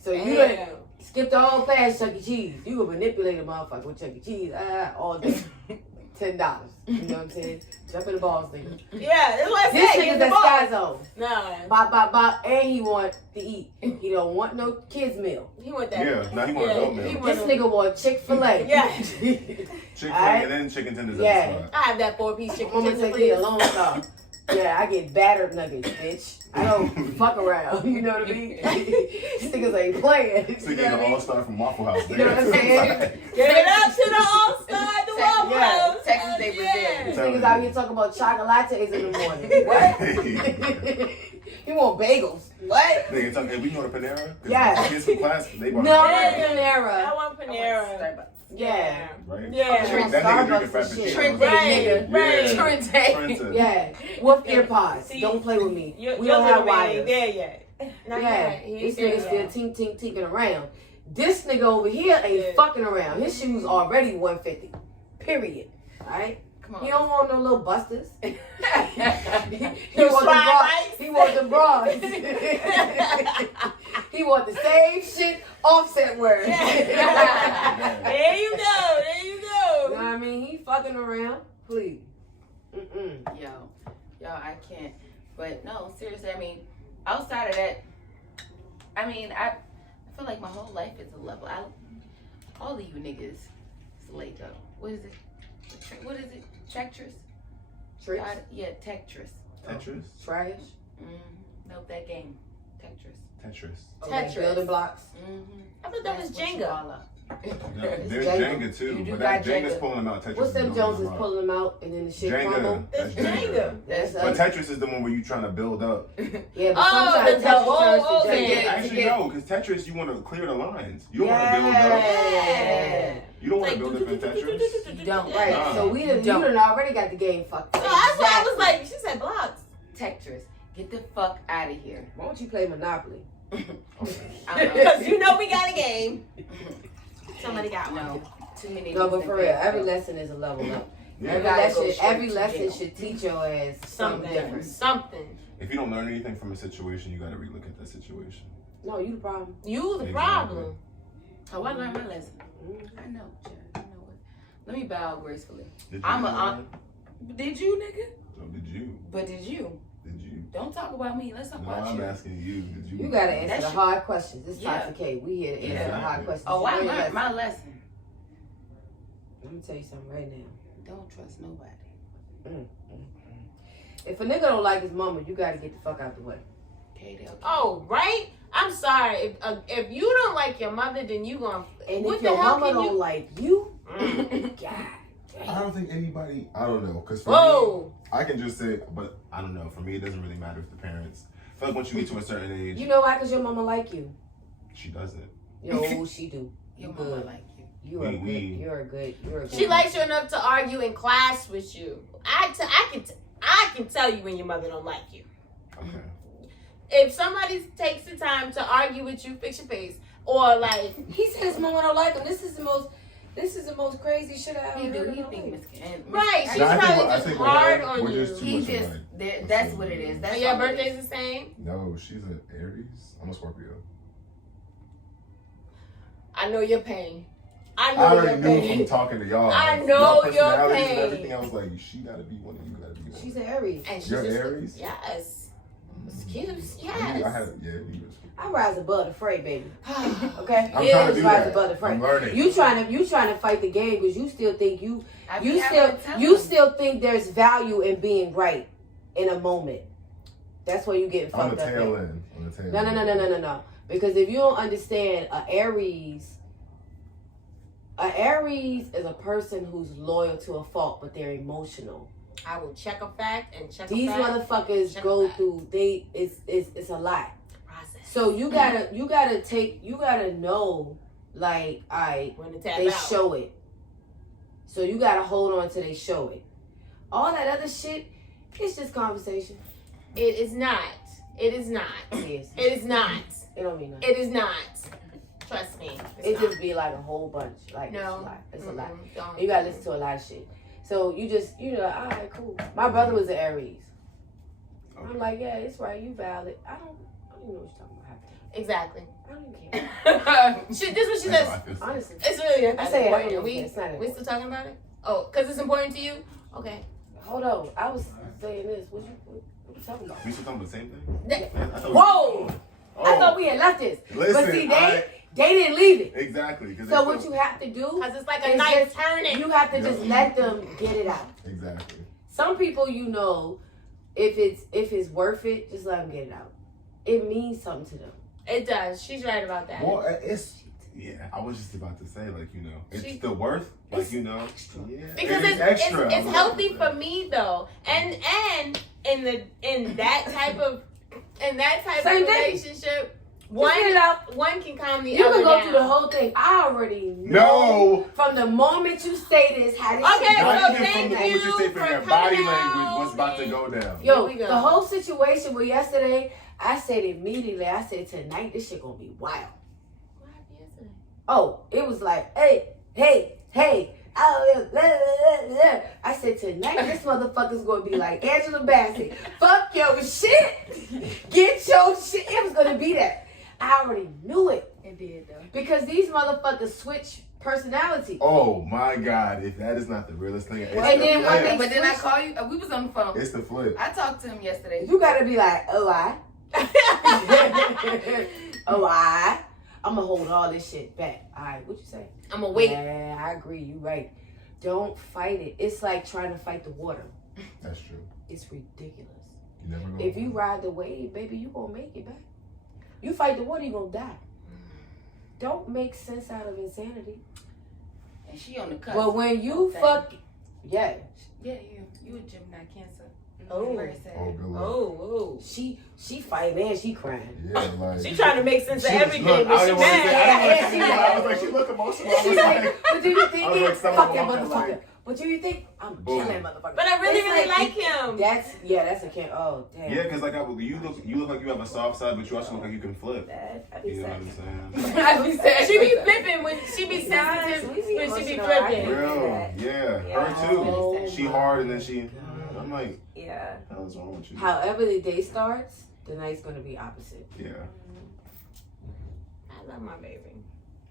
So you done Yeah. skipped all past Chuck E. Cheese. You would manipulate a motherfucker with Chuck E. Cheese all day. $10. You know what I'm saying? Jump in the balls, nigga. Yeah, that's what I This said. nigga's the at balls. Sky Zone. No, Bop, bop, bop. And he want to eat. He don't want no kids meal. he want that. Yeah, now he want adult he meal. want This nigga want Chick-fil-A. Yeah. Chicken Alright. and then chicken tenders Yeah. at the spot. I have that 4-piece chicken I'm gonna tender, take me a please. Lone Star. Yeah, I get battered nuggets, bitch. I don't fuck around. You know what I mean? These niggas ain't playing. So You you know get what I an mean? all-star from Waffle House. You know what I'm saying? Give it up to the All-Star, the Waffle Yeah, House. Texas Oh, Day yeah. These niggas out here talking about chocolates in the morning. What? You want bagels? What? Nigga, talking, hey, we go to Panera? 'Cause Yeah. Kids from class, they bought No, Yeah. Panera. I want Panera. Starbucks. Yeah. right? Yeah. Trent- That nigga drinking Starbucks and shit. Frappuccino. Trent Right, nigga. right. Trent Trent. Yeah. With ear pods. See, Don't play with me. Your We don't little have man ain't wires. there yet. Not Yeah. yet. He This ain't nigga there still yet. tinking around. This nigga over here ain't Yeah. fucking around. His shoes already 150. Period. Alright? Come He on. don't want no little busters. he You want the fried bras. rice? He want the bras. He want the same shit offset word. There you go. There you You know go. what I mean? He fucking around. Please. Yo, I can't. But no, seriously, I mean, outside of that, I mean, I feel like my whole life is a level. All of you niggas is late though. What is it? What is it? Tetris? Tricks. Yeah, Tetris. Tetris? Trash. Nope, that game. Tetris. Tetris. Like Tetris. building blocks. I thought that was Jenga. No, there's Jenga. Jenga too, You do but that got Jenga's Jenga. pulling them out. Tetris What's is them the one Joneses that's pulling them out and then the shit crumble? Jenga. It's That's Jenga. That's But Tetris is the one where you trying to build up. Yeah, but Oh, sometimes the Tetris double- turns to okay. Jenga. Yeah. Actually, no, because Tetris, you want to clear the lines. You don't want to build up. Yeah. You don't want Like, to build up in Tetris. You don't. Right, Nah. so you done already got the game fucked So up. that's why I was like, she said blocks. Tetris. Get the fuck out of here. Why don't you play Monopoly? Because you know we got a game. Somebody got one. No. Too many. No, but niggas for think real, that. every lesson is a level up. Yeah. Every lesson should teach your ass something Something. different. Something. If you don't learn anything from a situation, you got to relook at that situation. No, you the problem. You the Exactly. problem. Oh, I learned my lesson. Mm. I know, Jared. I know it. Let me bow gracefully. Did you I'm a- learn? Did you, nigga? So did you? But did you? Did you? Don't talk about me. Let's talk No, about I'm you. asking you. Did you? You gotta answer That's the hard questions. It's Yeah. Toxic K. We here to answer the Exactly. hard questions. Oh, I Learn your learned lesson. my lesson. Let me tell you something right now. Don't trust nobody. If a nigga don't like his mama, you gotta get the fuck out the way. Okay, they'll Oh, right? I'm sorry. If you don't like your mother, then you gonna. And What if the your hell mama can don't you- like you, Mm. God I damn. don't think anybody. I don't know, cause for me, Whoa. I can just say, but I don't know. For me, it doesn't really matter if the parents. I feel like once you get to a certain age, You know why? Cause your mama like you. she doesn't. Yo, she do. Your You mama good. like you. You are We- good. You're a good. You're a good. She likes you enough to argue in class with you. I can tell you when your mother don't like you. Okay. If somebody takes the time to argue with you, fix your face. Or like, He said his mama don't like him. This is the most crazy shit I He ever do. heard. He in my think life. miscarriage. right, she's No, I think probably what- I just think hard we're on just you. too He much just alike. that's what it is. That's Your all it is. birthday's the same? No, she's an Aries. I'm a Scorpio. I know your pain. I I know already your knew from pain. talking to y'all. I Y'all know your personalities and pain. everything. I was like, she gotta be one of you. Gotta be one. She's an Aries. And she's You're just, Aries? Yes. Excuse, I yes. had, yeah, you was. I rise above the fray, baby. Okay. I'm Yeah, trying to do rise that. above the fray. I'm learning. You trying to fight the game because you still think I be having to tell you him. still think there's value in being right in a moment. That's where you getting On fucked the up. tail at. end. On the tail No. end. Because if you don't understand, a Aries is a person who's loyal to a fault, but they're emotional. I will check a fact and check These a fact. motherfuckers check go a fact. through. It's a lot. Process. So you gotta know, like, When to tap they out. show it. So you gotta hold on till they show it. All that other shit, it's just conversation. It is not. It is not. Yes. It is not. It don't mean nothing. It is not. Trust me. It's It not. just be like a whole bunch. Like No. it's a lot. Don't. You gotta listen to a lot of shit. So you know, all right, cool. My brother was an Aries. I'm like, yeah, it's right. You valid. I don't even know what you're talking about. Exactly. I don't even care. This is what she says. Honestly. It's really I say important. it. It's not We important. still talking about it? Oh, because it's important to you? Okay. Hold on. I was saying this. What you talking about? We should talk about the same thing. That- Man, I thought Whoa! Oh, I thought we had left this. listen, But see, they didn't leave it. exactly. 'Cause So they what still- you have to do Because it's like a is knife just- turning. you have to just let them get it out. Exactly. Some people, you know, if it's worth it, just let them get it out. It means something to them. It does. She's right about that. Well, I was just about to say, like, you know, it's the worth, like, It's you know, extra. yeah, Because it's extra. it's healthy for me though, and in that type of Same of thing. relationship, Just get it out. one can calm the You other can go down. through the whole thing. I already know No. from the moment you say this how this Okay, shit so goes. Not even thank from the moment you say you from for your body coming language, out what's about to and- go down. Yo, Here we go. the whole situation with yesterday, I said immediately, I said tonight this shit gonna be wild. What happened yesterday? Oh, it was like, hey. Oh, I said tonight this motherfucker's gonna be like Angela Bassett. Fuck your shit. Get your shit. It was gonna be that. I already knew it. It did though. Because these motherfuckers switch personality. Oh my God! If that is not the realest thing, it's And the then flip. when they But then I call you. We was on the phone. It's the flip. I talked to him yesterday. You gotta be like, oh, I'm gonna hold all this shit back. All right, what you say? I'm gonna wait. Yeah, I agree. You right. Don't fight it. It's like trying to fight the water. That's true. It's ridiculous. You never know. If you ride the wave, baby, you gonna make it back. You fight the water, you gonna die. Don't make sense out of insanity. And she on the cusp. But when you Okay. fuck, yeah, Yeah, you a Gemini Cancer. Oh. Very sad. Oh, good luck. Oh, she fighting and she crying. Yeah, like she trying to make sense of She was- everything, look, but I she didn't want to say. mad. I didn't want to Yeah, say she that. I mad. was like, she look emotional. I She's was like, like, but do you think I was like, someone fuck that walking motherfucker? like- But do you think I'm Boom. killing motherfucker? But I really, It's really like him. That's a can. Oh damn. yeah, because like you look like you have a soft side, but you also look like you can flip. I'd be You know what sad. I'm saying? She be flipping when she be sensitive We be when she be emotional. flipping. Real, yeah, her too. Oh, She hard and then she. I'm like, Yeah. what the hell is wrong with you? However the day starts, the night's gonna be opposite. Yeah. I love my baby.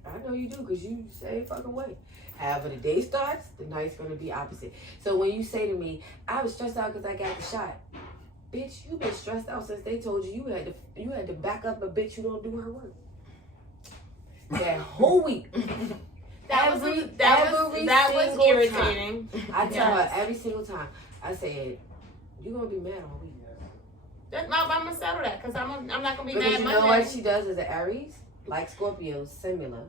I know you do, because you say fucking way. However the day starts, the night's gonna be opposite. So when you say to me, I was stressed out because I got the shot. Bitch, you been stressed out since they told you you had to back up a bitch who don't do her work. That whole week. That was single irritating. I tell her every single time. I said, you gonna be mad all week. I'm gonna settle that because I'm not gonna be Because mad you know Monday. what she does as an Aries? Like Scorpio, similar.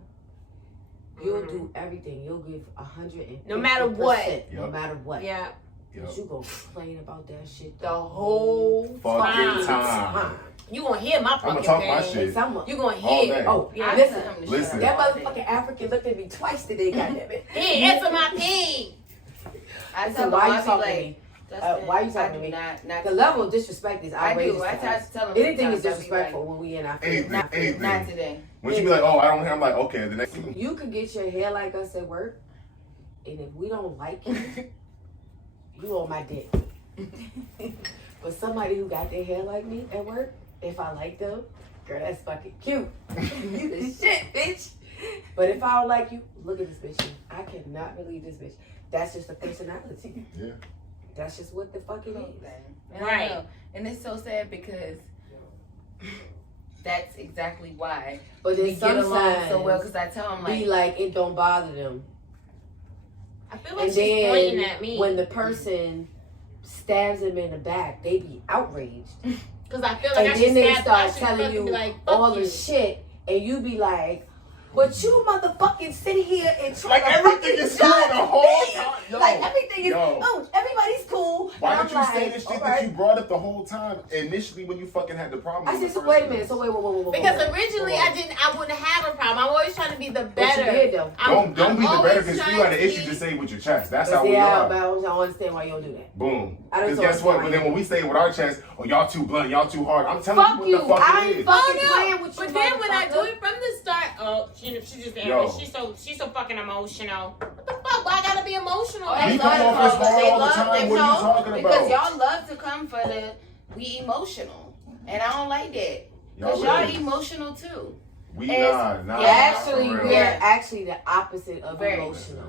You'll do everything. You'll give 100%. No matter what. No Yep. matter what. Yeah, Yep. You gonna complain about that shit the whole Fucking time. time. You gonna hear my fucking I'ma talk my pain. shit. You gonna All hear. day. Oh, Yeah. listen. Listen. That motherfucking African looked at me twice today, goddammit. He ain't answer my pain. I So tell him, why I you be talking to like, me? Justin, why you talking I to do me? Not The level of disrespect is I outrageous. do. I to try us. to tell him. Anything is sometimes, I be disrespectful like, when we in our Anything, Not anything. today. When she be like, oh, I don't have, I'm like, okay, the next thing. You could get your hair like us at work, and if we don't like you, you on my dick. But somebody who got their hair like me at work, if I like them, girl, that's fucking cute. You the shit, bitch. But if I don't like you, look at this bitch here. I cannot believe this bitch. That's just a personality. Yeah. That's just what the fuck it is. And I Right. know. And it's so sad because that's exactly why But we then get along sometimes so well. Because I tell him be like, like, it don't bother them. I feel like And she's pointing then at me. when the person stabs him in the back, they be outraged. Because I feel like And I then should they stab start I should telling fucking you be like, fuck all you. the shit, and you be like, but you motherfucking sit here and try Like to everything fucking is cool the judge whole me. time. Yo, Like everything is, yo. oh, everybody's cool. Why Why I'm did you say like, this shit alright. that you brought up the whole time initially when you fucking had the problem? I in said, the so first wait a place? minute. So wait. Because originally I wouldn't have a problem. I'm always trying to be the better. But you did though. Don't be the better always because you trying had an to issue be- to say with your chest. That's But how see, we I are. don't understand why you don't do that. Boom. I don't Because guess understand what? why But you then when we say it with our chest, oh y'all too blunt, y'all too hard. I'm telling Fuck you you. what the fuck I it ain't is. fucking Oh, playing no. with you. But then when I do motherfucker. it from the start, she just Yo. she's so fucking emotional. What the fuck? Why I gotta be emotional? Oh, We come off this hard all the time. What are you talking because about? y'all love to come for the we emotional, and I don't like that because Y'all y'all really- emotional too. We It's- not. Actually, for real. we're actually the opposite of Very. emotional.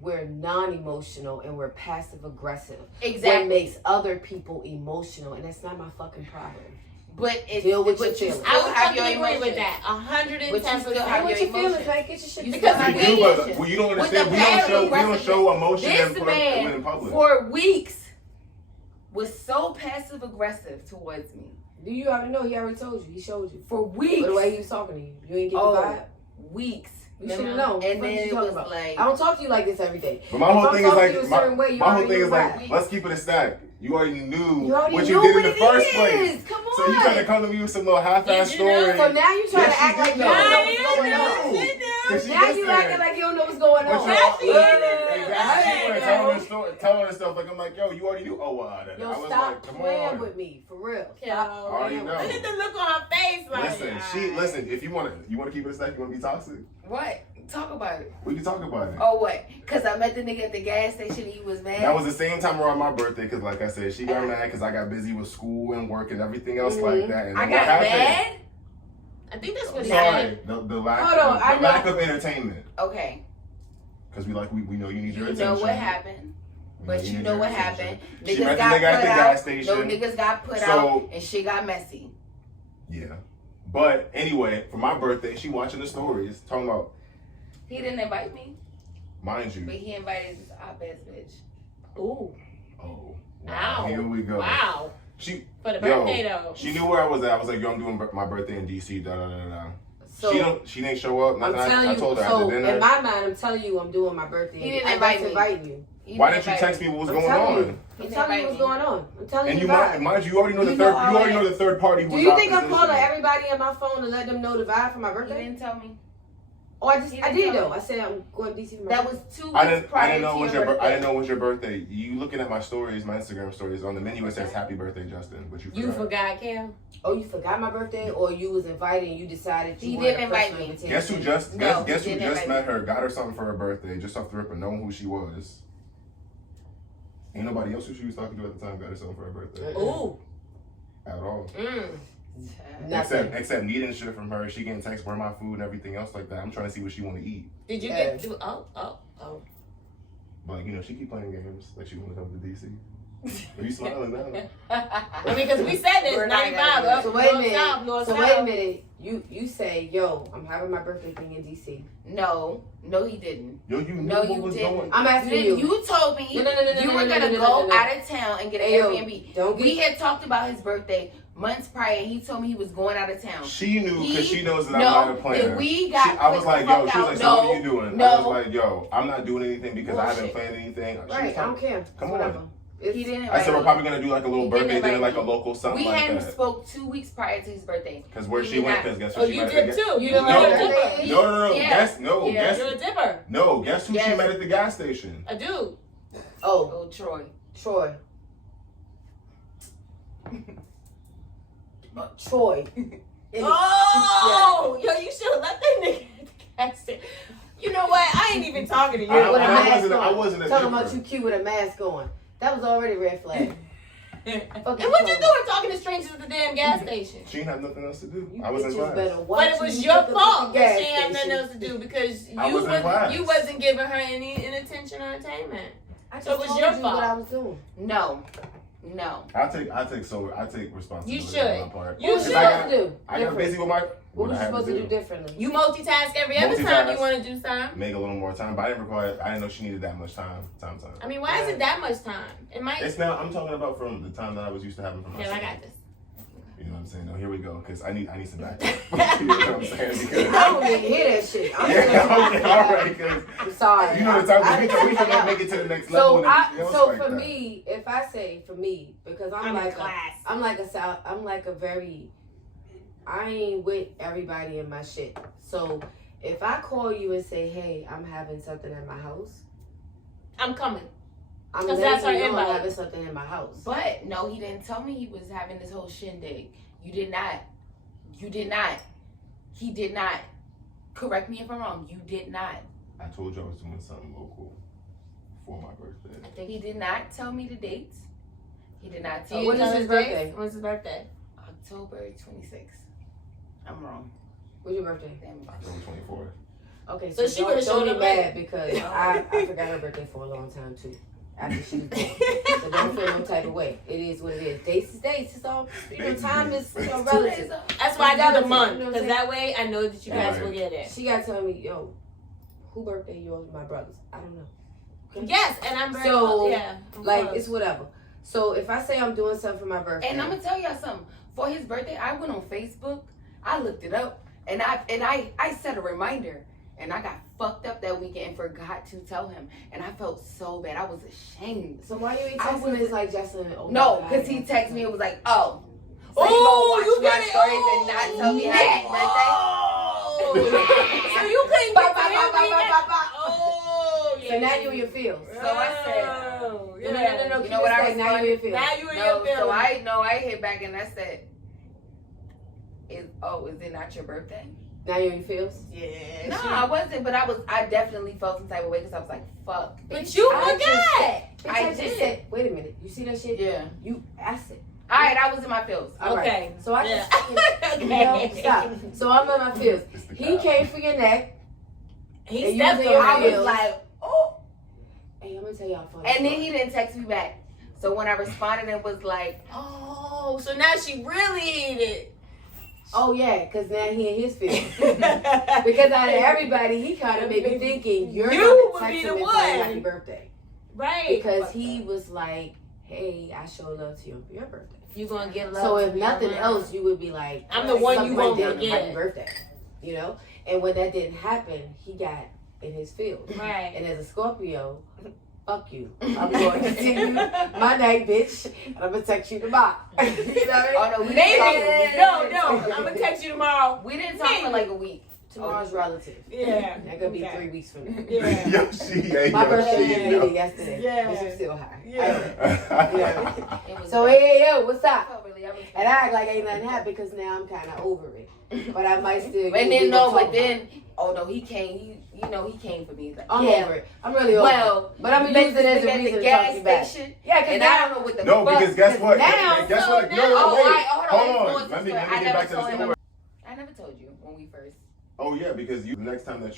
We're non-emotional and we're passive aggressive. What Exactly, makes other people emotional, and that's not my fucking problem. but it, Deal with but your you feelings. still I would have your fucking agree with emotions. that. 110%. But you still have Deal with your your feelings, emotions. man. Get your shit Because together. We we- do, but well, you don't With the understand. We passive don't show emotion This in man public. for weeks was so passive aggressive towards me. Do you already know? He already told you. He showed you. For weeks. But the way he was talking to you, you ain't get Oh, the vibe. weeks. You should have known. And What then you it talking was about? like, I don't talk to you like this every day. But my If whole I'm thing is talking like to you a certain way, you my whole already thing is know like that. let's keep it a stack. You already knew You already what knew you did what in the it first is. place. Come on. So you trying to come to me with some little half-ass Did you know? story. So now you trying Yes, to act you like did you don't know. know what's going on. She Cause she Now just you said- acting like you don't know what's going But on. you're Yes, she all- did. Exactly. Yes, Telling her story, telling her stuff like I'm like, yo, you already knew. Oh, I Yo, was stop like, come playing on. with me, for real. Yo. Stop Already playing know. with Look me. at the look on her face. Like, Listen. If you want to keep it a stack, you want to be toxic. what? Talk about it. We can talk about it. Oh, what? Because I met the nigga at the gas station and he was mad. That was the same time around my birthday, because like I said, she got mad because I got busy with school and work and everything else like that. And I then got what happened? mad? I think that's what he Sorry, said. the lack, Hold on, I the know. lack of entertainment. Okay. Because we know you need your You attention. know what happened. But you need know your what attention. happened. She Niggas met the got nigga at put the out. gas station. No niggas got put So- out and shit got messy. Yeah. But anyway, for my birthday, she watching the stories, talking about, He didn't invite me, mind you. but he invited this op ass bitch. Ooh. Oh. Wow. Here we go. Wow. She For the Yo. birthday, though. she knew where I was at. I was like, yo, I'm doing my birthday in DC. Da da da da. So, She didn't show up. I'm Nothing. telling I you, told her so after dinner. in my mind, I'm telling you I'm doing my birthday. He didn't I'm invite me. inviting you. He Why didn't didn't you text me what was I'm going telling on? you. I'm telling you what's going on. I'm telling And you you vibe. mind you already know the You third. know all You already that. know the third party who Do was you think I'm opposition. calling everybody on my phone to let them know the vibe for my He birthday? didn't tell me. Oh, I He did didn't tell though. me. I said I'm going to DC for my That birthday. was 2 weeks I didn't prior know to it was your birthday. I didn't know it was your birthday. You looking at my stories, my Instagram stories. On the menu it says Happy Birthday, Justin. But you forgot. You forgot, Cam? Oh, you forgot my birthday, or you was invited and you decided you He wanted didn't a invite personal me. invitation? Guess who just No, guess he who didn't just invite met her? Got her something for her birthday, just off the rip and knowing who she was. Ain't nobody else who she was talking to at the time got her something for her birthday Ooh. at all. Nothing. Except needing shit from her. She getting text where my food and everything else like that. I'm trying to see what she want to eat. Did you Yeah. get to? Oh. But she keep playing games like she want to come to DC. Are you smiling now? I mean, because we said this, We're not 95 gonna up, So wait a minute. south, north, So south. wait a minute. You say, yo, I'm having my birthday thing in DC. No, he didn't. Yo, you knew No, what you was didn't. going. I'm asking you. You told me No, you were gonna no, go no. out of town and get an Hey, yo, Airbnb. don't We get. had talked about his birthday months prior. He told me he was going out of town. She knew because she knows that I'm No, not a planner. and we got I was put like, the yo, fuck she was out. like, so No, what are you doing? I no. was like, yo, I'm not doing anything because I haven't Bullshit. planned anything. She was Right, I don't like, care. Come Whatever. on. He didn't I invite said we're me. probably gonna do like a little He didn't birthday dinner, invite like a me. local something We like hadn't that. spoke 2 weeks prior to his birthday. Because where He she did went, not. because guess Oh, what she you met did at the too. You No. know No. you're a dipper. No. Yeah. Guess no. Yeah. Guess You're a dipper. no. Guess who she Yes. met at the gas station? A dude. Oh, Oh, Troy. Troy. Troy. Oh, yo, you should have let that nigga at the gas station. You know what? I ain't even talking to you. With a mask I on. wasn't a Talking dipper. about you cute with a mask on. That was already a red flag. And what you doing talking to strangers at the damn gas station? She didn't have nothing else to do. You I was in bitches class. better watch But it was who your you took fault to the that gas she had nothing station. else to do because I was in class. you wasn't giving her any attention or entertainment. I So it just was told your you fault. what I was doing. No. I take responsibility You on should. my part. You What was should. you supposed to do? I got busy with my What was I you had supposed to do differently? You multitask every other time you want to do something. Make a little more time, but I didn't require. I didn't know she needed that much time. I mean, why is it that much time? It might. It's now. I'm talking about from the time that I was used to having for Yeah, myself. I got this. You know what I'm saying? No, here we go, because I need some backup. You know what I'm saying? Because I don't even hear that shit. yeah, okay, all right, because I'm sorry. you know the type of we can make it to the next level. So for me, if I say for me, because I'm like a very, I ain't with everybody in my shit. So if I call you and say, hey, I'm having something at my house, I'm coming. I'm Because that's our letting you know I'm invite. having something in my house. But no, he didn't tell me he was having this whole shindig. You did not. He did not. Correct me if I'm wrong. You did not. I told you I was doing something local for my birthday. He did not tell me the dates. He did not tell Do me. you When tell is his his birthday? When's his birthday? October 26th. I'm wrong. When's your birthday? Damn. October 24th. Okay, So she would've don't showed be up mad late. because I forgot her birthday for a long time too. After she was born. So don't feel no type of way. It is what it is. Dates is dates. It's all, time is relative. That's why I do the Relative, month. you know what Because I'm that way I know that you guys Right. will get it. She got to tell me, yo, who birthday yours? My brother's. I don't know. Okay? Yes, and I'm very So, I'm Like, close. it's whatever. So if I say I'm doing something for my birthday. And I'm gonna tell y'all something. For his birthday, I went on Facebook. I looked it up, and I set a reminder, and I got fucked up that weekend and forgot to tell him, and I felt so bad. I was ashamed. So why you ain't I texting was- me like Justin? Oh, No, my because God. he texted me and was like, "Oh, so Oh, you you gonna watch get my it? stories and not tell me happy birthday?" Oh, so you couldn't get to him. Oh, yeah. So now you in your feels. So I said, Oh, No, yeah. You know what I Now you in your feels. Now you in your No, feelings. so I hit back and I said, "Is it not your birthday?" Now you in your feels. Yeah. No, I wasn't, but I definitely felt some type of way because I was like, "Fuck." But you I forgot. I just did. said, wait a minute. You see that shit? Yeah. You asked it. All right, I was in my feels. All right. Okay. So I Yeah. just, stop. So I'm in my feels. It's the He guy. came for your neck. He And you stepped was on in your I was feels. like, "Oh." Hey, I'm gonna tell y'all a funny And then story. he didn't text me back. So when I responded, it was like, Oh, so now she really hated. Oh yeah, because now he in his feelings. Because out of everybody, he kind of made me thinking you're You gonna would be text the him and tell him one. happy birthday. Right. Because he was like, hey, I show love to you for your birthday. You gonna get love. So if from nothing your else, you would be like, I'm the one something you won't that, forget. happy birthday. You know? And when that didn't happen, he got in his feels. mom. Right. And as a Scorpio, fuck you. I'm going to continue my night, bitch. And I'm going to text you tomorrow. You know what I mean? "Oh no, we Maybe. didn't No, talk. I'm gonna text you tomorrow. We didn't talk for like a week." Tomorrow's relative. Yeah. That could be Okay. 3 weeks from now. Yeah. Yo, she, My yo, birthday she, is yo. really yesterday. Yeah. But you still high. Yeah. Yeah. It was So, bad. hey, yo, what's I up? felt really- I was- And I act like ain't nothing happened because now I'm kind of over it. But I might still. And we then gonna no, talk but then oh no, he came. He came for me. He's like, about it. I'm yeah. over it. I'm really over it. Well, But I'm going to use it as a at reason the to talk gas to you back. station, Yeah, because and I now. don't know what the No, fuck. because guess what? now- Guess so what? now- No, Oh, wait. all right, hold on. Hold on. Let me I get never back to told the him. story. I never told you when we first. Oh yeah, because the next time that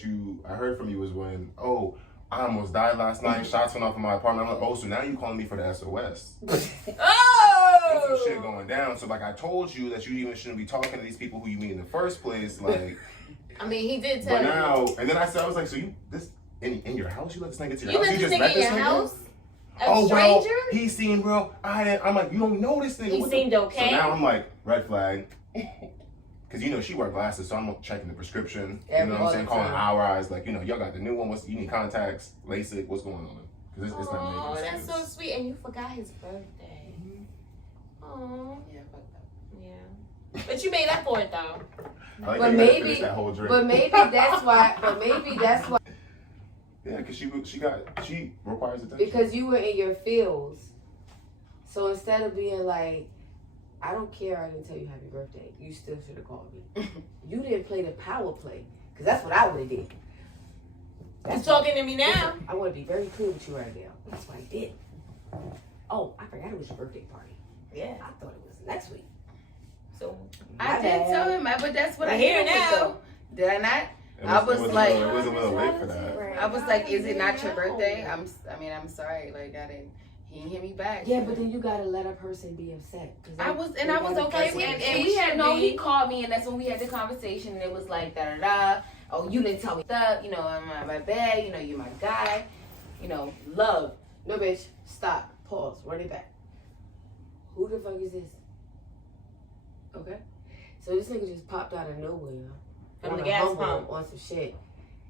I heard from you was when, oh, I almost died last night. Shots went off in my apartment. I'm like, oh, so now you calling me for the SOS? There's some shit Oh. going down. So like I told you that you even shouldn't be talking to these people who you meet in the first place. Like, I mean, he did tell but you. now, and then I was like, so you this in your house? You let this nigga to your You house? let this just nigga in your nigga? house? A Oh stranger? well, he seemed real. I'm like, you don't know this nigga. He What the-" seemed okay. So now I'm like, red flag. Because, you know, she wear glasses, so I'm checking the prescription. You know what I'm saying? Calling our eyes, like, you know, y'all got the new one. You need contacts, LASIK, what's going on? Because it's not Oh, making that's sense. so sweet. And you forgot his birthday. Oh, Yeah, fuck that. yeah. But you made up for it, though. I like But how you gotta maybe- finish that whole drink. But maybe that's why. Yeah, because she requires attention. Because you were in your feels. So instead of being like, I don't care, I didn't tell you happy birthday, you still should have called me. You didn't play the power play. Because that's what I would have did. You talking to me now? I want to be very clear with you right now. That's what I did. Oh, I forgot it was your birthday party. Yeah. I thought it was next week. So I My did bad. tell him, but that's what I I hear did now. though. Did I not? It I was like- it was a little late for that. I was like, "Is it not your birthday?" I'm sorry. Like he didn't hit me back. Yeah, but then you got to let a person be upset. I was okay with it. And we had he called me, and that's when we had the conversation, and it was like da da da. Oh, you didn't tell me stuff. You know, I'm my bad. You know, you're my guy. You know, love. No, bitch. Stop. Pause. Run it back. Who the fuck is this? Okay. So this nigga just popped out of nowhere. From on the a gas humble, pump. on some shit.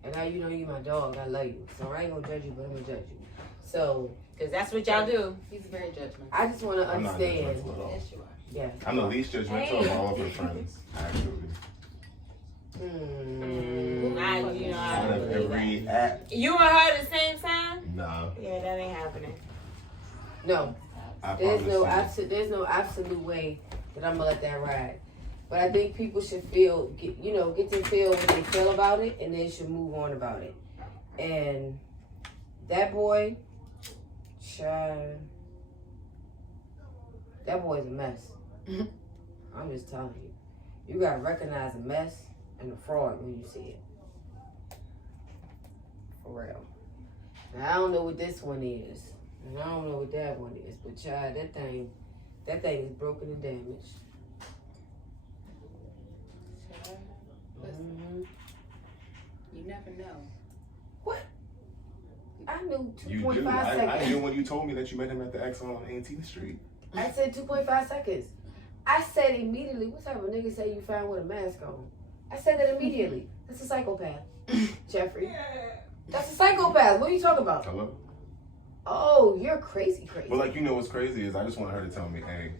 And now you know you my dog. I love you. So I ain't gonna judge you, but I'm gonna judge you. So, Because that's what y'all do. He's very judgmental. I just want to I'm not understand. judgmental at all. Yes, you are. Yeah. I'm the least judgmental of all of her friends, actually. Out of every app. You and her the same time? Nah. Yeah, that ain't happening. No. I There's promise no you. there's no absolute way that I'm gonna let that ride. But I think people should get to feel what they feel about it, and they should move on about it. And that boy, child, that boy's a mess. I'm just telling you. You gotta recognize a mess and a fraud when you see it. For real. Now I don't know what this one is. And I don't know what that one is, but child, that thing is broken and damaged. Listen, you never know. What? I knew You 2.5 do. seconds. I knew when you told me that you met him at the X on 18th Street. I said 2.5 seconds. I said immediately, what type of nigga say you found with a mask on? I said that immediately. That's a psychopath, Jeffrey. That's a psychopath. What are you talking about? Hello? Oh, you're crazy. But like, you know what's crazy is I just want her to tell me, hey,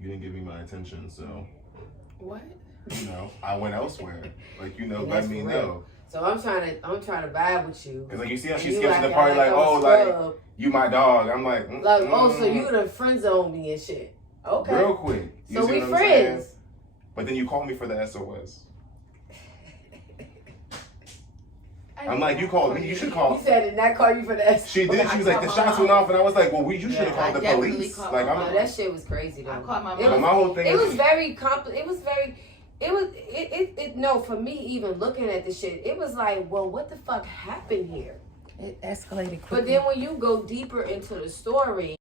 you didn't give me my attention, so, What? you know, I went elsewhere. Like, you know, And let that's me for real. know. So I'm trying to vibe with you. Cause like you see how And she's you sketching the acting party like, I'm a oh, like scrub. you my dog. I'm like, Oh, so you done friend zoned me and shit. Okay. real quick. You So see we what I'm saying? friends. But then you called me for the SOS. I'm like, you called me. You should call. You said did not call you for the S. She did. She was like, the shots went off, and I was like, well, you should have called the definitely police. called Like, my I'm. mom. No, that shit was crazy though. I caught my It mom. was, my whole thing it is was very no, for me even looking at the shit, it was like, well, what the fuck happened here? It escalated quickly. But then when you go deeper into the story,